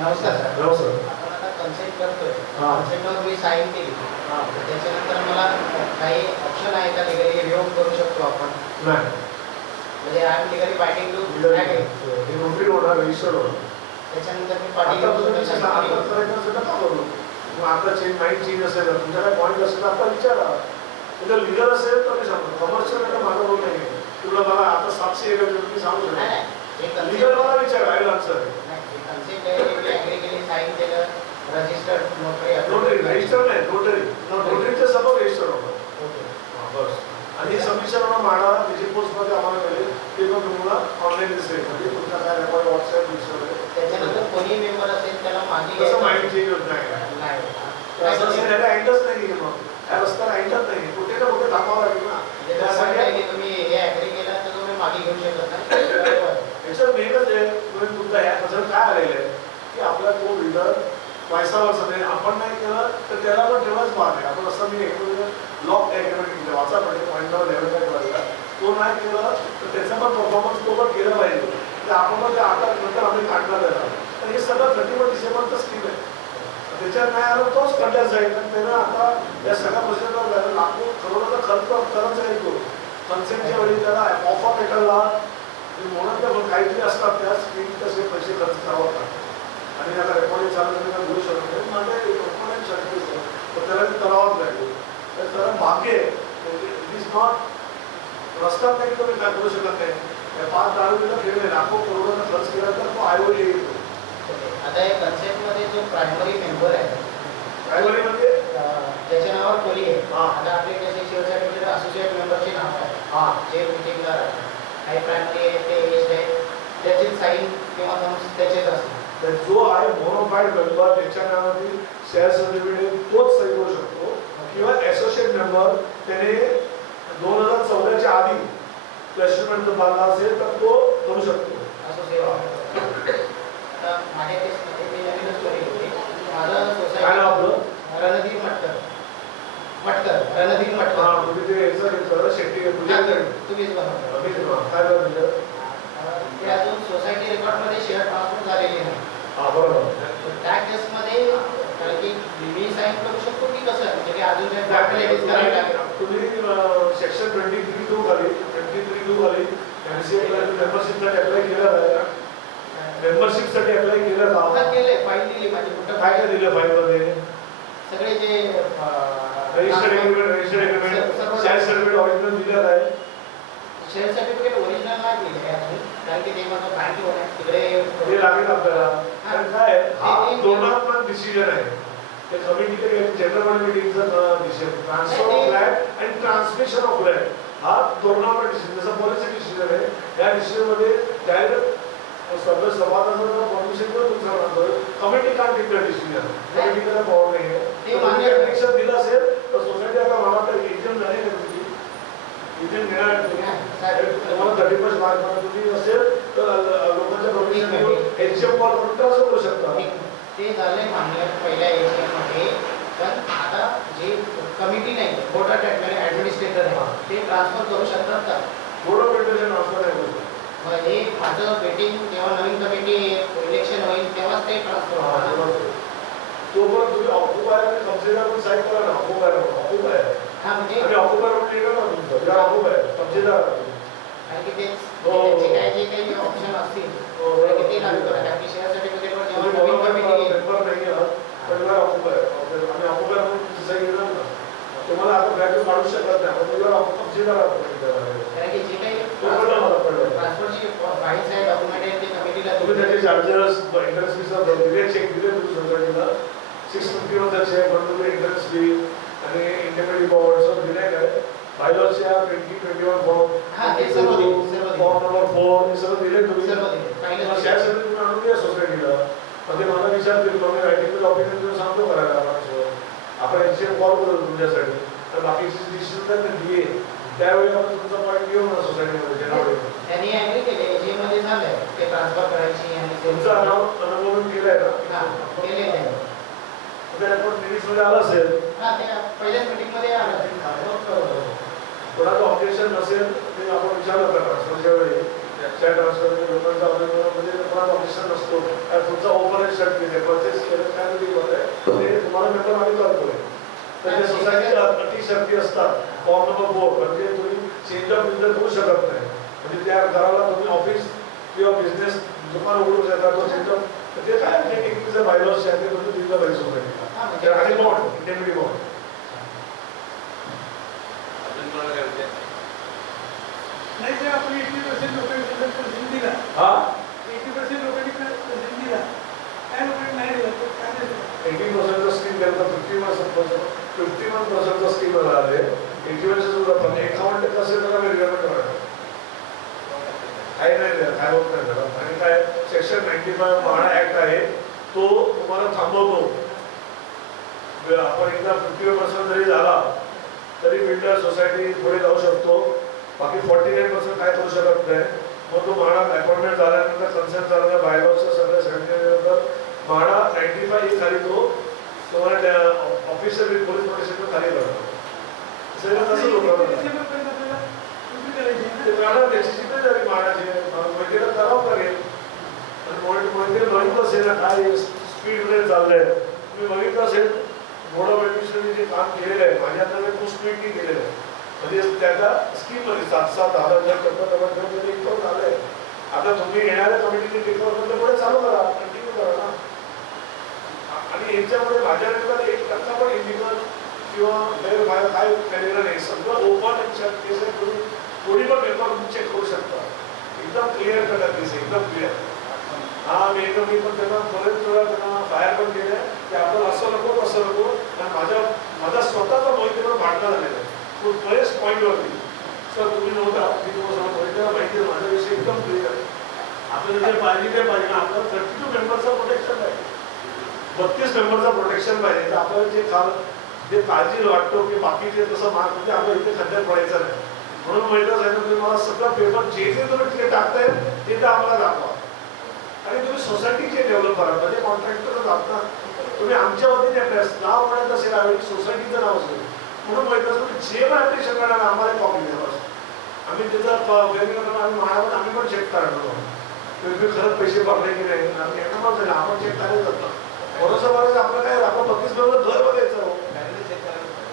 नमस्कार सर. हो सर. आपण आता कन्सेंट करतोय. कन्सेंटवर मी साईन केली. त्याच्यानंतर मला काही ऑप्शन आहे का लिगली रिव्होक करू शकतो आपण? नाही. म्हणजे I am legally binding to हे नोटरी होणार, रजिस्टर्ड होणार. त्याच्यानंतर मी पार्टी आता चेंज माइंड चेंज असेल तुमच्या काय पॉईंट असेल तर आता विचारा. जर लिगल असेल तर मी सांगतो. कमर्शियल आहे माझा रोल नाही. तुला मला आता 700 मी सांगू शकतो. लिगल मला विचारा. I answer. Registered notary register नाही. नोटरीच्या समोर रजिस्टर होणार. बस. आणि सबमिशन होणार माडा डिजिटल पोस्टमध्ये आम्हाला मिळेल. ते पण तुम्हाला ऑनलाईन दिसेल. म्हणजे तुमचा काय रेकॉर्ड व्हॉट्सअप दिसेल. त्याच्यानंतर कोणी मेंबर असेल त्याला मागे तसं माइंड चेंज होत नाही. असं असेल याला ऐकच नाही. मग या रस्त्याला ऐकत नाही. कुठे ना कुठे थांबावं लागेल ना. त्यासाठी तुम्ही हे ऍग्री केला तर तुम्ही मागे घेऊ शकत नाही. याच्यात मेनच आहे तुम्ही तुमचा या काय आलेलं आहे की आपला तो बिल्डर पैसावर सगळे आपण नाही केलं तर त्याला पण तेवढाच भाग आहे. आपण असं मी लॉक ॲग्रीमेंट वाचा पडले पॉईंटवर लेवल काय करायला तो नाही केलं तर त्याचा पण परफॉर्मन्स तो पण केला पाहिजे. तर आपण मग ते आता नंतर आम्ही काढणार त्याला. तर हे सगळं 31 डिसेंबरचं स्कीम आहे. त्याच्यात नाही आलं तोच खड्ड्यात जाईल. तर त्यानं आता या सगळ्या प्रोसेसवर लाखो करोडाचा खर्च आहे तो. कन्सेंटच्या वेळी त्याला ऑफर भेटायला म्हणून त्या काहीतरी असतात त्या स्कीम तसे पैसे खर्च करावं लागतात. आणि त्याला रेकॉर्डिंग चालू त्यांना बोलू शकत नाही. माझे रेकॉर्डिंग सर्टिफिकेट तर त्याला ते करावंच लागेल. तर त्याला मागे इट इज नॉट रस्ता नाही तुम्ही काय करू शकत नाही. 5-10 खेळ लाखो करोडाचा खर्च केला तर तो आयओ येईल. आता या कन्सेप्टमध्ये जो प्रायमरी मेंबर आहे प्रायमरी म्हणजे त्याच्या नावावर कोली आहे. आता आपले कसे शिवसेनेचे असोसिएट मेंबरचे नाव आहे. जे मिटिंगला काही प्रायमरी आहे ते एज आहे त्याची साईन किंवा थम्स त्याचेच असते. जो आहे मोनोफाईड मेंबर त्याच्या नावातील शेअर सर्टिफिकेट तोच सही करू शकतो. किंवा असोसिएट मेंबर त्याने 2014च्या आधी प्लेसमेंट बांधला असेल तर तो करू शकतो. आता माझ्या केसमध्ये मी नवीनच केली होती. माझं सोसायटी रणधीर मटकर तुम्ही ते याचं शेट्टी तुम्हीच बनवलं. काय झालं ते अजून सोसायटी रेकॉर्डमध्ये शेअर ट्रान्सफर झालेली नाही. बरोबर. त्या केसमध्ये की मी साईन करू शकतो की कसं म्हणजे की अजून फॉर्मॅलिटीज करावी लागेल. तुम्ही सेक्शन 23(2) खाली मेंबरशिपसाठी अप्लाय केलं आहे. मेंबरशिपसाठी अप्लाय केलं का? केलंय. फाईल दिली माझी. कुठं काय काय दिलं फाईलमध्ये? सगळे जे registered agreement share certificate original दिलेलं आहे. शेअर सर्टिफिकेट ओरिजिनल नाही दिले आहे अजून कारण की ते माझं बँक होणार तिकडे ते लागेल आपल्याला. कारण काय हा धोरणात्मक डिसिजन आहे. ते कमिटीचे जनरल मीटिंगचा डिसिजन ट्रान्सफर ऑफ फ्लॅट आणि ट्रान्समिशन ऑफ फ्लॅट हा धोरणात्मक डिसिजन जसं पॉलिसी डिसिजन आहे. या डिसिजनमध्ये डायरेक्ट सगळं समाजाचं परमिशन पण तुमचं म्हणतोय कमिटी काढ टिकलं डिसिजन कमिटी त्याला पावर नाही ते मान्य आहे. ऍप्लिकेशन दिलं असेल तर सोसायटी आता मला वाटतं एजंट झाली का तुमची एजंट घेणार तुम्हाला 31 मार्च तुम्ही असेल तर लोकांच्या परमिशन घेऊन एचएम कॉल करून तर असं करू शकता ते झालंय मान्य पहिल्या एजंट मध्ये पण आता जे कमिटी नाही बोर्ड ऑफ ऍडमिनिस्ट्रेटर आहे ते ट्रान्सफर करू शकतात का बोर्ड ऑफ एज्युकेशन ट्रान्सफर नाही करू शकत. मग हे माझं वेटिंग जेव्हा नवीन कमिटी इलेक्शन होईल तेव्हाच ते ट्रान्सफर होणार तो पण तुम्ही ऑक्युपायर कन्सिडर करून साईन करा ना ऑक्युपायर हा म्हणजे आणि ऑक्युपायर म्हणून लिहिलं ना तुमचं या ऑक्युपायर कन्सिडर कारण की ते हो. त्यांचे काय जे काही ऑप्शन असतील ते किती लागू करा कारण की शेअर सर्टिफिकेटवर जेव्हा नवीन कमिटी येईल मेंबर नाही आहे पण ऑक्युपायर आणि ऑक्युपायर म्हणून सही केलं ना तुम्हाला आता ग्रॅज्युएट काढू शकत नाही पण तुला कन्सिडर कारण की जे काही ट्रान्सफरची फाईल्स आहे डॉक्युमेंट आहे ते कमिटीला तुम्ही त्याचे चार्जेस इंटरेस्ट फीचा दिले चेक दिले तुम्ही सोसायटीला 650 चा चेक म्हणून तुम्ही इंटरेस्ट फी आणि इंडिपेंडेंट बॉन्ड सब दिले काय बायलॉजच्या 2021 फॉर्म हा ते सर्व दिले फॉर्म नंबर 4 हे सर्व दिले तुम्ही सर्व दिले फाईल शेअर सर्टिफिकेट आणून द्या सोसायटीला म्हणजे मला विचारतील तुम्ही रायटिंग ऑपिनियन देऊन सांगतो करायला आपण एचएम कॉल करू तुमच्यासाठी तर बाकीचे डिसिजन तर दिले त्यावेळी आपण तुमचा पॉईंट घेऊ ना सोसायटीमध्ये जनरल त्यांनी ऍग्री केले जे मध्ये झालंय ते ट्रान्सफर करायची आणि तुमचा अनुभव केलाय ना हा केले नाही त्या रिपोर्ट मिनिट्स मध्ये आला असेल हा ते पहिल्याच मीटिंग मध्ये आलं कोणाचं ऑब्जेक्शन नसेल ते आपण विचारलं का ट्रान्सफरच्या वेळी त्या ट्रान्सफर लोकांचा म्हणजे कोणाचा ऑब्जेक्शन नसतो तुमचा ओपन सर्टिफिकेट परचेस केलं काय ते तुम्हाला मेंबर आम्ही करतोय तर त्या सोसायटीच्या अटी शर्ती असतात फॉर्म नंबर 4 म्हणजे तुम्ही चेंज ऑफ बिल्डर करू शकत नाही म्हणजे त्या घराला तुम्ही ऑफिस किंवा बिझनेस दुकान उघडू शकता तो चेंज ऑफ ते काय टेक्निकचं बायलॉज आहे ते तुम्ही दिलं पाहिजे सोसायटीला आणि बॉन्ड इंडेमिनिटी बॉन्ड नाही सर आपण 80% लोकांनी प्रेझेंट दिला हा 80% लोकांनी प्रेझेंट दिला काय लोकांनी नाही दिला तर काय नाही दिला 80% स्कीम केलं 51% स्कीम आले 81 सुद्धा पण 51% असेल तर वेगवेगळं करायचं काय नाही द्या काय होत नाही त्याला आणि काय सेक्शन 95 म्हाडा ऍक्ट आहे तो तुम्हाला थांबवतो आपण एकदा 50% जरी झाला तरी बिल्डर सोसायटी पुढे जाऊ शकतो बाकी 49% काय करू शकत नाही मग तो म्हाडा अपॉइंटमेंट झाल्यानंतर कन्सर्न झाल्यानंतर बायलॉजचं सगळं सांगितल्यानंतर म्हाडा 95 खाली तो तुम्हाला त्या ऑफिसर पोलीस प्रोटेक्शन खाली करतो तसं लोकांना ते मॅडम त्याची जिम्मेदारी म्हाडाची मोहितीला करावं लागेल आणि मोहितीला बघितलं असेल ना काय स्पीड मध्ये चाललंय तुम्ही बघितलं असेल बोर्ड ऑफ ऍडमिनिस्ट्रेशनने जे काम केलेलं आहे माझ्या अंदाजे खूप स्पीडली केलेलं आहे म्हणजे त्याच्या स्कीममध्ये 7,000 टप्प्यामध्ये इन्कम झालंय आता तुम्ही येणाऱ्या कमिटीने टेक्नॉलॉजी पुढे चालू करा कंटिन्यू करा ना आणि याच्यामध्ये माझ्या विरोधात 1% पण इलिगल किंवा गैरफायदा काय केलेलं नाही सगळं ओपन केस करून कोणी पण पेपर चेक करू शकता एकदम क्लिअर करा केस एकदम क्लिअर हा मी पण त्यांना बरेच वेळा त्यांना बाहेर पण केलं की आपण असं नको तसं नको आणि माझा स्वतःचा मोहितीवर भांडणं झालेलं आहे तो बरेच पॉईंटवरती सर तुम्ही नव्हता मी तुम्हाला मोहितीला माहिती आहे माझ्याविषयी एकदम क्लिअर आहे आपल्याला जे पाहिजे ते पाहिजे आपल्याला 32 मेंबरचं प्रोटेक्शन आहे 32 मेंबरचं प्रोटेक्शन पाहिजे तर आपल्याला जे काळजी वाटतो की बाकीचे तसं मार्क म्हणजे आपल्याला इथे खड्ड्यात पडायचं नाही म्हणून माहिती सांगितलं तुम्ही मला सगळं पेपर जे तुम्ही तिथे टाकताय ते तर आम्हाला दाखवा आणि तुम्ही सोसायटीचे डेव्हलप करा म्हणजे कॉन्ट्रॅक्टर जात ना तुम्ही आमच्या वतीने नाव म्हणत असेल आणि सोसायटीचं नाव असेल म्हणून माहिती असं जे पण ऍप्लिकेशन करणार आम्हाला कॉपी द्यावं आम्ही त्याचं वेगवेगळं आम्ही महाराज आम्ही पण चेक करणार तुम्ही खरंच पैसे भरले की नाही आम्ही एकदा झालं आपण चेक करायला जातो भरोसा करायचं आपलं काय आपण 32 मेंबर घर बघायचं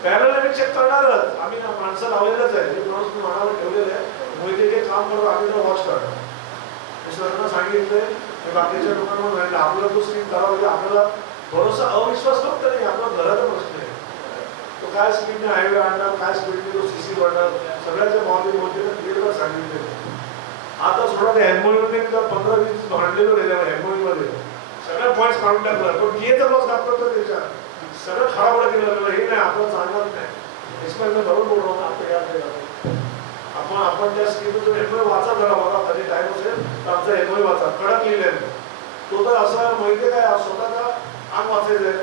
पॅनल आम्ही चेक करणारच आम्ही माणसं लावलेलंच आहे जे माणूस महाराज ठेवलेलं आहे मोहिते जे काम करतो आम्ही तर वॉच करणार सरांना सांगितलंय बाकीच्या लोकांना सांगितलं आपल्याला तो स्कीम करावा म्हणजे आपल्याला भरोसा अविश्वास फक्त नाही आपला घराचा प्रश्न आहे तो काय स्पीडने हायवे आणणार काय स्पीडने तो सीसी बनणार सगळ्याच्या मागणी होते क्लिअर सांगितले आता थोडा ते एमओमध्ये 15-20 भांडलेलो त्याच्यावर एमओमध्ये सगळ्या पॉईंट्स काढून टाकलं पण घ्यायचा लॉस दाखवतो त्याच्यात सगळं खराब केलं हे नाही आपलं चालणार नाही इसमें मैं जरूर बोल रहा हूँ आपको याद रहेगा आपण त्या स्कीम एमओ वाचा जरा बघा, कधी टाइम असेल तर आमचा एमओ वाचा, कडक लिहिलेलं तो तर असं माहिती काय स्वतःचा अंग वाचायचं आहे,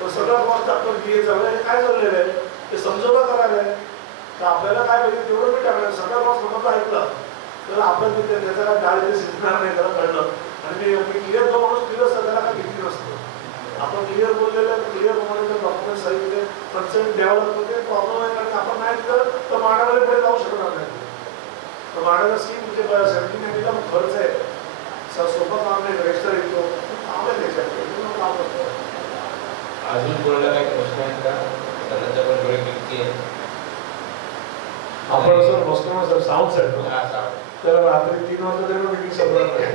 तो सगळं वाचता आपण लिहायचं हे काय चाललेलं आहे ते समजवलं करायला आहे. तर आपल्याला काय पाहिजे तेवढं मी टाकलं, सगळं वाच स्वतःचा ऐकलं तर आपण त्याचा काय डाळ इथे शिकणार नाही, त्याला कळलं. आणि मी क्लिअर जो माणूस क्लिअर असतं त्याला काय भीती नसतो. आपण क्लिअर बोललेलं क्लिअर प्रमाणे डॉक्युमेंट सही कन्सेंट द्यावं लागतं, ते प्रॉब्लेम आहे. कारण आपण नाही दिलं तर माडामध्ये पुढे जाऊ शकणार नाही. तर माडाचा स्कीम म्हणजे 1790 मग खर्च आहे, सोपं काम नाही, रजिस्टर येतो काम आहे त्याच्यात काम असतं. अजून कोणाला काही प्रश्न आहेत का? त्यानंतर पण वेळ किती आहे? आपण सर बसतो ना सर साऊंड सेट हा, सावध. तर रात्री 3 वाजता तरी मीटिंग संपणार नाही.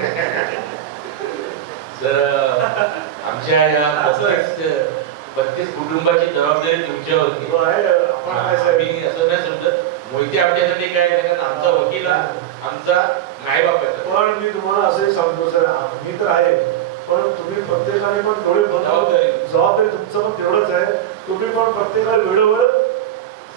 सर आमच्या या 32 कुटुंबाची जबाबदारी तुमच्यावरती तो आहे. आपण काय साहेब आम्ही असं नाही समजत मोहिते आमच्यासाठी काय आहे, कारण आमचा वकील हा आमचा मायबाप आहे. पण मी तुम्हाला असंही सांगतो सर, मी तर आहे पण तुम्ही प्रत्येकाने पण डोळे बंद जबाबदारी तुमचं पण तेवढंच आहे. तुम्ही पण प्रत्येकाला वेळोवेळ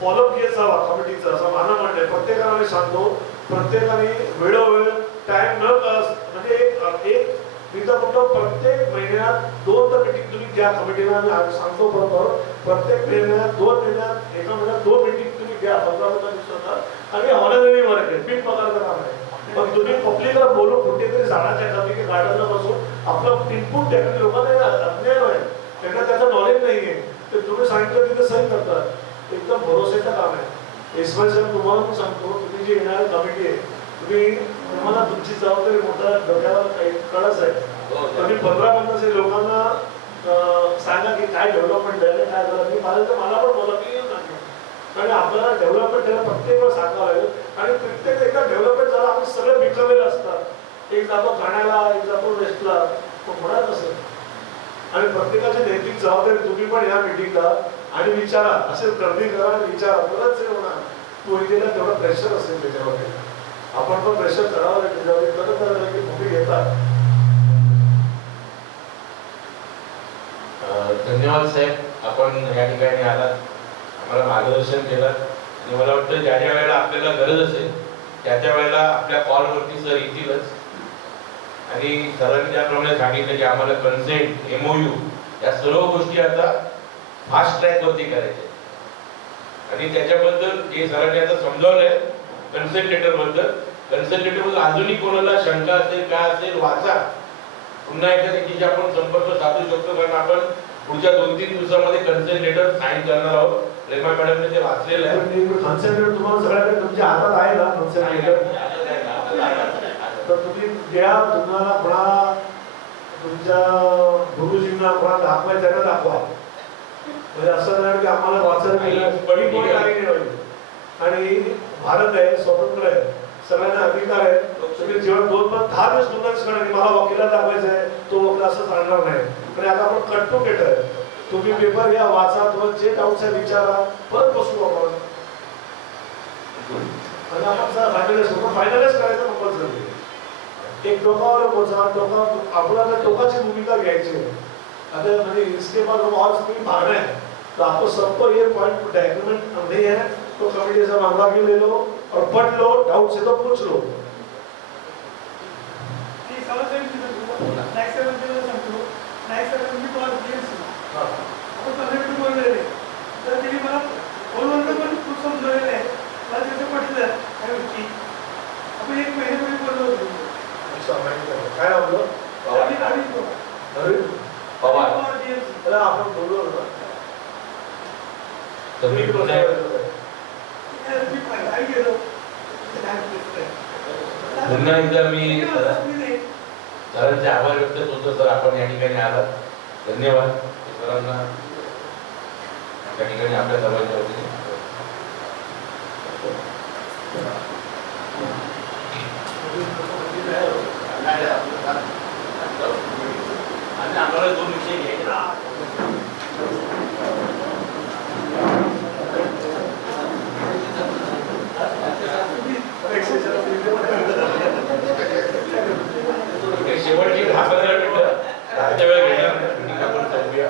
फॉलोअप घेत जावा कमिटीचं, असं माझं म्हणणं आहे. प्रत्येकाला मी सांगतो प्रत्येकाने वेळोवेळ टाइम न म्हणजे एक मी तर म्हणतो प्रत्येक महिन्यात 2 तर मीटिंग तुम्ही घ्या कमिटीला. मी सांगतो बरोबर प्रत्येक महिन्यात 2 महिन्यात एका महिन्यात 2 मीटिंग तुम्ही घ्या 15-15 दिवसात. आणि ऑनररी वर्क आहे, बिन पगारचं काम आहे. पण तुम्ही पब्लिकला बोलून कुठेतरी झाडाच्या खाली की गार्डनला बसून आपलं इनपुट द्या. लोकांना अज्ञान आहे, त्यांना त्याचं नॉलेज नाहीये, तर तुम्ही सांगितलं तिथे सही करतात. एकदम भरोसेचं काम आहे. एसवाय साहेब तुम्हाला पण सांगतो, तुम्ही जी येणारी कमिटी आहे तुम्हाला तुमची जबाबदारी मोठा डोक्यावर कळच आहे. तुम्ही 15-15 लोकांना सांगा की काय डेव्हलपमेंट आहे काय झालं. मी मला पण बोला की कारण आपल्याला डेव्हलपमेंट त्याला प्रत्येक वेळ सांगावं लागेल. आणि प्रत्येक एकदा डेव्हलपमेंट झाला आम्ही सगळे बिखरलेले असतात, एक जातो खाण्याला एक जातो रेस्टला, होणार नसेल. आणि प्रत्येकाची नैतिक जबाबदारी तुम्ही पण या मीटिंगला आणि विचारा, असे गर्दी करा आणि विचारा, तरच हे होणार. मोहितेला तेवढं प्रेशर असेल त्याच्यावरती, आपण पण प्रेशर करावं लागेल त्याच्यावरती, तरच करायला की तुम्ही घेतात. धन्यवाद साहेब, आपण या ठिकाणी आलात, आम्हाला मार्गदर्शन केलं. आणि मला वाटतं ज्या ज्या वेळेला आपल्याला गरज असेल त्या त्या वेळेला आपल्या कॉलवरती सर येतीलच. आणि सरांनी त्याप्रमाणे सांगितलं की आम्हाला कन्सेंट MOU या सर्व गोष्टी आता फास्ट ट्रॅकवरती करायच्या. आणि त्याच्याबद्दल जे सरांनी आता समजावलंय कन्सेंट लेटरबद्दल, कन्सेंट लेटरबद्दल अजूनही कोणाला शंका असेल काय असेल वाचा, पुन्हा एकदा त्याची आपण संपर्क साधू शकतो. कारण आपण पुढच्या 2-3 दिवसामध्ये कन्सेंट लेटर साईन करणार आहोत. रेमा मॅडमने ते वाचलेलं आहे. कन्सेंट लेटर तुम्हाला सगळ्यांकडे तुमच्या हातात आहे ना कन्सेंट लेटर, तर तुम्ही द्या. तुम्हाला कोणा तुमच्या गुरुजींना कोणा दाखवायचं त्यांना दाखवा. म्हणजे असं नाही की आम्हाला वाचायला गेलं. आणि भारत आहे, स्वतंत्र आहे, सगळ्यांना अधिकार आहे. तुम्ही जेव्हा 2-10 दिवस नोंदणीच करणार मला वकिला दाखवायचं आहे तो वकील असं सांगणार नाही. आणि आता आपण कटपुकेट आहे, तुम्ही पेपर घ्या वाचा, तुम्हाला जे डाऊट्स आहे विचारा, परत बसू आपण. आणि आपण फायनलाइज करायचं कंपल्सरी. एक टोकावर पोहोचा, आपल्याला टोकाची भूमिका घ्यायची. अगर म्हणजे इसके बाद हम और स्पीड भागना है तो आपको सबको ये पॉइंट एग्रीमेंट नहीं है तो कमेटी से मामला भी ले लो और पढ़ लो, डाउट से तो पूछ लो. काय आपलं पवार आपण बोललो ना तुम्ही पुन्हा एकदा मी सरांचे आभार व्यक्त करतो. सर आपण या ठिकाणी आलात, धन्यवाद सरांना या ठिकाणी आपल्या सर्वांच्या वतीने. आणि आम्हाला 2 विषय घ्यायचे. शेवटची 10-15 मिनिटं राहत्या वेळ घेणार नाही, आपण थांबूया.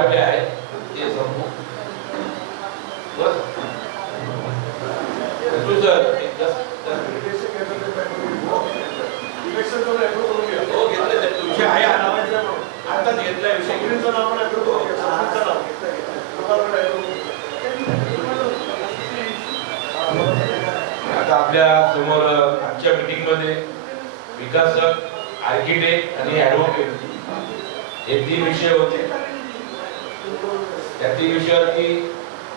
आपले आहेत ते संपू. बस सर हो घेतलं ते विषय आहे आताच घेतलाय विषय. आता आपल्या समोर आजच्या मीटिंग मध्ये विकासक, आर्किटेक्ट आणि ऍडव्होकेट हे 3 विषय होते. त्या 3 विषयावरती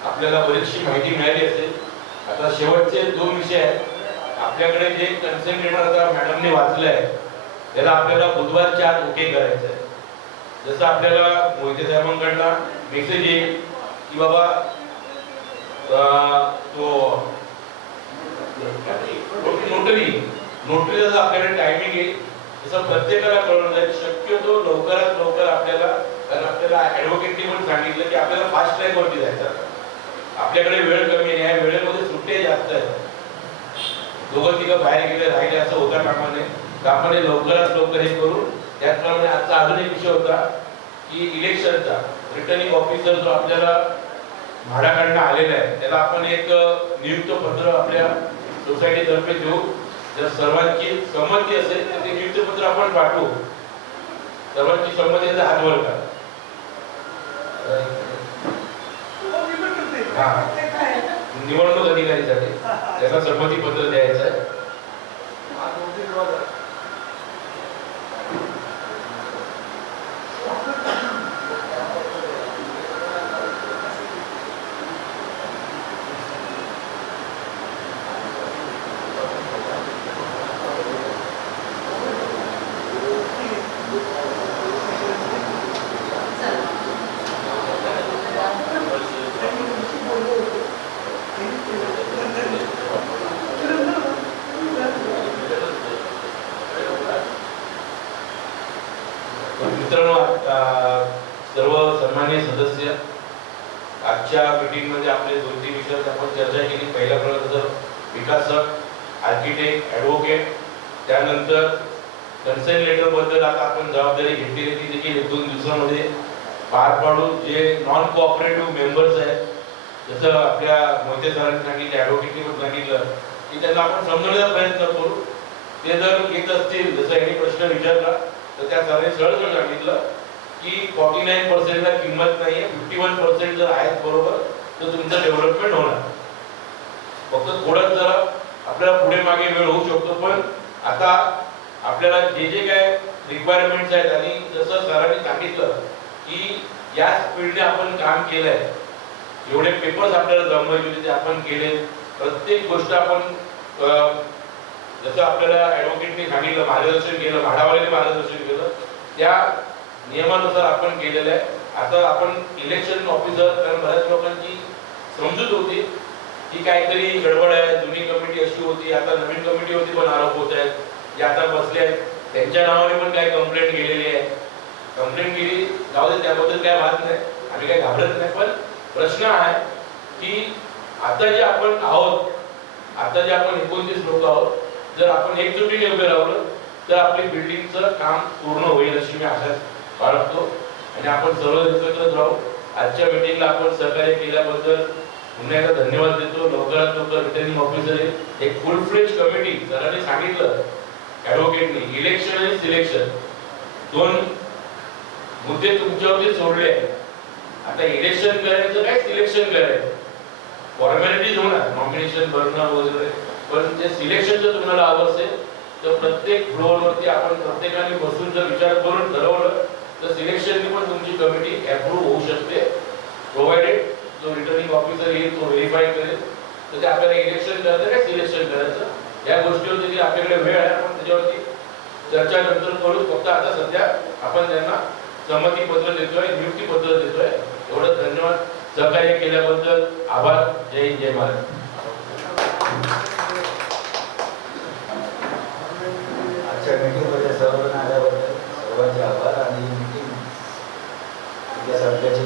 आपल्याला बरीचशी माहिती मिळाली असेल. आता शेवटचे 2 विषय आहेत. आपल्याकडे जे कन्सेंट लेटर आता मॅडमने वाचलंय त्याला आपल्याला बुधवारच्या आत ओके करायचं आहे. जसं आपल्याला मोहिते साहेबांकडनं मेसेज येईल की बाबा तो नोटरीचा आपल्याकडे टायमिंग येईल तसं प्रत्येकाला कळवलं जाईल. शक्यतो लवकरात लवकर आपल्याला, कारण आपल्याला ऍडव्होकेटनी पण सांगितलं की आपल्याला फास्ट ट्रॅक वरती जायचं. आपल्याकडे वेळ कमी आहे, या वेळेमध्ये सुट्टे जास्त आहेत. 2-3 बाहेर गेले राहिले असं होता कामा नये. त्यामुळे लवकरात लवकर हे करू. त्याचप्रमाणे आजचा अजून एक विषय होता की इलेक्शनचा रिटर्निंग ऑफिसर जो आपल्याला भाड्याकडनं आलेला आहे त्याला आपण एक नियुक्त पत्र आपल्या सोसायटीतर्फे देऊ. जर सर्वांची संमती असेल तर ते नियुक्त पत्र आपण पाठवू. सर्वांची संमती असेल हात वर करा. निवडणूक अधिकारीसाठी त्याला संमती पत्र द्यायचं आहे. मित्रांनो, सर्व सन्माननीय सदस्य, आजच्या मीटिंग मध्ये आपले 2-3 विषयावर आपण चर्चा केली. पहिला प्रश्न विकासक, आर्किटेक्ट, ऍडव्होकेट, त्यानंतर कन्सेंट लेटर बद्दल आता आपण जबाबदारी घेतलेली ती देखील 1-2 दिवसांमध्ये पार पाडू. जे नॉन कोऑपरेटिव्ह मेंबर्स आहेत जसं आपल्या मोहिते सरांनी सांगितलं, ऍडव्होकेटनी पण सांगितलं की त्यांना आपण समजवण्याचा प्रयत्न करू. ते जर घेत असतील, जसं यांनी प्रश्न विचारला तर त्या सरांनी सरळ सांगितलं की 49% ला किंमत नाहीये, 51% जर आहेत बरोबर तर तुमचं डेव्हलपमेंट होणार. फक्त थोडं जरा आपल्याला पुढे मागे वेळ होऊ शकतो, पण आता आपल्याला जे जे काय रिक्वायरमेंट्स आहेत आणि जसं सरांनी सांगितलं की या स्पीडने आपण काम केलंय, एवढे पेपर्स आपल्याला जमवायचे होते ते आपण केले. प्रत्येक गोष्ट आपण जसं आपल्याला ऍडव्होकेटनी सांगितलं, मार्गदर्शन केलं, भाडावाल्याने मार्गदर्शन केलं, त्या नियमानुसार आपण केलेलं आहे. आता आपण इलेक्शन ऑफिसर, कारण बऱ्याच लोकांची समजूत होती की काहीतरी गडबड आहे, जुनी कमिटी अशी होती, आता नवीन कमिटी होती पण आरोप होत आहेत, जे आता बसले आहेत त्यांच्या नावाने पण काही कंप्लेंट गेलेली आहे. कंप्लेंट केली जाऊ दे, त्याबद्दल काय बात नाही, आम्ही काही घाबरत नाही. पण प्रश्न आहे की आता जे आपण आहोत, आता जे आपण 29 लोक आहोत, जर आपण एकजुटीने उभे राहिलो तर आपली बिल्डिंगचं काम पूर्ण होईल अशी मी आशा बाळगतो. आणि आपण सर्व एकत्रच राहू. आजच्या मीटिंगला आपण सहकार्य केल्याबद्दल पुन्हा एकदा धन्यवाद देतो. लवकरात लवकर रिटर्निंग ऑफिसर एक फुल फ्लेज कमिटी, सरांनी सांगितलं ऍडव्होकेटनी, इलेक्शन आणि सिलेक्शन 2 मुद्दे तुमच्यावरती सोडले आहेत. आता इलेक्शन करायचं काय सिलेक्शन करायचं, फॉर्मॅलिटीज होणार, नॉमिनेशन भरणं वगैरे, पण ते सिलेक्शन जर तुम्हाला हवं असेल तर प्रत्येक फ्लोअरवरती आपण प्रत्येकाने बसून जर विचार करून ठरवलं तर सिलेक्शननी पण तुमची कमिटी अप्रूव्ह होऊ शकते, प्रोव्हाइडेड जो रिटर्निंग ऑफिसर येईल तो व्हेरीफाय करेल. तर ते आपल्याला इलेक्शन करायचं काय सिलेक्शन करायचं या गोष्टीवरती आपल्याकडे वेळ आहे, आपण त्याच्यावरती चर्चा नंतर करू. फक्त आता सध्या आपण त्यांना संमती पत्र देतोय, नियुक्ती पत्र देतोय. एवढं धन्यवाद. सहकार्य केल्याबद्दल आभार. जय हिंद, जय महाराज. आजच्या मीटिंगमध्ये सर्वांना आल्याबद्दल सर्वांचे आभार. आणि मीटिंग सगळ्याचे